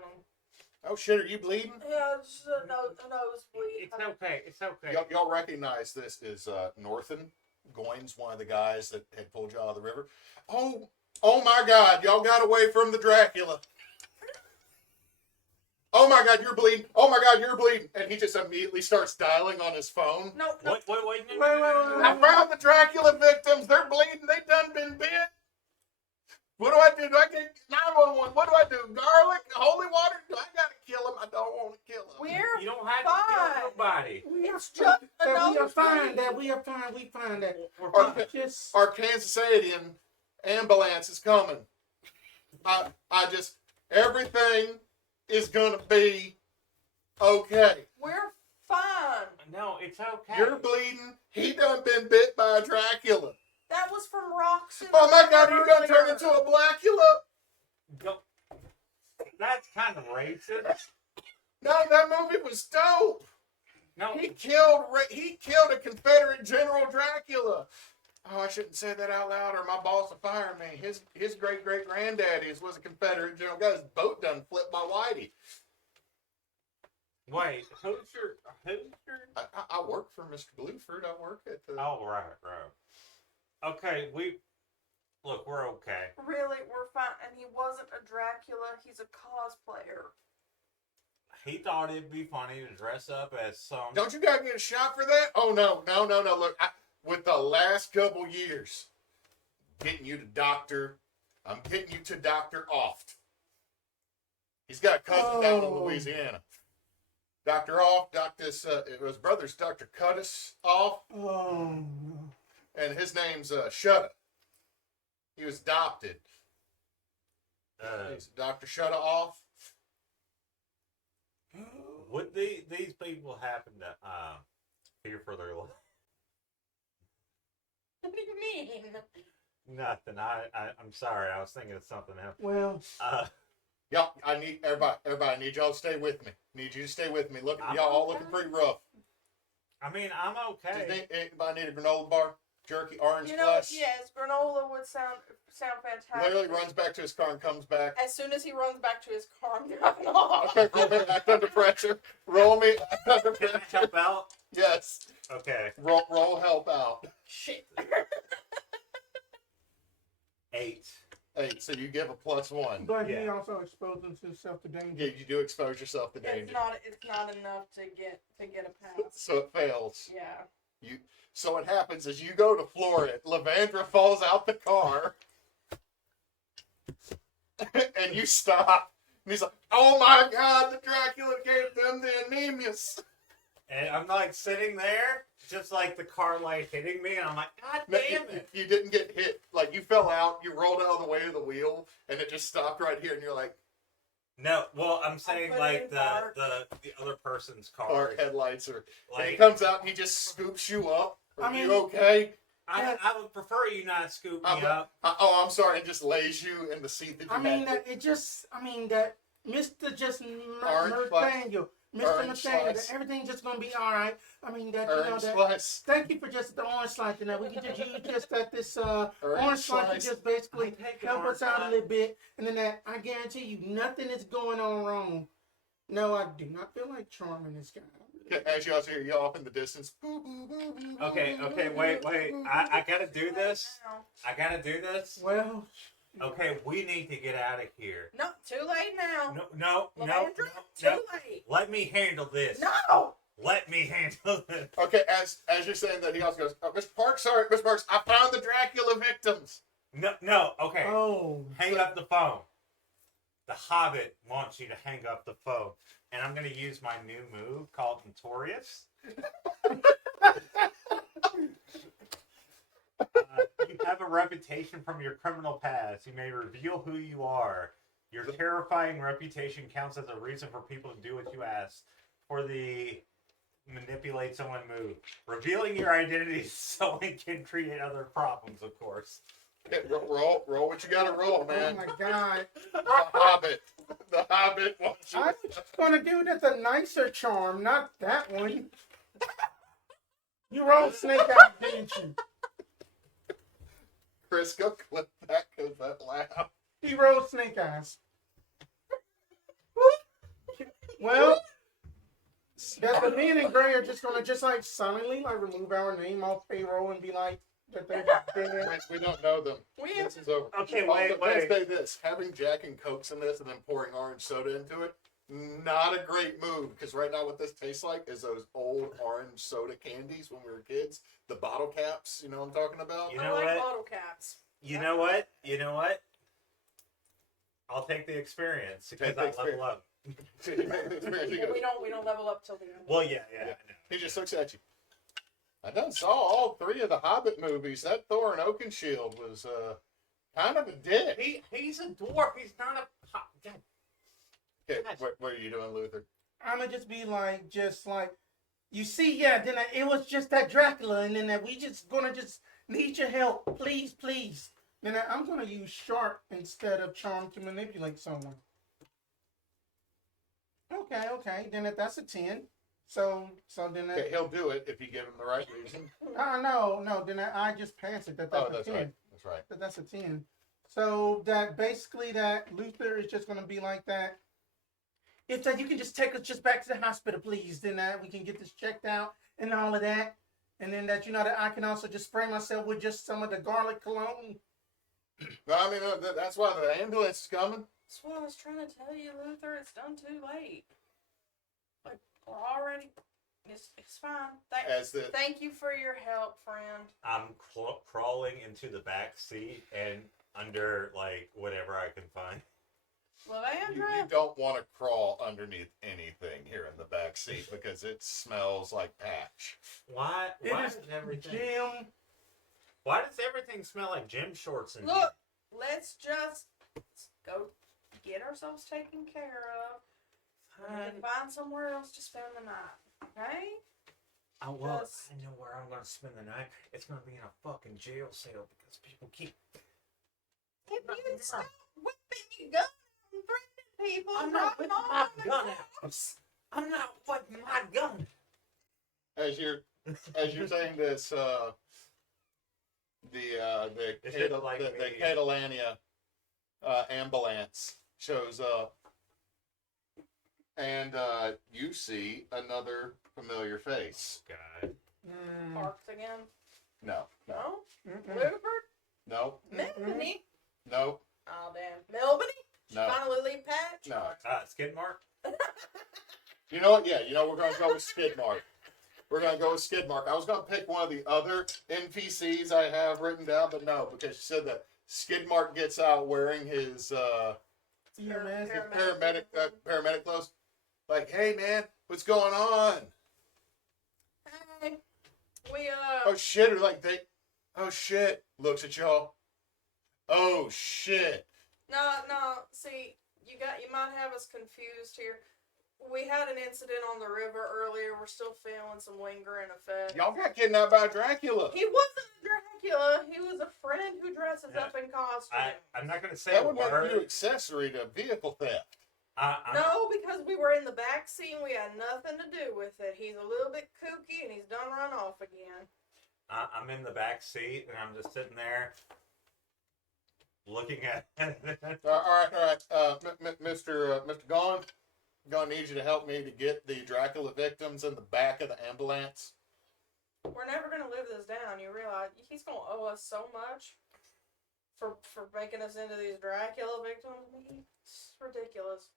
Oh shit, are you bleeding? Yeah, it's a nosebleed. It's okay. It's okay. Y'all recognize this is Northen Goins, one of the guys that had pulled you out of the river. Oh my God, y'all got away from the Dracula. Oh my God, you're bleeding. Oh my God, you're bleeding. And he just immediately starts dialing on his phone. No. Wait. I found the the Dracula victims. They're bleeding. They done been bit. What do I do? Do I get 911? What do I do? Garlic? Holy water? Do I gotta kill him? I don't want to kill him. We're You don't have to fine. kill nobody. It's just that we another are fine. thing. That we are fine. We fine. That We're Or- fine. just Our Kansas Cityan ambulance is coming. I just, everything is gonna be okay. We're fine. No, it's okay. You're bleeding. He done been bit by a Dracula. That was from rocks. In Oh the my God, river you done turned earlier. into a Blackula? Go. That's kind of racist. No, that movie was dope. No, He killed a Confederate General Dracula. Oh, I shouldn't say that out loud, or my boss will fire me. His great granddaddy was a Confederate general. Got his boat done flipped by Whitey. wait. Who's your? I work for Mr. Blueford. I work at the. Oh, right. Okay, we're okay. Really, we're fine. And he wasn't a Dracula. He's a cosplayer. He thought it'd be funny to dress up as some. Don't you gotta get a shot for that? Oh no. Look, with the last couple years, getting you to Doctor, I'm getting you to Dr. Oft. He's got a cousin down in Louisiana. Dr. Oft, it was brother's Dr. Cuttis Oft, oh. and his name's Shutta. He was adopted. He's Dr. Shutta Off. Would these people happen to fear for their life? What do you mean? Nothing. I'm sorry. I was thinking of something else. Well, Y'all, I need everybody. I need y'all to stay with me. Need you to stay with me. Look, I'm y'all all okay. looking pretty rough. I mean, I'm okay. Anybody need a granola bar, jerky, orange You know, slice? yes, granola would sound fantastic. Literally runs back to his car and comes back. As soon as he runs back to his car, I'm driving off. Okay, roll me. Act under pressure. Roll me. Act under Can I pressure. help out? Yes. Okay. Roll help out. Shit. 8. 8. So you give a +1. but he Yeah. also exposed himself to danger. Yeah, you do expose yourself to danger. It's not enough to get a pass. So it fails. Yeah. So what happens is you go to floor it. Levandra falls out the car. And you stop. And he's like, oh my God, the Dracula gave them the anemias. And I'm like sitting there, just like the car light hitting me, and I'm like, God No, damn it. you didn't get hit. Like, you fell out, you rolled out of the way of the wheel, and it just stopped right here, and you're like, No, well, I'm saying put it like in the park. the other person's car. dark headlights are. And he Like, comes out and he just scoops you up. Are I mean- you okay? I would prefer you not scoop me I'm- up. I'm sorry, and just lays you in the seat that you I mean, had. that Mr. just Orange slice. Nathaniel, Mr. Orange Nathaniel, slice. that everything's just gonna be all right. I mean, that you know Orange that. slice. Thank you for just the orange slice, and that we can just use just that this Orange orange slice to slice. just basically I'll take an help orange us out a slice. little bit, and then that I guarantee you nothing is going on wrong. No, I do not feel like charming this guy. As you also hear you off in the distance. Boo, boo, boo, boo, Okay, boo, okay, boo, wait. boo, boo, I gotta do Right this. now. I gotta do this. Well, Okay, we need to get out of here. No, too late now. No. Lavandra, too late. Let me handle this. No. Let me handle this. Okay, as you're saying that, he also goes, oh, Mr. Parks, I found the Dracula victims. No, okay. oh, Hang up the phone. The Hobbit wants you to hang up the phone. And I'm going to use my new move called Notorious. You have a reputation from your criminal past. You may reveal who you are. Your terrifying reputation counts as a reason for people to do what you ask. For the manipulate someone move. Revealing your identity so someone can create other problems, of course. Okay, roll what you gotta roll, oh man. my God! The Hobbit wants you. I was gonna do that's a nicer charm, not that one. You rolled snake out, didn't you? Chris, go clip that because that laugh. He rolled snake eyes. Well, that the men in gray are just gonna like silently remove our name off payroll and be like that they're dead. We don't know them. We This is over. Okay, Oh, wait. let's say this: having Jack and Cokes in this, and then pouring orange soda into it. Not a great move, because right now what this tastes like is those old orange soda candies when we were kids. The bottle caps, you know what I'm talking about? You I know like what? bottle caps. You know what? You know what? I'll take the experience because Take the I level experience. up. So you make the experience, he Yeah, goes, we don't level up till the end. Well, yeah. I know. he just looks at you. I done saw all 3 of the Hobbit movies. That Thorin Oakenshield was kind of a dick. He's a dwarf. He's not a. God. Okay, what are you doing, Luther? I'ma just be like, you see, yeah. Then it was just that Dracula, and then that we just gonna just need your help, please, please. Then I'm gonna use sharp instead of charm to manipulate someone. Okay. Then if that's a 10, so then Okay, he'll do it if you give him the right reason. no. Then I just pass it. That's Oh, a that's 10. right. That's right. That's a 10. So that basically that Luther is just gonna be like that. If that you can just take us just back to the hospital, please, then we can get this checked out and all of that. And then that that I can also just spray myself with just some of the garlic cologne. Well, I mean, that's why the ambulance is coming. That's what I was trying to tell you, Luther. It's done too late. Like, we're already. It's fine. Thank you for your help, friend. I'm crawling into the back seat and under like whatever I can find. You Levandra. don't want to crawl underneath anything here in the back seat because it smells like patch. Why? It Why is does everything? Jim. Why does everything smell like gym shorts? In Look, let's just go get ourselves taken care of. here? And find somewhere else to spend the night. Okay? I will. Just- I know where I'm gonna spend the night. It's gonna be in a fucking jail cell because people keep. If you stop whipping your gun and threatening people, I'm not driving whipping all my over the gun cops. out. I'm not whipping my gun. As you're saying this, the It hit like the me. Catalania ambulance shows up, and you see another familiar face. God. Parks again. No, No? Mm-mm. Rupert? no, Melanie? no, Oh, damn. Melanie? She No. finally leave Patch? no. Skid mark. You know what? Yeah, we're going to go with Skidmark. We're going to go with Skidmark. I was going to pick one of the other NPCs I have written down, but no, because she said that Skidmark gets out wearing his paramedic clothes. Like, hey, man, what's going on? Hey, we, Oh, shit. Or like, oh, shit. Looks at y'all. Oh, shit. no, see, you might have us confused here. We had an incident on the river earlier. We're still feeling some lingering effects. Y'all got kidnapped by Dracula. He wasn't Dracula. He was a friend who dresses up in costume. I'm not gonna say That a would make word. you accessory to vehicle theft. No, because we were in the back seat and we had nothing to do with it. He's a little bit kooky and he's done run off again. I'm in the back seat and I'm just sitting there looking at. All right. Mr. Gone, gonna need you to help me to get the Dracula victims in the back of the ambulance. We're never gonna live this down. You realize he's gonna owe us so much for making us into these Dracula victims. It's ridiculous.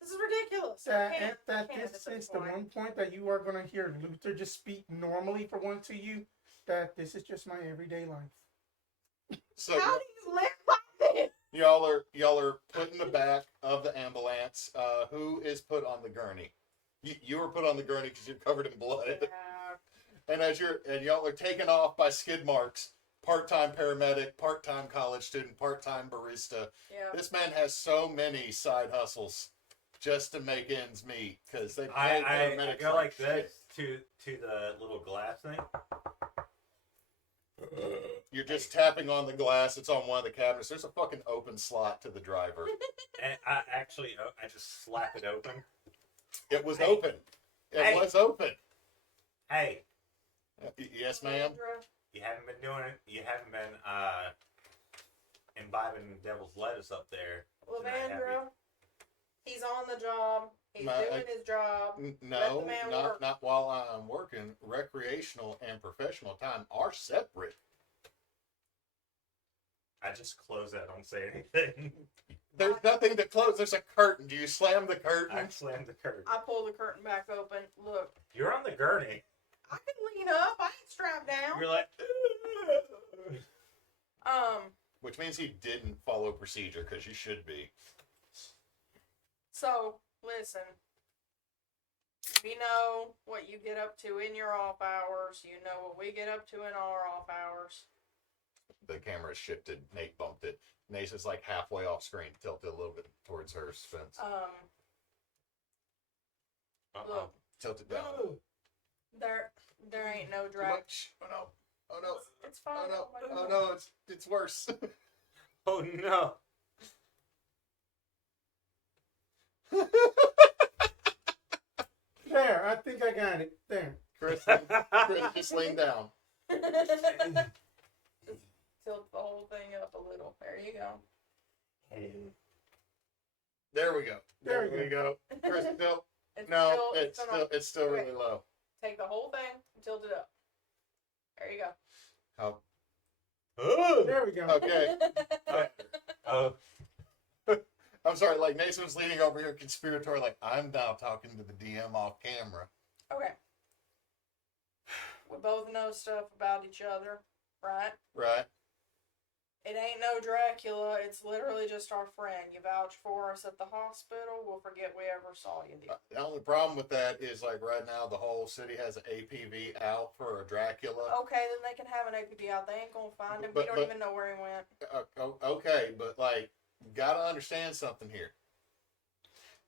This is ridiculous. I can't at This this is the point. one point that you are going to hear Luther just speak normally for one to you, that this is just my everyday life. So How do you live like this? y'all are put in the back of the ambulance. Who is put on the gurney? You were put on the gurney because you're covered in blood. Yeah. And y'all are taken off by skid marks. Part-time paramedic, part-time college student, part-time barista. Yeah. This man has so many side hustles just to make ends meet because they pay I paramedics go like shit. this to the little glass thing. You're just tapping on the glass. It's on one of the cabinets. There's a fucking open slot to the driver. And I just slap it open. It was Hey. open. It Hey. was open. Hey, Yes, ma'am. Levandra, you haven't been doing it. You haven't been imbibing devil's lettuce up there. tonight, have you? Levandra, he's on the job. He's My- doing his job. Let No, the man work. not while I'm working. Recreational and professional time are separate. I just close that. Don't say anything. There's nothing to close. There's a curtain. Do you slam the curtain? I slammed the curtain. I pull the curtain back open. Look, You're on the gurney. I can lean up. I ain't strapped down. You're like. Which means he didn't follow procedure, because you should be. So, listen. We know what you get up to in your off hours. You know what we get up to in our off hours. The camera shifted. Nate bumped it. Neysa's like halfway off screen, tilted a little bit towards her fence. Look, Tilted down. there ain't no Too drag. much. Oh no. Oh no. It's fine. Oh no. my Oh God. no. It's worse. Oh no. There, I think I got it. There. Chris just leaned down. Just tilt the whole thing up a little. There you go. There we go. There we go. Chris, no, It's no, still- it's still okay. really low. Take the whole thing and tilt it up. There you go. Oh, Oh. There we go. okay. Oh. I'm sorry. Like Neysa was leaning over here, conspiratorial. Like I'm now talking to the DM off camera. Okay. We both know stuff about each other, right? Right. It ain't no Dracula. It's literally just our friend. You vouch for us at the hospital. We'll forget we ever saw you. The only problem with that is like right now the whole city has an APV out for a Dracula. Okay, then they can have an APB out. They ain't gonna find him. We But- don't but- even know where he went. Okay, but like, gotta understand something here.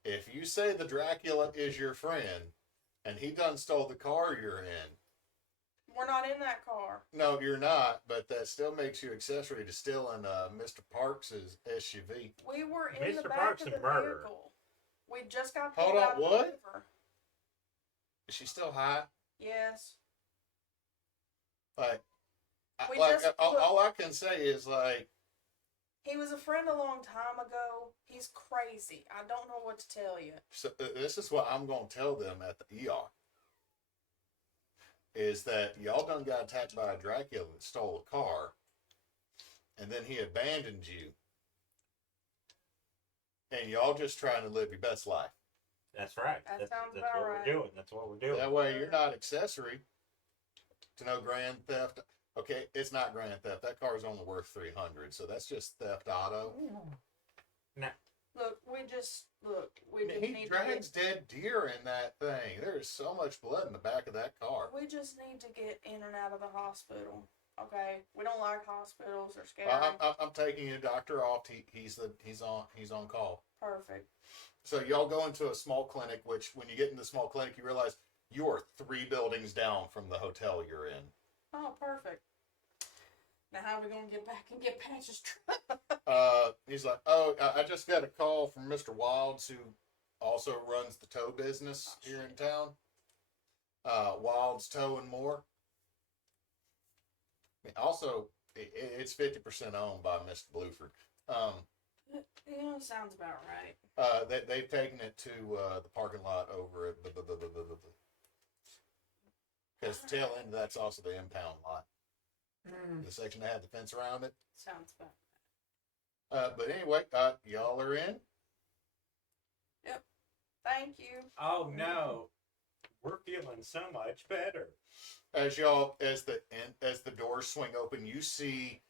If you say the Dracula is your friend, and he done stole the car you're in, We're not in that car. no, you're not. But that still makes you accessory to stealing Mr. Parks's SUV. We were in the Mr. back Parks of and the murder. vehicle. We just got Hold pulled on, out of what? the river. Is she still high? Yes. Like, We like just all I can say is like, He was a friend a long time ago. He's crazy. I don't know what to tell you. so this is what I'm gonna tell them at the ER. Is that y'all done got attacked by a Dracula that stole a car, and then he abandoned you, and y'all just trying to live your best life. That's right. That That's sounds what about we're right. doing. That's what we're doing. That way you're not accessory to no grand theft. Okay, it's not grand theft. That car is only worth 300, so that's just theft auto. Look, we just I mean, need he to drags dead deer in that thing. There is so much blood in the back of that car. we just need to get in and out of the hospital. Okay, we don't like hospitals. They're scary. I'm taking you, Doctor Off. He's on call. Perfect. So y'all go into a small clinic, which when you get into the small clinic, you realize you are 3 buildings down from the hotel you're in. Oh, perfect. Now how are we gonna get back and get past his truck? He's like, oh, I just got a call from Mr. Wilds, who also runs the tow business here in town. Wilds Tow and More. I mean, also, it's 50% owned by Mr. Bluford. Sounds about right. They've taken it to the parking lot over at because the tail end of that's also the impound lot. The section that had the fence around it. Sounds about. But anyway, y'all are in. Thank you. Oh no, we're feeling so much better. As the doors swing open, you see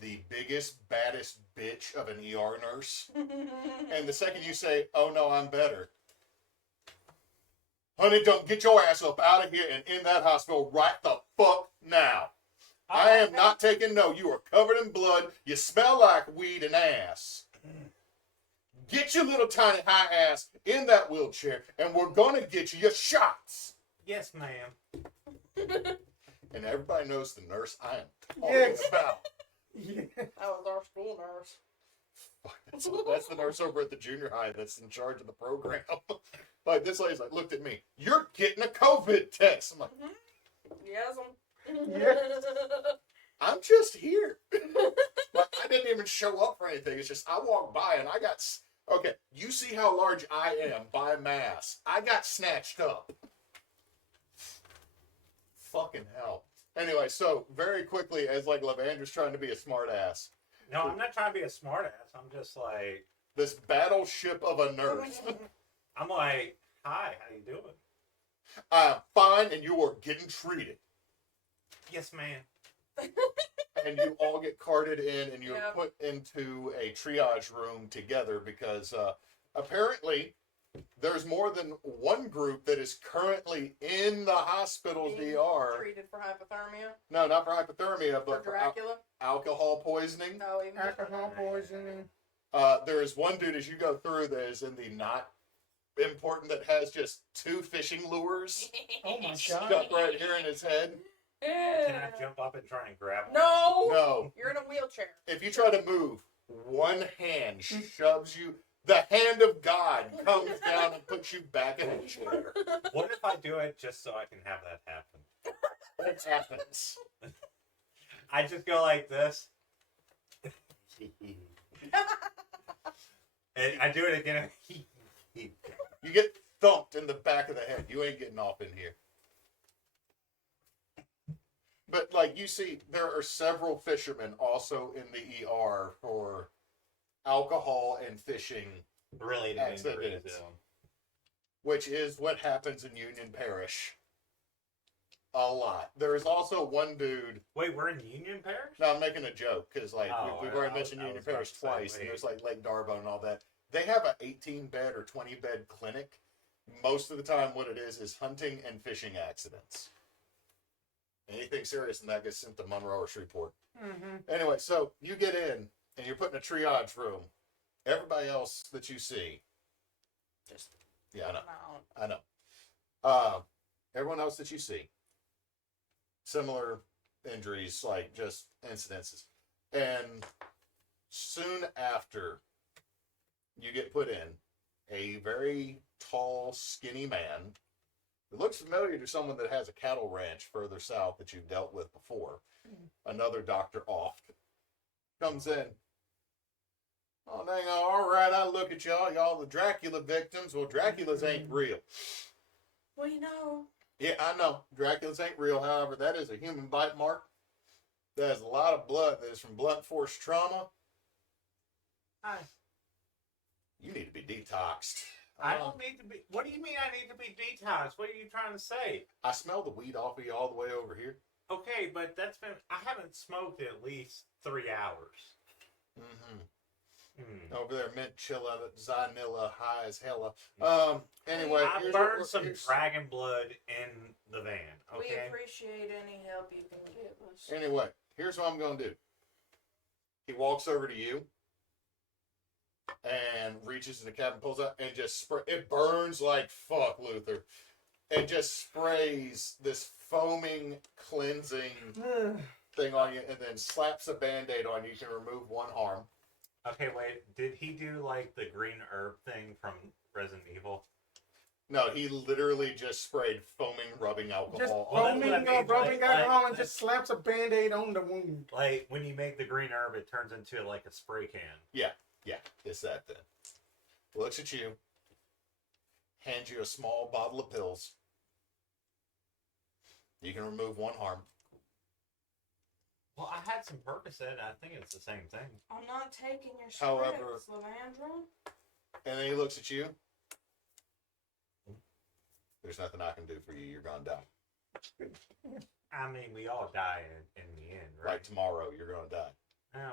the biggest, baddest bitch of an ER nurse. And the second you say, "Oh no, I'm better," honey, don't get your ass up out of here and in that hospital right the fuck now. I am not taking no. You are covered in blood. You smell like weed and ass. Get your little tiny high ass in that wheelchair, and we're gonna get you your shots. Yes, ma'am. And everybody knows the nurse I am talking Yes. about. Yeah. That was our school nurse. That's the nurse over at the junior high that's in charge of the program. Like this lady's like, looked at me. You're getting a COVID test. I'm like, Yes. I'm just here. Like I didn't even show up for anything. It's just I walked by and I got. Okay, you see how large I am by mass. I got snatched up. Fucking hell. Anyway, so very quickly, as like Levandra's trying to be a smart ass, No, I'm not trying to be a smartass. I'm just like, This battleship of a nurse. I'm like, hi, how you doing? I'm fine, and you are getting treated. Yes, ma'am. And you all get carted in, and you're Yep. put into a triage room together because apparently there's more than one group that is currently in the hospital's Being DR. treated for hypothermia, No, not for hypothermia, for but for Dracula. alcohol poisoning. No, even Alcohol poisoning. There is one dude as you go through that is in the not important that has just 2 fishing lures Oh my stuck god. right here in his head. Can I jump up and try and grab one? No, No, you're in a wheelchair. if you try to move, one hand shoves you. The hand of God comes down and puts you back in a chair. What if I do it just so I can have that happen? It happens. I just go like this. And I do it again. You get thumped in the back of the head. You ain't getting off in here. But like you see, there are several fishermen also in the ER for alcohol and fishing, Related injuries. Accidents. which is what happens in Union Parish. A lot. There is also one dude. Wait, we're in Union Parish? No, I'm making a joke because like Oh, we've I- already I mentioned was Union about Parish to say, twice, and wait. there's like Lake Darbo and all that. They have an 18-bed or 20-bed clinic. Most of the time, what it is hunting and fishing accidents. Anything serious, and that gets sent to Monroe or Shreveport. Mm-hmm. Anyway, so you get in and you're put in a triage room. Everybody else that you see, Just yeah, no. I know. Everyone else that you see, similar injuries, like just incidences. And soon after you get put in, a very tall, skinny man who looks familiar to someone that has a cattle ranch further south that you've dealt with before, another Dr. Oft, comes in. Oh, dang, all right, I look at y'all the Dracula victims. Well, Dracula's ain't real. We know. Yeah, I know. Dracula's ain't real, however, that is a human bite mark. That is a lot of blood that is from blunt force trauma. Hi. You need to be detoxed. I don't need to be. What do you mean I need to be detoxed? What are you trying to say? I smell the weed off of you all the way over here. Okay, but that's been. I haven't smoked at least 3 hours. Mm-hmm. Hmm. Over there, mint chilla, zanilla, high as hella. Anyway, I here's burned what- some here's- dragon blood in the van. We Okay. appreciate any help you can give us. Anyway, here's what I'm going to do. He walks over to you and reaches in the cabin, pulls out, and just spray. It burns like fuck, Luther. And just sprays this foaming, cleansing thing on you, and then slaps a band-aid on you. You can remove one arm. Okay, wait. Did he do like the green herb thing from Resident Evil? No, he literally just sprayed foaming, rubbing alcohol. Just Well, that's foaming, what I mean, rubbing like- alcohol and just slaps a band-aid on the wound. Like when you make the green herb, it turns into like a spray can. Yeah, it's that then. Looks at you, hands you a small bottle of pills. You can remove one arm. Well, I had some Percocet. I think it's the same thing. I'm not taking your scripts, However- Levandra. And then he looks at you. There's nothing I can do for you. You're gonna die. I mean, we all die in the end, right? Like tomorrow, you're gonna die.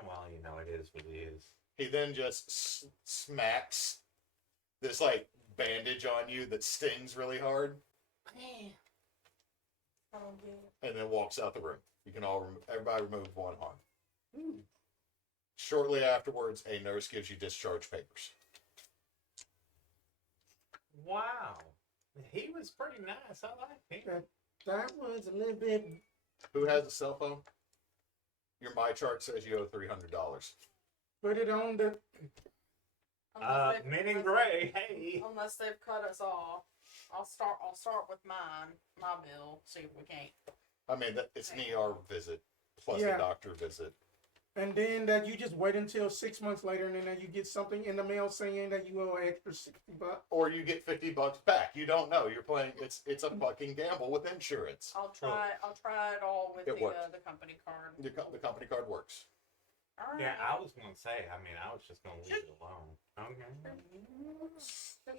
Well, you know, it is what it is. He then just smacks this like bandage on you that stings really hard, I don't get it. and then walks out the room. You can all everybody remove one arm. Shortly afterwards, a nurse gives you discharge papers. Wow. He was pretty nice. I like him. That was a little bit. Who has a cell phone? Your my chart says you owe $300. Put it on the. Unless they've- Men in unless gray. Hey. Unless they've cut us off. I'll start with my bill, see if we can't. I mean, it's an ER visit plus Yeah. a doctor visit. And then that you just wait until 6 months later, and then you get something in the mail saying that you owe an extra $60. Or you get $50 back. You don't know. You're playing. It's a fucking gamble with insurance. I'll try it all with It works. the company card. The company card works. All right. Yeah, I was gonna say. I mean, I was just gonna leave it alone. Okay.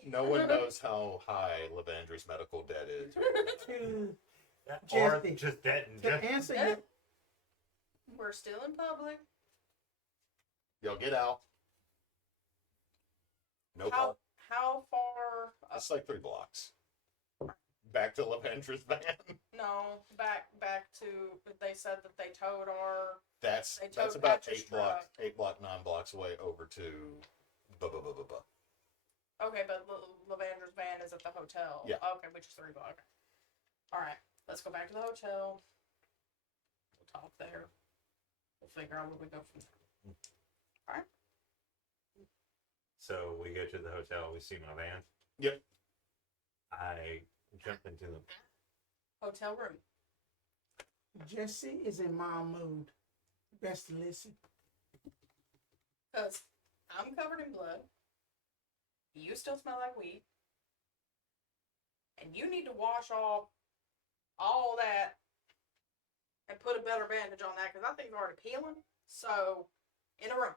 No one knows how high Levandra's medical debt is. To Or Jesse, just dead and to just. answer Yeah. your We're still in public. Y'all get out. No How park. how far? It's like 3 blocks. Back to Levandra's van. No, back to. They said that they towed our. That's They towed about Patch's 8 block, 9 blocks away over to blah, blah, blah, blah, blah. Okay, but Levandra's van is at the hotel. Yeah. Okay, which is 3 blocks. All right, let's go back to the hotel. We'll talk there. We'll figure out where we go from there. So we go to the hotel. We see my van. Yep. I jump into the. Hotel room. Jesse is in mom mood. Best to listen. Because I'm covered in blood. You still smell like weed. And you need to wash off all that and put a better bandage on that because that thing's already peeling. So, in a room.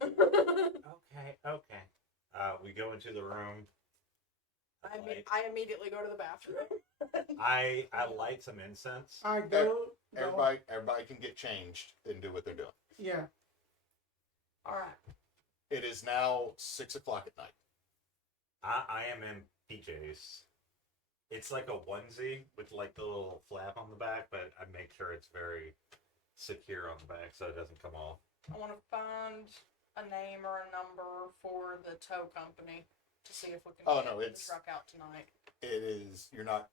Okay. We go into the room. I immediately go to the bathroom. I light some incense. I go. Everybody can get changed and do what they're doing. Yeah. All right. It is now 6 o'clock at night. I am in PJs. It's like a onesie with like the little flap on the back, but I make sure it's very secure on the back so it doesn't come off. I want to find a name or a number for the tow company to see if we can Oh, get no, the it's- truck out tonight. It is, you're not,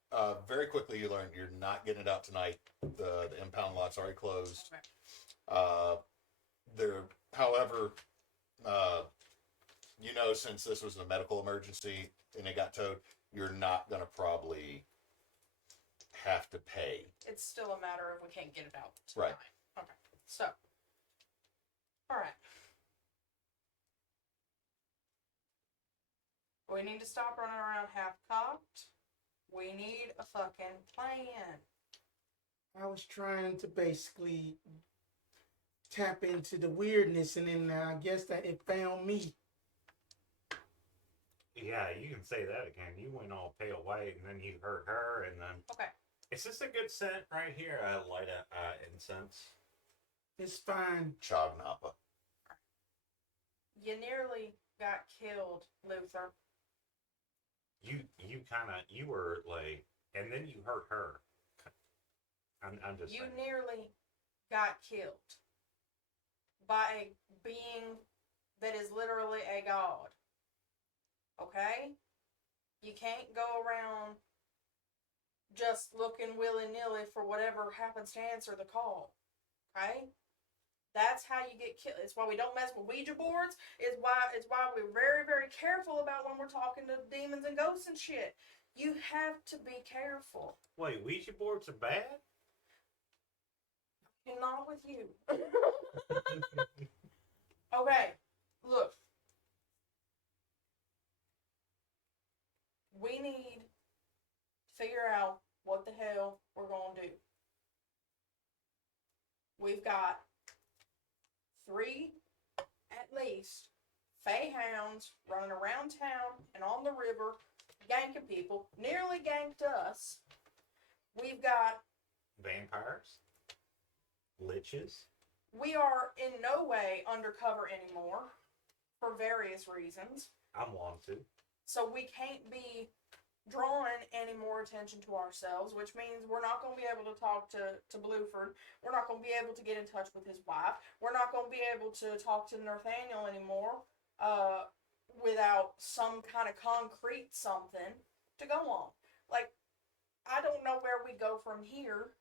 very quickly you learn you're not getting it out tonight. The impound lot's already closed. Okay. However, since this was a medical emergency and it got towed, you're not gonna probably have to pay. It's still a matter of we can't get it out Right. tonight. Okay. So, all right. We need to stop running around half cocked. We need a fucking plan. I was trying to basically tap into the weirdness, and then I guess that it found me. Yeah, you can say that again. You went all pale white, and then you hurt her, and then. Okay. Is this a good scent right here? I light a incense. It's fine. Chagnapa. You nearly got killed, Luther. You were like, and then you hurt her. I'm just You saying. nearly got killed by a being that is literally a god. Okay? You can't go around just looking willy-nilly for whatever happens to answer the call. Okay? That's how you get killed. It's why we don't mess with Ouija boards. It's why we're very, very careful about when we're talking to demons and ghosts and shit. You have to be careful. Wait, Ouija boards are bad? Not with you. Okay, look. We need to figure out what the hell we're going to do. We've got 3, at least, Fey hounds running around town and on the river, ganking people, nearly ganked us. We've got, Vampires? Liches? we are in no way undercover anymore for various reasons. I'm wanted. So we can't be drawing any more attention to ourselves, which means we're not going to be able to talk to Blueford. We're not going to be able to get in touch with his wife. We're not going to be able to talk to Nathaniel anymore without some kind of concrete something to go on. Like, I don't know where we go from here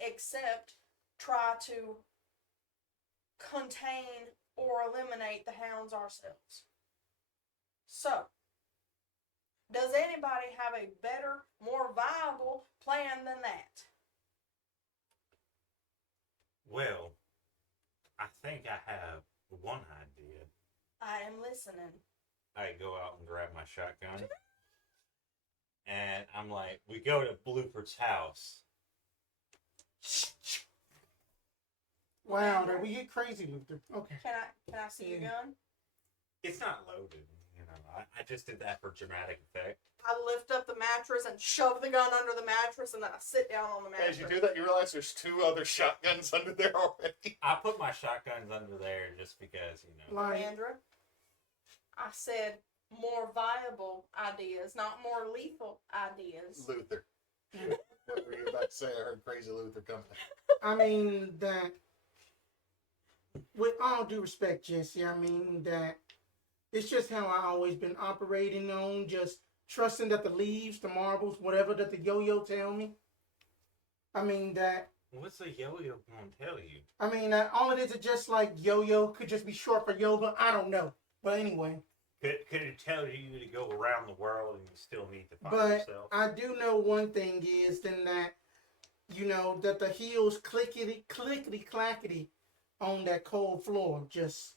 except try to contain or eliminate the hounds ourselves. So, does anybody have a better, more viable plan than that? Well, I think I have one idea. I am listening. I go out and grab my shotgun. And I'm like, we go to Blooper's house. Wow, that we get crazy, Luther. Okay. Can I see your gun? It's not loaded. You know, I just did that for dramatic effect. I lift up the mattress and shove the gun under the mattress, and then I sit down on the mattress. As you do that, you realize there's 2 other shotguns under there already. I put my shotguns under there just because, you know. Like, Levandra, I said more viable ideas, not more lethal ideas. Luther. What were you about to say? I heard crazy Luther coming. I mean that. With all due respect, Jesse, I mean that it's just how I always been operating on, just trusting that the leaves, the marbles, whatever that the yo-yo tell me. I mean that. What's a yo-yo gonna tell you? I mean that all it is just like yo-yo, could just be short for yoga. I don't know, but anyway. Could it tell you to go around the world and you still need to find But yourself? I do know one thing is then that, you know, that the heels clickety clackety on that cold floor. Just,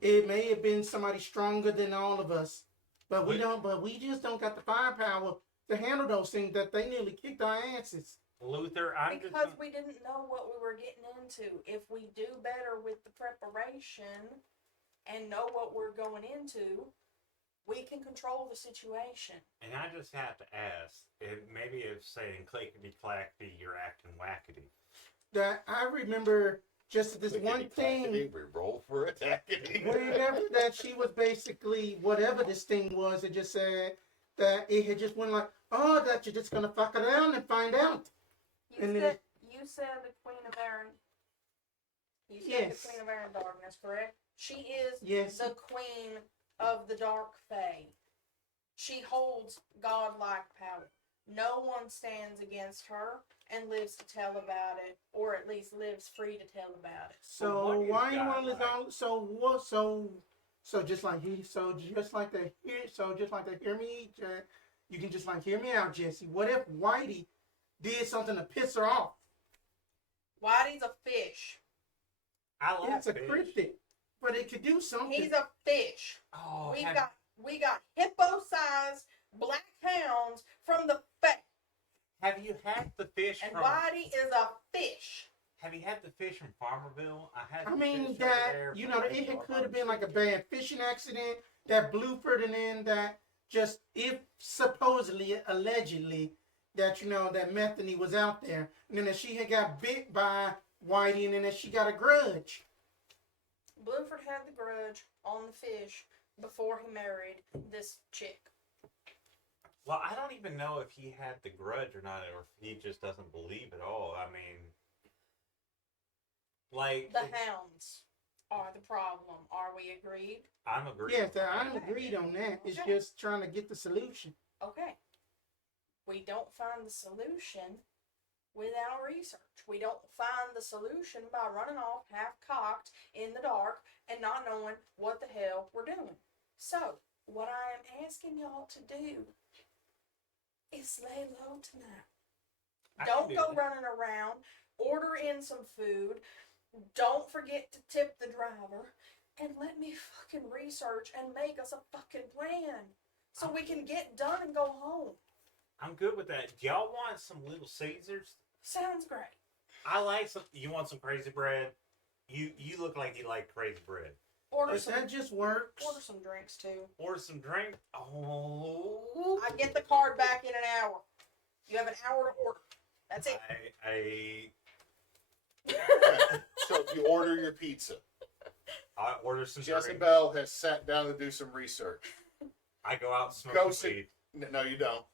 it may have been somebody stronger than all of us, but we just don't got the firepower to handle those things that they nearly kicked our asses. Luther, I'm Because just... we didn't know what we were getting into. If we do better with the preparation and know what we're going into, we can control the situation. And I just have to ask, maybe if saying clickety-clackety, you're acting wackety. That I remember just this one thing. We roll for attackity. Whenever that she was basically whatever this thing was, it just said that it had just went like, oh, that you're just gonna fuck around and find out. You And said then- you said the Queen of Aaron. You said Yes. the Queen of Aaron Darkness, correct? She is Yes. the Queen of the Dark Fae. She holds godlike power. No one stands against her and lives to tell about it, or at least lives free to tell about it. So What is why you God want to like? all so what so just like he just like to hear me, you can just like hear me out, Jesse. What if Whitey did something to piss her off? Whitey's a fish. I like It's a fish. cryptid, but it could do something. He's a fish. Oh, We got hippo-sized black hounds from the Fae, have you had the fish and from... Whitey is a fish. Have you had the fish from Farmerville? I the mean fish over that there you from know Lake it could have been Farmer. like a bad fishing accident that Blueford, and then that just if supposedly allegedly that you know that Methany was out there, and then that she had got bit by Whitey, and then that she got a grudge. Blueford had the grudge on the fish before he married this chick. Well, I don't even know if he had the grudge or not, or if he just doesn't believe at all. I mean, like... The hounds are the problem. Are we agreed? I'm agreeing. Yes, with I'm that. agreed on that. It's Okay. just trying to get the solution. Okay. We don't find the solution without research. We don't find the solution by running off half-cocked in the dark and not knowing what the hell we're doing. So, what I am asking y'all to do is lay low tonight. I Don't can do go that. running around. Order in some food. Don't forget to tip the driver. And let me fucking research and make us a fucking plan. So we can get done and go home. I'm good with that. Do y'all want some Little Caesars? Sounds great. I like some... You want some crazy bread? You look like you like crazy bread. Order If some, that just works. order some drinks too. Or some drink. Oh... I get the card back in an hour. You have an hour to order. That's it. So you order your pizza. I order some drinks. Jessabelle has sat down to do some research. I go out and smoke Go some see- weed. No, you don't.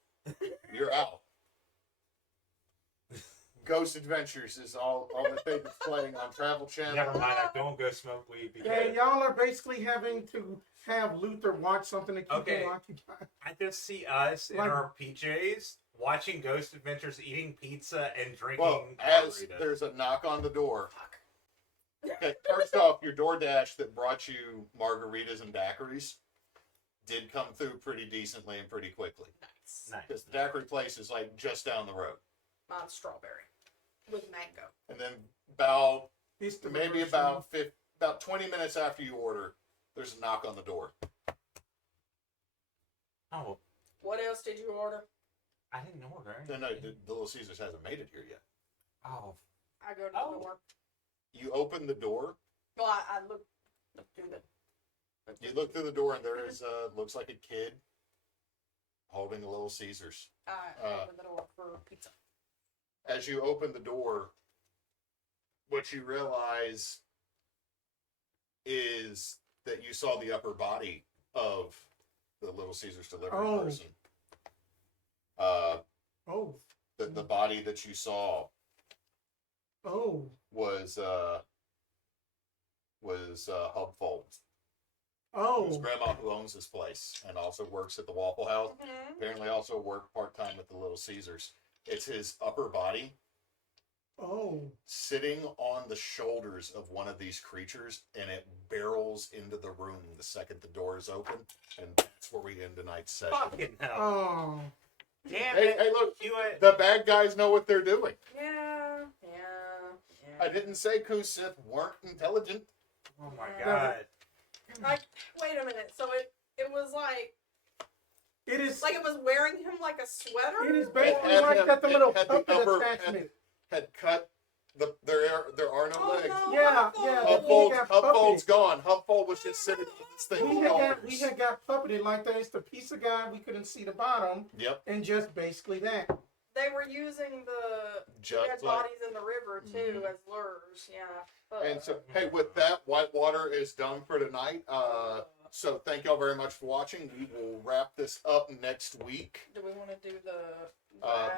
You're out. Ghost Adventures is all the thing that's playing on Travel Channel. Never mind, I don't go smoke weed because Yeah, y'all are basically having to have Luther watch something to keep Okay. him occupied. I just see us in Like- our PJs watching Ghost Adventures, eating pizza, and drinking Well, as margaritas. there's a knock on the door. Fuck. Okay, first off, your DoorDash that brought you margaritas and daiquiris did come through pretty decently and pretty quickly. Nice. Nice. Because the daiquiri place is like just down the road. Mine's strawberry with mango. And then about It's the maybe reverse about 20 minutes after you order, there's a knock on the door. Oh, What else did you order? I didn't order No, anything. the Little Caesars hasn't made it here yet. Oh, I go to Oh. the door. You open the door. Well, I look through the. You look through the door, and there is looks like a kid holding a Little Caesars. I open the door for pizza. As you open the door, what you realize is that you saw the upper body of the Little Caesars delivery Oh. person. Oh. The body that you saw Oh. was Hubfold. Oh. His grandma who owns this place and also works at the Waffle House. Mm-hmm. Apparently also worked part-time at the Little Caesars. It's his upper body Oh. sitting on the shoulders of one of these creatures, and it barrels into the room the second the door is open, and that's where we end tonight's session. Fucking hell. Oh. Damn Hey, it. hey, look, You went. the bad guys know what they're doing. Yeah. I didn't say Kusith weren't intelligent. Oh my Yeah. god. Like, wait a minute. So it was like It is. it was wearing him like a sweater. It is basically It like had- that. The it little had the puppet upper- attachment. Had cut there are no Oh, legs. no, Yeah, Huffle. yeah, Hubfold's gone. Hubfold was just sitting on this thing. We with had got puppeted like that. It's the piece of guy we couldn't see the bottom, Yep. and just basically that. They were using the Just dead like- bodies in the river too as lures. Yeah. And so, hey, with that, Whitewater is done for tonight. So thank y'all very much for watching. We will wrap this up next week. Do we want to do the?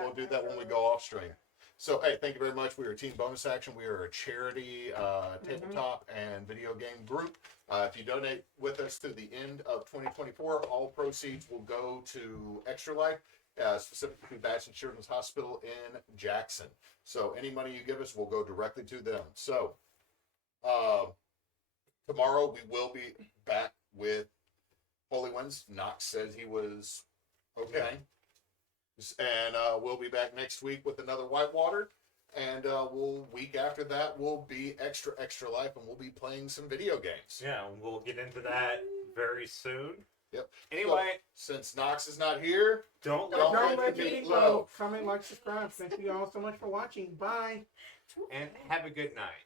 We'll do that when we go off stream. So, hey, thank you very much. We are Team Bonus Action. We are a charity tabletop and video game group. If you donate with us to the end of 2024, all proceeds will go to Extra Life, specifically Batson Children's Hospital in Jackson. So any money you give us will go directly to them. So tomorrow we will be back with Holy Winds. Knox said he was okay. And we'll be back next week with another Whitewater. And week after that will be Extra Life, and we'll be playing some video games. Yeah, we'll get into that very soon. Yep. Anyway, So, since Knox is not here, don't Don't Don't let let the your beat ego. low. Comment, like, subscribe. Thank you all so much for watching. Bye. and have a good night.